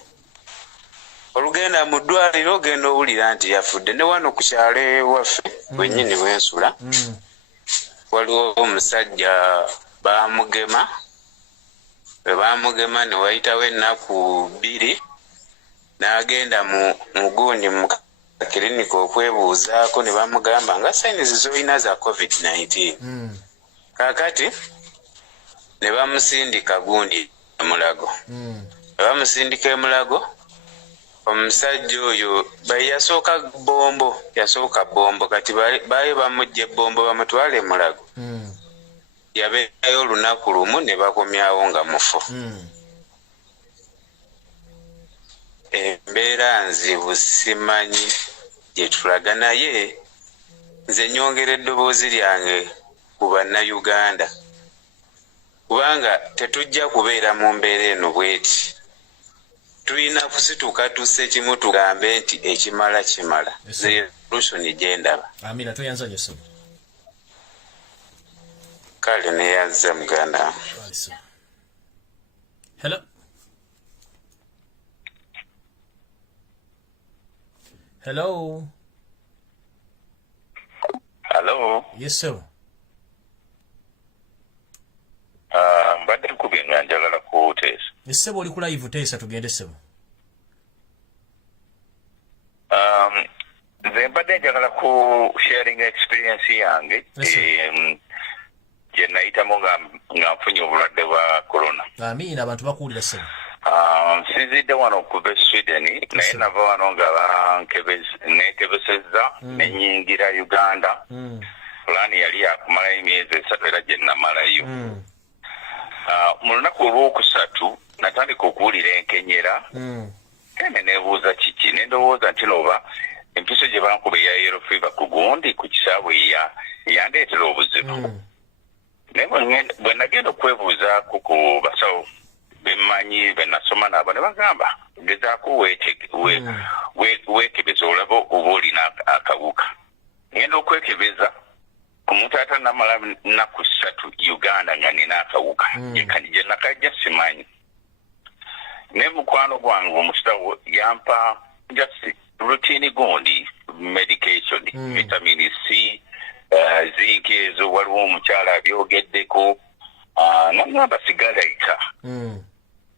Olugenda mu ddwaliro ogenda owulira nti yafudde. Ne wano ku kyalo ewaffe wennyini wensula waliwo omusajja baamugema. Bwe baamugema ne wayitawo ennaku 2 n'agenda mu gundi mu kilinika okwebuuzaako ne bamugamba nga sayinizi z'olina za COVID-19. Kaakati ne bamusindika gundi Mulago. Ne bamusindika Mulago, omusajja oyo yasooka bombo kati baali bamugye bombo bamutwale Mulago. Yabeerayo olunaku lumu ne bakomyawo nga mufu. Embeera nzibu simanyi gye tulaga naye nze nyongera eddoboozi lyange ku bannayuganda kubanga tetujja kubeera mu mbeera eno bweti. Tulina kusituka tusse kimu tugambe nti ekimala kimala. Ze solution gye ndaba. Amina toyanza nyo. Kale ne yazza muganda. Hello. Hello. Hello. Yes sir. Mbadde nkubye njagala ku Teesa. Ssebo oli ku live Teesa tugende ssebo. Nze mbadde njagala ku sharing experience yange. Gye nayitamu nga nfunye obulwadde bwa corona. Amiina abantu bakuwulira ssebo. Nsinzidde wano okuva e Sweden naye nava wano nga neekebesezza ne nnyingira Uganda. Pulaani yali yakumalayo emyezi 3 era gye namalayo. Mu lunaku olwokusatu natandika okuwulira enkenyera. Kene neebuuza kiki ne ndowooza nti noba empiso gye bankuba eya yellow fever ku gundi ku kisaawe yandeetera obuzibu. Naye bwe nagenda okwebuuzaako ku basawo bemmanyi be nasoma nabo ne bagamba gezaako weekebeza olaba oba olina akawuka. Ngenda okwekebeza omuntu atanamala nnaku 3 Uganda nga nina akawuka. Gye nakajja simanyi. Ne mukwano gwange omusitawo yampa just routine gundi medication, vitamin C, zinc ezo waliwo omukyala abyogeddeko. Nangamba sigala eka.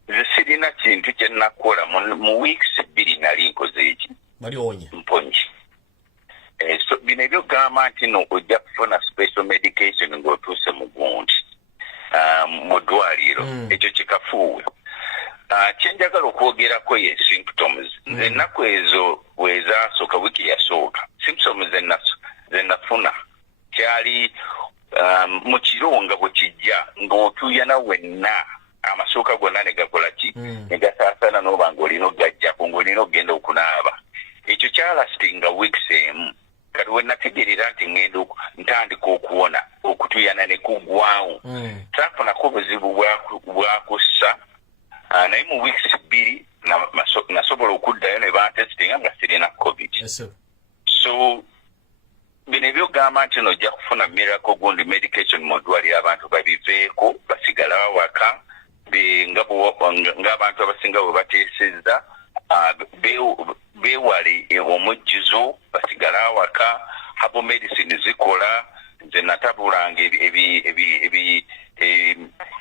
Nze sirina kintu kye nakola mu weeks 2 nali nkoze eki. Mponye. So bino ebyogamba nti no ojja kufuna special medication ng'otuuse mu gundi mu ddwaliro. Ekyo kikafuuwe. Kyenjagala okwogerako ye symptoms. Nze ennaku ezo wezasooka wiiki yasooka. Symptoms ze nafuna kyali mu kiro nga bwe kijja ng'otuuyana wenna amasooka gonna ne gakola ki ne gasaasana n'oba ng'olina ogajjako ng'olina ogenda okunaaba. Ekyo kyalastinga weeks emu. Kati we nategeerera nti ngenda ntandika okuwona okutuuyana ne kuggwawo. Taafunako buzibu bwakussa. Naye mu weeks 2 nasobola okuddayo ne bantestinga nga sirina COVID. So bino ebyogamba nti nojja kufuna miracle gundi medication mu ddwaliro abantu babiveeko basigala waka ng'abantu abasinga bwe bateesezza beewale omujjuzo basigala waka. Herbal medicine zikola. Nze natabulanga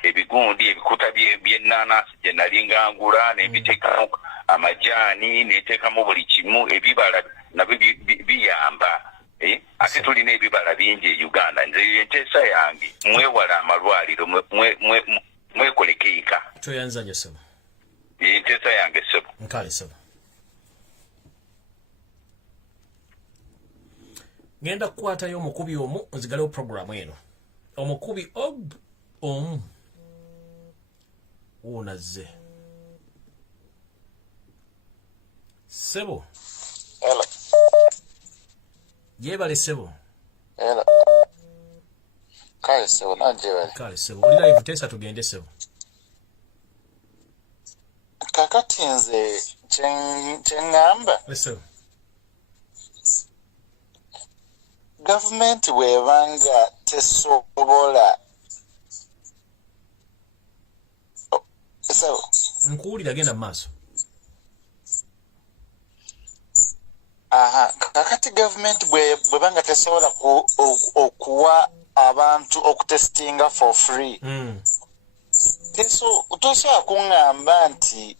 ebigundi ebikuta by'ennaanasi gye nalinga ngula ne mbiteekamu amajaani neteekamu buli kimu. Ebibala nabyo biyamba. Ate tulina ebibala bingi e Uganda. Nze enteesa yange mwewala amalwaliro mwekoleko eka. Toyanza nyo ssebo. Enteesa yange ssebo. Nkale ssebo. Ngenda kukwatayo omukubi omu nzigalewo programu eno. omukubi unaze sebo Ela. Jebale sebo. Ela. Kale sebo na jebale. Kale sebo. Oli live tesa tugende sebo. Kakati nze chengamba. Sebo. Government webanga tesobola. Sebo. Nkuulira genda maaso. Kakati government bwebanga tesobola okuwa abantu okutestinga for free. Tosobola kuŋŋamba nti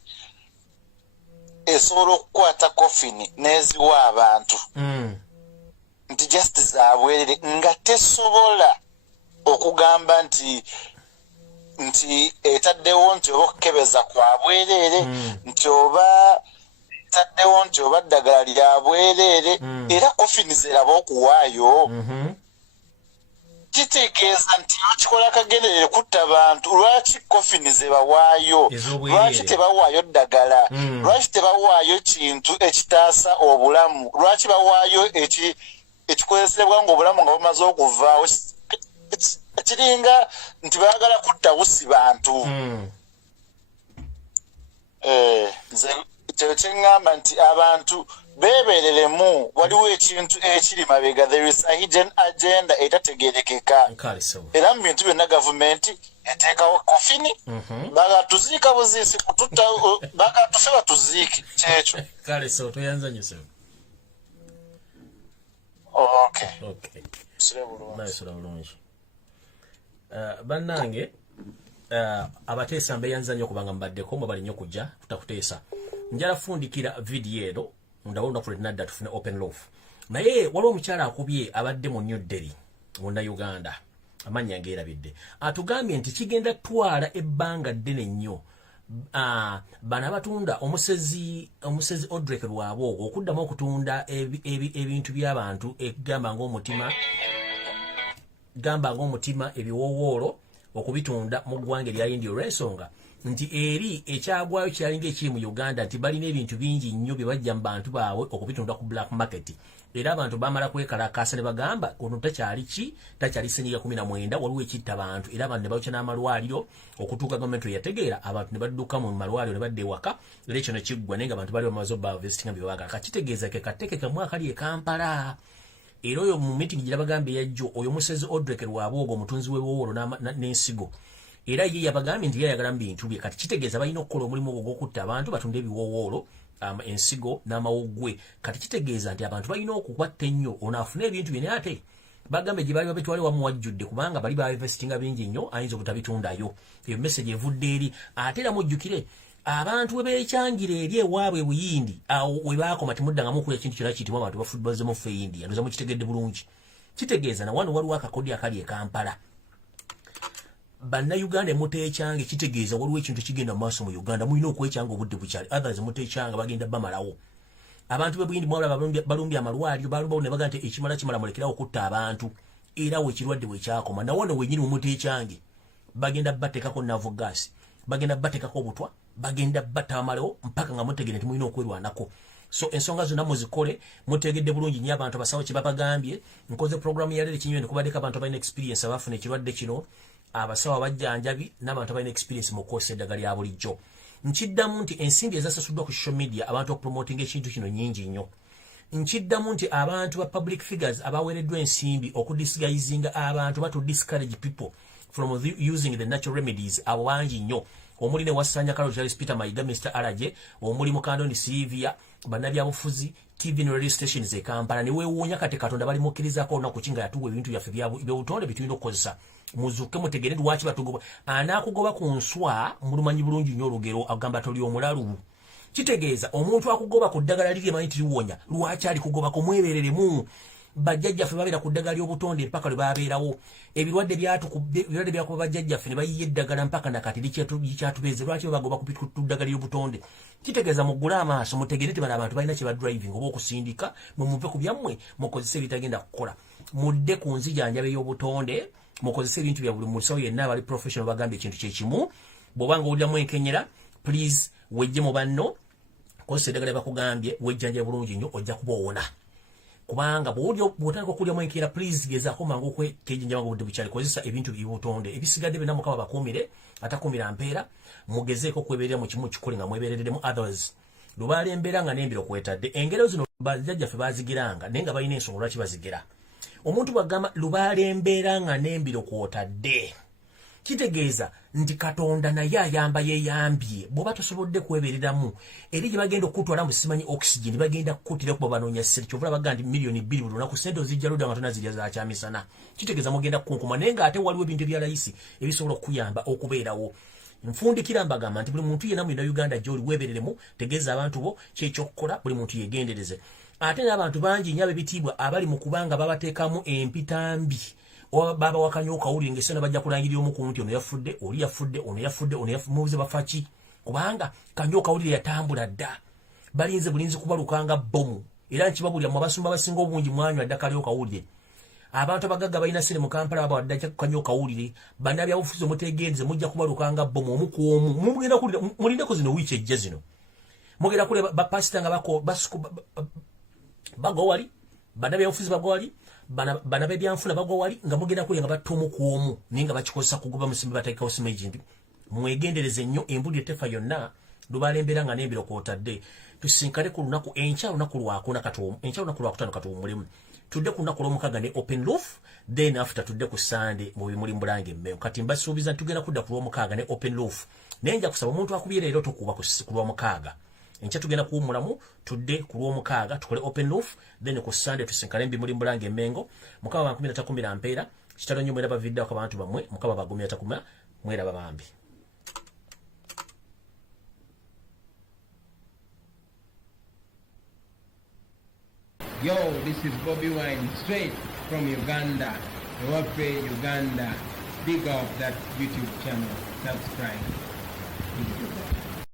esobola okukwata kofini n'eziwa abantu. Nti just zaabwerere nga tesobola okugamba nti etaddewo nti oba okukebeza kwa bwerere nti oba taddewo nti oba ddagala lya bwerere era kofini zeraba okuwaayo kitegeeza nti okikola akagenderere kutta bantu lwaki kofini zebawaayo lwaki tebawaayo ddagala lwaki tebawaayo kintu ekitaasa obulamu lwaki bawaayo ekikozesebwa ng'obulamu nga bumaze okuvaawo kiringa nti baagala kutta busi bantu kyeŋŋamba nti abantu beebereremu waliwo ekintu ekiri mabega there is a hidden agenda etategerekeka era mu bintu byonna gavumenti eteekawo kofini bagatuziika buziisi kututta bagatufe batuziike kyekyo kale so toyanzanyise okay naisula bulungi bannange abateesa mbeyanzanyo okubanga mbaddeko mwe bali nnyo kujja tutakuteesa njala fundikira video eno ndabona kulinadda tufune open love naye waliwo omukyala akubye abadde mu New Delhi munda Uganda amanya ngeerabidde atugambye nti kigenda twala ebbanga ddene nnyo bana abatunda omusezi Odrek lwabo okuddamu okutunda ebintu by'abantu egamba ng'omutima ebiwowoolo okubitunda mu ggwanga erya India olw'ensonga nti eri ekyagwayo kyalinga ekiri mu Uganda nti balina ebintu bingi nnyo bye bajja mu bantu baabwe okubitunda ku black market era abantu bamala kwekalakaasa ne bagamba ono takyali senyiga 19 waliwo ekitta bantu era abantu ne bayokya n'amalwaliro okutuuka gavumenti we yategeera abantu ne badduka mu malwaliro ne badda ewaka era ekyo ne kiggwa naye nga abantu bali bamaze obavesitinga bye baagala kakitegeeza ke kateke kamwe akali e Kampala era oyo mu meeting gye bagambye yajjo oyo musezi Odrek Lwaboogo omutunzi w'ebiwowoolo n'ensigo era ye yabagambye nti yayagala mu bintu bye kati kitegeeza balina okukola omulimu ogwo gw'okutta abantu batunda ebiwowoolo ensigo n'amawuggwe kati kitegeeza nti abantu balina okukwata ennyo ono afune ebintu bye naye ate bagambe gye bali babitwale wamu wajjudde kubanga bali bainvestinga bingi nnyo ayinza obutabitundayo eyo message evudde eri ate era mujjukire abantu we beekyangira eri ewaabwe buyindi awo we baakoma timuddangamu okuya kintu kyonna kiyitibwa abantu bafutubalizemu ffe India ndoza mukitegedde bulungi kitegeeza na wano waliwo akakodi akali e Kampala bannayuganda muteekyange kitegeeza waliwo ekintu kigenda mu maaso mu Uganda mulina okwekyanga obudde bukyali others muteekyanga bagenda bamalawo abantu bebuyindi mwalaba balumbye amalwaliro balumbawo ne baga nti ekimala kimala mulekerawo okutta abantu era wekirwadde wekyakoma nawone wenyini mumuteekyange bagenda bateekako navugasi bagenda bateekako obutwa bagenda batamalawo mpaka nga mutegere nti mulina okwerwanako so ensonga zonna muzikole mutegedde bulungi nnyo abantu abasawo kye babagambye nkoze programu ya leero Kinyonyi kubaddeko abantu abalina experience abafuna ekirwadde kino abasawo abajjanjabi n'abantu abalina experience mu kkosa eddagala lya bulijjo nkiddamu nti ensimbi ezasasuddwa ku social media abantu okupromotinga ekintu kino nnyingi nnyo nkiddamu nti abantu ba public figures abaweereddwa ensimbi okudisguisinga abantu batu discourage people from using the natural remedies abo bangi nnyo omuli ne Wasanya Carol Charles Peter Mayiga Mr. Araje omuli Mukandoni Sylvia bannabyabufuzi TV and radio stations e Kampala ne weewuunya kati Katonda bali mukkirizako olunaku kinga yatuwa ebintu byaffe by'obutonde bitulina okukozesa muzuke mutegere lwaki batugoba anaakugoba ku nswa mulumanyi bulungi nnyo olugero agamba toli omulalu kitegeeza omuntu akugoba ku ddagala liri emanyi tiriwonya lwaki ali kugobako mwebereremu bajjajjaffe babeera ku ddagala ly'obutonde mpaka lwe babeerawo ebirwadde byakuba bajjajjaffe ne bayiye eddagala mpaka nakati likyatubeeze lwaki babagoba ku ddagala ly'obutonde kitegeeza muggule amaaso mutegere ti bano abantu balina kye badriving oba okusindika mumuve ku byammwe mukozese ebitagenda kukola mudde ku nzijanjaba ey'obutonde mukozese ebintu bya buli musawo yenna abali professional bagambye ekintu kyekimu bw'obanga owuliramu enkenyera please wejje mu banno kozesa eddagala bakugambye wejjanja bulungi nnyo ojja kuba owona kubanga bw'otandika okulyamu enkenyera please gezaako mangu okwekejenjama nga budde bukyali kozesa ebintu by'obutonde ebisigadde byonna mukama bakuumire atakuumira mpeera mugezeeko okwebeerera mu kimu kikole nga mwebeereremu others lubaala embeera nga n'embiro kwetadde engero zino bajjajjaffe bazigiranga naye nga balina ensonga lwaki bazigira omuntu bwagamba lubaala embeera nga n'embiro kwotadde kitegeeza nti katonda naye ayamba yeeyambye bw'oba tosobodde kwebeereramu eri gye bagenda okutwala mu simanyi oxygen bagenda kukuttira kuba banoonya ssente kyovula baga nti miliyoni 2 buli lunaku ssente ozijja ludda nga tona zirya za kyamisana kitegeeza mugenda kukunkuma naye ng'ate waliwo ebintu ebya layisi ebisobola okukuyamba okubeerawo nfundikira mbagamba nti buli muntu yenna mu Uganda gy'oli weebereremu tegeeza abantu bo kyekyokukola buli muntu yegendereze ate n'abantu bangi nnyo ab'ebitiibwa abali mu kubanga babateekamu empitambi baba wakanya okawulire ng'essana bajja kulangirira omu ku nti ono yafudde oli yafudde ono yafudde ono mubuze bafaki kubanga kanya okawulire yatambula dda balinze bulinzi kubalukanga bomu era nkibabulira mu abasumba abasinga obungi mwanywa ddakali okawulire abantu abagagga balina ssere mu Kampala baba wadde kanya okawulire bannabyabufuzi omutegenze mujja kubalukanga bomu omu ku omu mugenda kulira mulindeko zino wiiki ejja zino mugenda kulira bapasita nga bagwa wali bannabyabufuzi bagwa wali bana bebyanfuna bagwa wali nga mugenda kulya nga batta omu ku omu naye nga bakikozesa kugoba musimbi bateekawo simagenti mwegendereze nnyo embulire tefa yonna lubaala embeera nga n'embiro kwotadde tusinkane ku lunaku enkya lunaku lwakutaano katuwumulemu tudde ku lunaku lw'omukaaga ne open roof then after tudde ku Sunday mu bimuli Mbulange Mmeyo kati mbasuubiza tugenda kudda ku lw'omukaaga ne open roof naye nja kusaba omuntu akubye leero tokuba ku lw'omukaaga enkya tugenda kuwumulamu tudde ku lw'omukaaga tukole open roof then ku Sunday tusinkane bimuli Mbulange Mmengo mukama 13 mpeera kitalo nnyo mweraba vidde ku bantu bammwe mukama bagumya takuma mweraba bambi. Yo, this is Bobby Wine, straight from Uganda. Owememe, Uganda. Big up that YouTube channel. Subscribe.